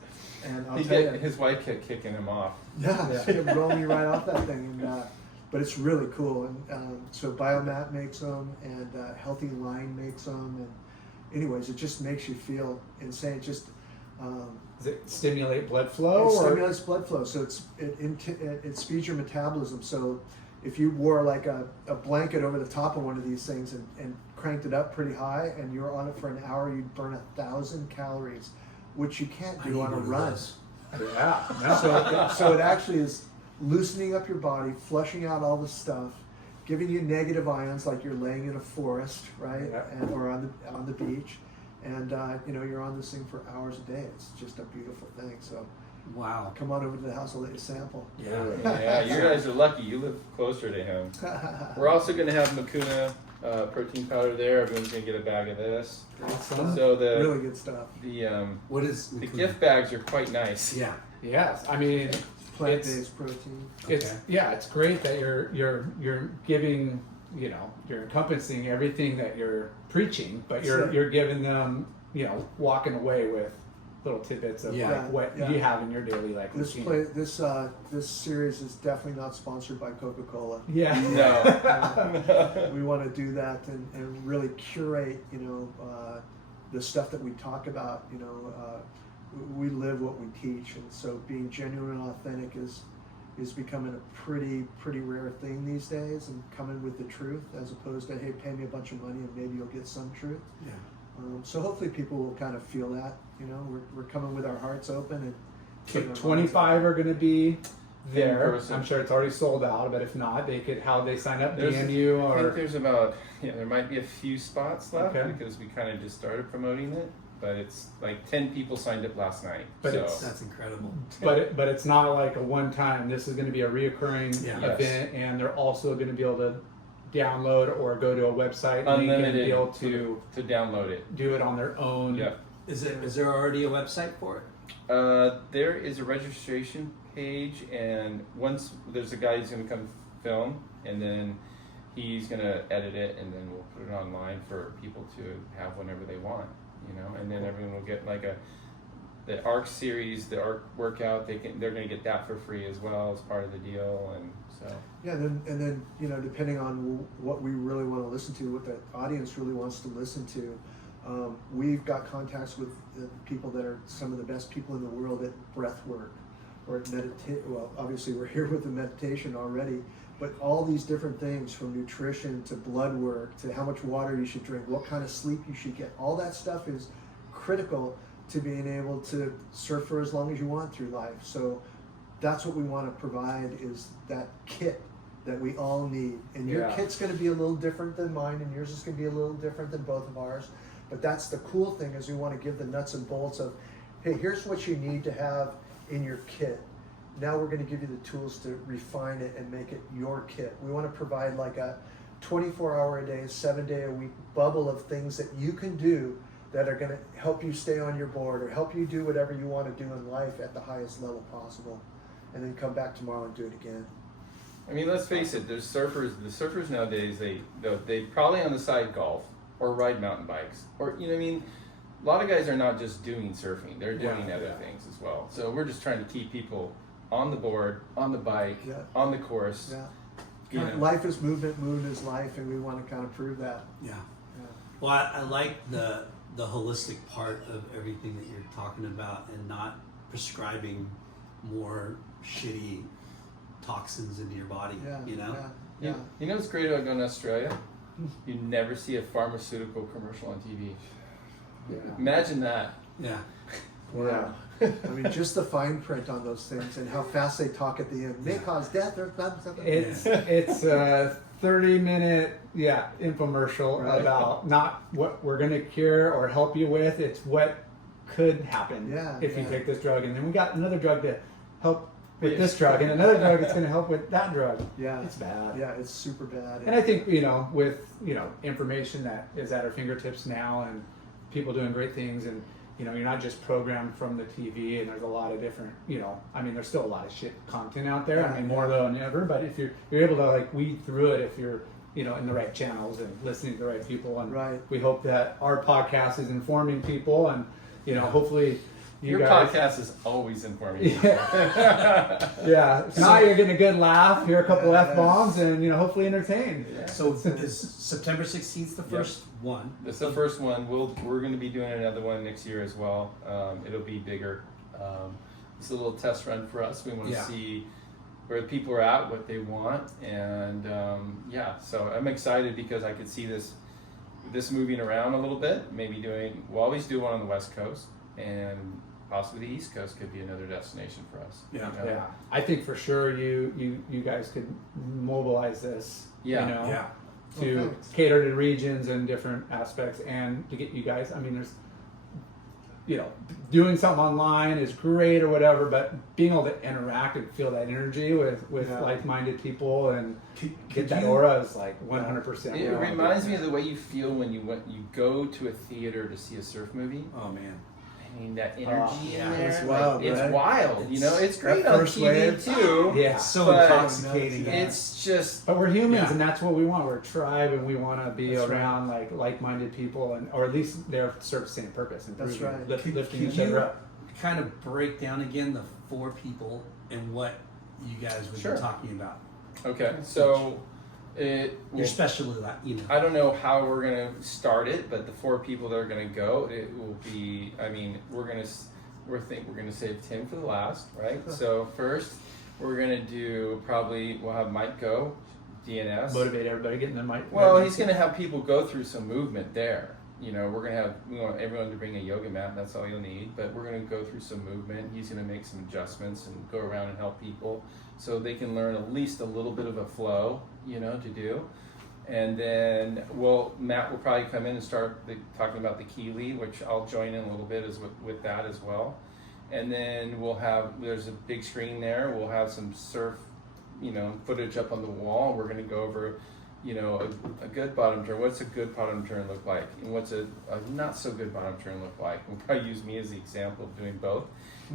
And I'll tell you, his wife kept kicking him off. Yeah, she kept rolling me right off that thing. And, but it's really cool. And so Biomat makes them, and Healthy Line makes them. And anyways, it just makes you feel insane. It just does it stimulate blood flow? It stimulates blood flow, so it speeds your metabolism. So if you wore like a blanket over the top of one of these things and cranked it up pretty high, and you were on it for an hour, you'd burn 1,000 calories, which you can't do on a run. Yeah. So it actually is loosening up your body, flushing out all the stuff, giving you negative ions like you're laying in a forest, right, or on the beach, and you're on this thing for hours a day. It's just a beautiful thing. So. Wow. Come on over to the house, I'll let you sample. Yeah, you guys are lucky. You live closer to him. We're also going to have Makuna protein powder there. Everyone's going to get a bag of this. Awesome. So really good stuff. What is the gift bags are quite nice. Yeah. Yes. I mean, plant-based protein. It's great that you're giving, you're encompassing everything that you're preaching, but you're giving them, walking away with little tidbits of what you have in your daily life. This series is definitely not sponsored by Coca-Cola. Yeah. No. We want to do that and really curate, the stuff that we talk about. We live what we teach, and so being genuine and authentic is becoming a pretty rare thing these days, and coming with the truth as opposed to, hey, pay me a bunch of money and maybe you'll get some truth. Yeah. So hopefully people will kind of feel that, we're coming with our hearts open, and 25 are going to be there. person. I'm sure it's already sold out, but if not, how they sign up, DM you I or. think there's there might be a few spots left because we kind of just started promoting it, but it's like 10 people signed up last night. But that's incredible. But it's not like a one-time. This is going to be a reoccurring event, and they're also going to be able to download or go to a website Unlimited and be able to download it. Do it on their own. Yeah. Is there already a website for it? There is a registration page, and once there's a guy who's going to come film, and then he's going to edit it, and then we'll put it online for people to have whenever they want, and then everyone will get like the ARC series, the ARC workout. They're going to get that for free as well as part of the deal, and so. Yeah, and then depending on what we really want to listen to, what the audience really wants to listen to, we've got contacts with people that are some of the best people in the world at breath work or at meditation. Well, obviously we're here with the meditation already, but all these different things from nutrition to blood work to how much water you should drink, what kind of sleep you should get, all that stuff is critical to being able to surf for as long as you want through life. So that's what we want to provide, is that kit that we all need. And your Yeah. kit's going to be a little different than mine, and yours is going to be a little different than both of ours. But that's the cool thing, is we want to give the nuts and bolts of, hey, here's what you need to have in your kit. Now we're going to give you the tools to refine it and make it your kit. We want to provide like a 24-hour-a-day, 7-day-a-week bubble of things that you can do that are going to help you stay on your board or help you do whatever you want to do in life at the highest level possible. And then come back tomorrow and do it again. I mean, let's face it. There's surfers. The surfers nowadays, they probably on the side golf or ride mountain bikes, or you know what I mean. A lot of guys are not just doing surfing; they're doing other things as well. So we're just trying to keep people on the board, on the bike, on the course. Yeah. You know. Life is movement, movement is life, and we want to kind of prove that. Yeah. Well, I like the holistic part of everything that you're talking about, and not prescribing more shitty toxins into your body. Yeah. You know. Yeah. You know what's great about going to Australia? You never see a pharmaceutical commercial on TV. Yeah. Imagine that. Yeah. Wow. I mean, just the fine print on those things and how fast they talk at the end may cause death or something. It's a 30-minute infomercial about not what we're going to cure or help you with. It's what could happen if you take this drug. And then we got another drug to help with this drug, and another drug that's going to help with that drug. Yeah. It's bad. Yeah, it's super bad. And I think, with, information that is at our fingertips now, and people doing great things, and, you're not just programmed from the TV, and there's a lot of different, there's still a lot of shit content out there. More than ever, but if you're able to weed through it, if you're, in the right channels and listening to the right people, and we hope that our podcast is informing people, and, hopefully your guys, podcast is always informing. Yeah. If not, you're getting a good laugh, hear a couple F-bombs, and, hopefully entertained. Yeah. So is September 16th the first one? It's the first one. We're going to be doing another one next year as well. It'll be bigger. It's a little test run for us. We want to see where the people are at, what they want, and so I'm excited because I could see this moving around a little bit. Maybe we'll always do one on the West Coast, and possibly the East Coast could be another destination for us. Yeah. Yeah, I think for sure you guys could mobilize this. To cater to regions and different aspects, and to get you guys. There's, doing something online is great or whatever, but being able to interact and feel that energy with like-minded people and get that aura is 100%. It reminds me of the way you feel when you go to a theater to see a surf movie. Oh man. That energy in there, it's wild. It's wild. It's great on TV wave. too. Yeah, so intoxicating. It's just. But we're humans, and that's what we want. We're a tribe, and we want to be around like-minded people, and or at least they're serve the same purpose. And That's right. Lifting each other up. Kind of break down again the 4 people and what you guys would be talking about. Okay, so Your specialty, I don't know how we're gonna start it, but the 4 people that are gonna go, it will be. We're gonna save Tim for the last, right? So first, we're gonna do we'll have Mike go, DNS. Motivate everybody, getting the mic. Well, he's gonna have people go through some movement there. We want everyone to bring a yoga mat. That's all you'll need. But we're gonna go through some movement. He's gonna make some adjustments and go around and help people, so they can learn at least a little bit of a flow, to do. And then, Matt will probably come in and start talking about the Keeley, which I'll join in a little bit with that as well. And then there's a big screen there. We'll have some surf, footage up on the wall. We're going to go over, a good bottom turn. What's a good bottom turn look like? And what's a not so good bottom turn look like? We'll probably use me as the example of doing both.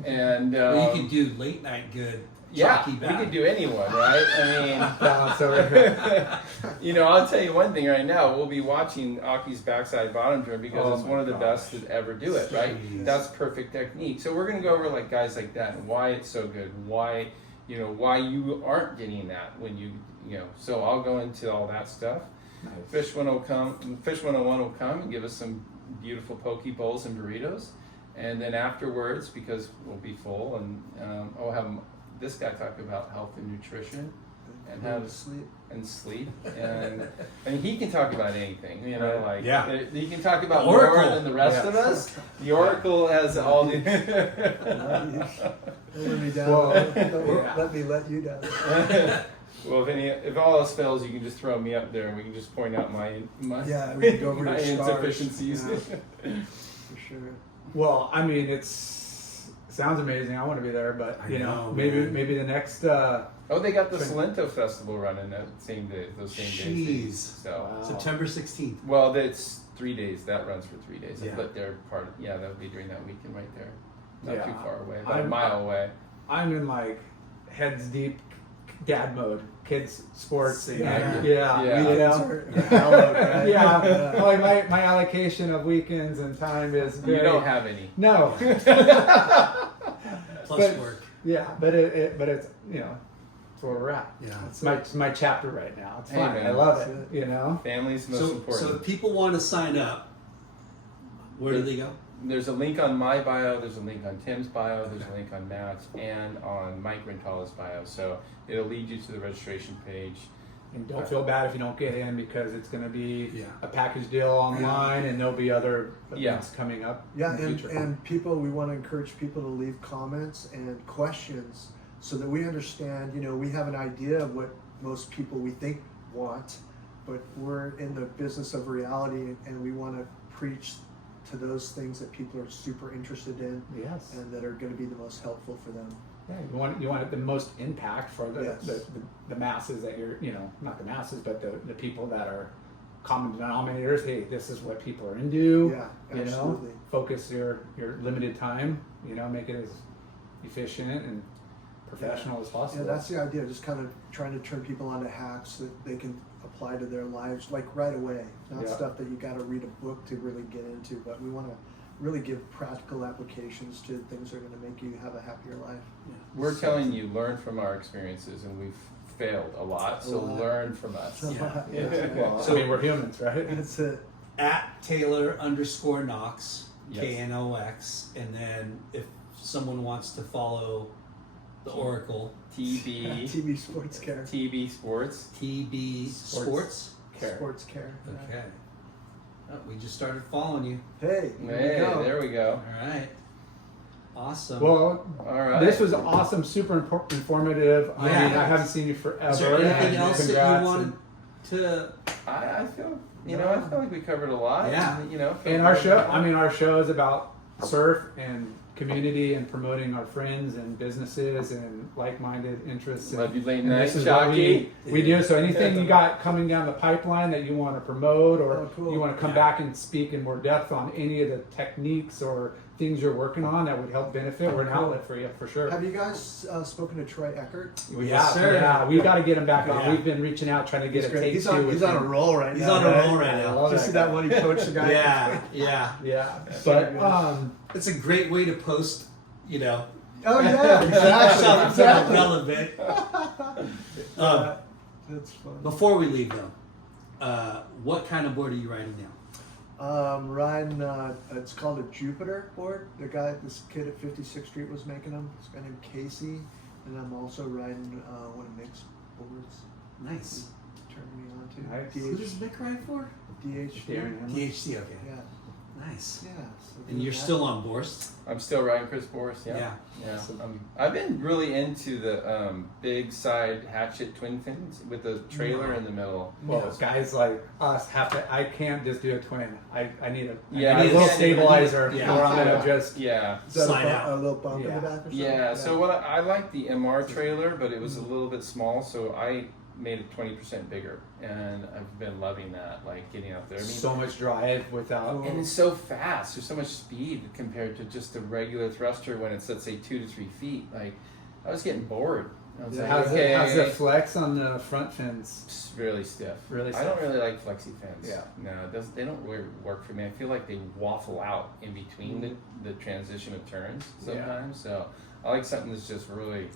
And you could do late night good. We could do anyone, right? Balance over here. I'll tell you one thing right now. We'll be watching Aki's backside bottom turn because it's one of the best to ever do it, right? Jeez. That's perfect technique. So we're going to go over guys like that and why it's so good, why you aren't getting that when so I'll go into all that stuff. Nice. Fish 101 will come and give us some beautiful poke bowls and burritos. And then afterwards, because we'll be full, and I'll have this guy talk about health and nutrition. and Go to have sleep. and sleep, and he can talk about anything, you know, like Yeah. he can talk about The Oracle. more than the rest Yeah. of us. The Oracle has all the. Don't let me down. Well, Don't let me let you down. Well, if all else fails, you can just throw me up there, and we can just point out my Yeah, we can go over my your scars. insufficiencies. Yeah. For sure. Well, I mean, sounds amazing. I want to be there, but I you know, know, maybe man. maybe the next. Oh, they got the Salento Festival running that same day, those same Jeez. days. So, Wow. September 16th. well, that's 3 days. That runs for 3 days. Yeah. But they're part. Yeah, that would be during that weekend right there. Not Yeah. too far away, about a I'm- mile away. I'm in like heads deep dad mode. Kids sports. Same Yeah. here. Yeah. Yeah. You Weekends know? are hallowed, right? Yeah. Like my allocation of weekends and time is You very. don't have any. No. Plus But- work. Yeah, but it's you know, it's where we're at. Yeah. It's my chapter right now. It's Hey, fine. man. I love That's it. You know. Family's most So important. if people want to sign up, where do they go? There's a link on my bio, there's a link on Tim's bio, there's a link on Matt's, and on Mike Rintala's bio. So it'll lead you to the registration page. And don't feel bad if you don't get in because it's going to be Yeah. a package deal online, and there'll be other Yeah. events coming up. Yeah, in the and, future. and people, we want to encourage people to leave comments and questions so that we understand, you know, we have an idea of what most people we think want, but we're in the business of reality and we want to preach to those things that people are super interested in Yes. and that are going to be the most helpful for them. Yeah, you want the most impact for Yes. the masses that you're, you know, not the masses, but the people that are common denominators. Hey, this is what people are into. Yeah, you absolutely. know, focus your limited time. You know, make it as efficient and professional as Yeah, possible. that's the idea, just kind of trying to turn people onto hacks that they can apply to their lives like right away. Not Yeah. stuff that you got to read a book to really get into, but we want to really give practical applications to things that are going to make you have a happier life. We're telling you, learn from our experiences, and we've failed a lot, so A lot. learn from us. Yeah. Yeah. Well, So- I mean, we're humans, right? That's it. At Taylor_Knox, Yes. KNOX, and then if someone wants to follow the Oracle, TB, TV Sports Care. TB Sports. TB Sports. Care. Sports Care. Okay. Oh, we just started following you. Hey, Hey, there we go. All right. Awesome. Well, All right. this was awesome, super informative. I Yeah. mean, I haven't seen you forever. is there anything and else that congrats, you wanted to? I feel, I feel like we covered a lot. Yeah. You know. And our show, I mean, our show is about surf and community and promoting our friends and businesses and like-minded interests. And, Love you late and night, this is what Shocky. we do. So anything you got coming down the pipeline that you want to promote, or Oh, cool. you want to come Yeah. back and speak in more depth on any of the techniques or things you're working on that would help benefit, we're an Cool. outlet for you for sure. Have you guys spoken to Troy Eckert? Yes, sir. Yeah, we got to get him back on. Yeah. We've been reaching out, trying to get He's a great. take He's two on, with he's on a him. roll right He's now. on a right? roll right I now. love Did you see that that one he coached the guy? Yeah, yeah. Yeah, Very but It's a great way to post, you know, Oh yeah, exactly. something exactly. relevant. That's fun. Before we leave, though, what kind of board are you riding now? Riding, it's called a Jupiter board. This kid at 56th Street was making them. This guy named Casey, and I'm also riding one of Mick's boards. Nice. Turned me on to Nice. Who does Mick ride for? DHD. Darren Hamlin. DHC, okay. Yeah, Nice. yeah. So And doing you're that. still on Borst? I'm still riding Chris Boris. Yeah. I've been really into the big side hatchet twin fins with the trailer in the middle. Well, guys like us have to. I can't just do a twin. I need a, Yeah, I need a little yeah, stabilizer, yeah. or I'm gonna Yeah. just. Yeah. Is that Slide a out. little bump in Yeah. the back or something? Yeah. So what I like the MR trailer, but it was a little bit small, so I made it 20% bigger, and I've been loving that, like getting out there. I mean, So much drive without. and it's so fast. There's so much speed compared to just a regular thruster when it's, let's say, 2 to 3 feet. Like, I was getting bored. I was like, How's okay, the flex on the front fins? it's really stiff. Really I don't stiff. really like flexi fins. Yeah. No, they don't really work for me. I feel like they waffle out in between the transition of turns sometimes. So I like something that's just really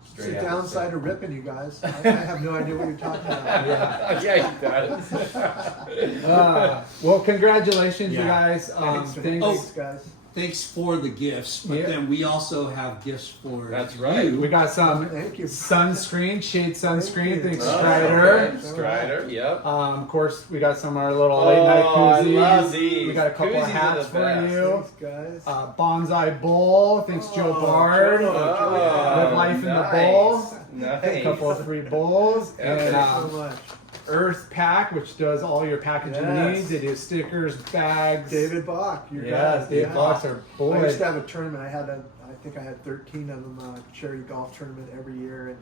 It's straight the out. downside of ripping, you guys. I have no idea what you're talking about. Yeah. Yeah, he does. Well, congratulations, you Yeah. guys. Thanks, Things, thanks, guys. thanks for the gifts, but Yeah. then we also have gifts for That's right. you. We got some Thank you. sunscreen, shade sunscreen. Thank you. Thanks, Oh, Strider. okay. Strider, yep. Of course, we got some of our little late night I koozies. love these. We got a couple Koozies of are hats the for best. you. Thanks, guys. Bonsai bowl. Thanks, Joe Bard. Joe. Live life in the bowl. Nice. A couple of free bowls. Okay. And Thanks so much. Earth Pack, which does all your packaging Yes. needs. They do stickers, bags. David Bach, your Yes, guy. David Yeah. Bach's our boy. I used to have a tournament. I think I had 13 of them. Charity golf tournament every year,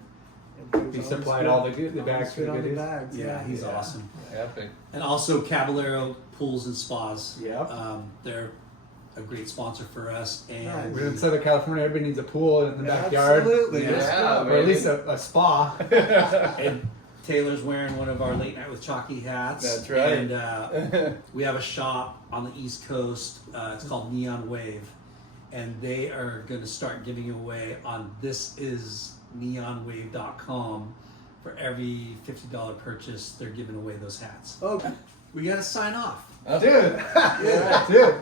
and He was supplied always all the good. bags for Good the on the goodies. bags. Yeah, he's awesome. Epic. And also Caballero Pools and Spas. Yep. They're a great sponsor for us. And We're in Southern California. Everybody needs a pool in the backyard. Absolutely. Yeah. Let's Yeah, go. Or at least a spa. and Taylor's wearing one of our late night with Chalky hats. That's right. And we have a shop on the East Coast. It's called Neon Wave, and they are going to start giving away on thisisneonwave.com. For every $50 purchase, they're giving away those hats. Oh, We got to sign off. Dude. Dude.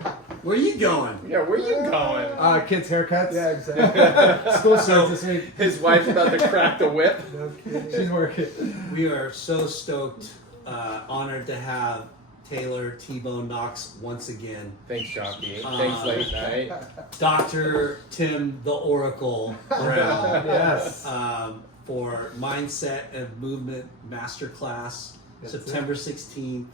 Where are you going? Yeah, where you going? Kids' haircuts. yeah, exactly. School starts this week. His wife's about to crack the whip. No kidding. She's working. We are so stoked, honored to have Taylor T-Bone Knox once again. Thanks, Jockey. Thanks, late night. Dr. Tim the Oracle Brown Yes. for Mindset and Movement Masterclass, That's September 16th.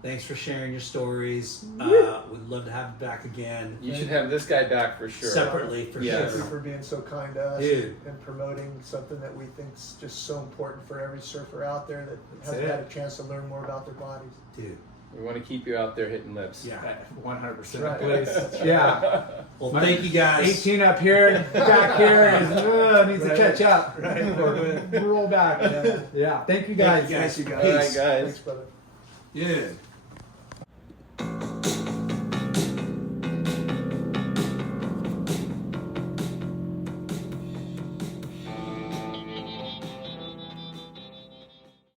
Thanks for sharing your stories. We'd love to have you back again. You should have this guy back for sure. Separately, for Yes. Thank you sure. for being so kind to us Dude. and promoting something that we think is just so important for every surfer out there that That's hasn't it. had a chance to learn more about their bodies. Dude. We want to keep you out there hitting lips. Yeah. 100%. Right. Please. Yeah. Well, thank you guys. 18 up here, back here needs to Right. catch up. Right. Roll back. Yeah. Yeah. Thank you guys. Thank you guys. Thank you guys. All right, guys. Thanks, brother. Dude.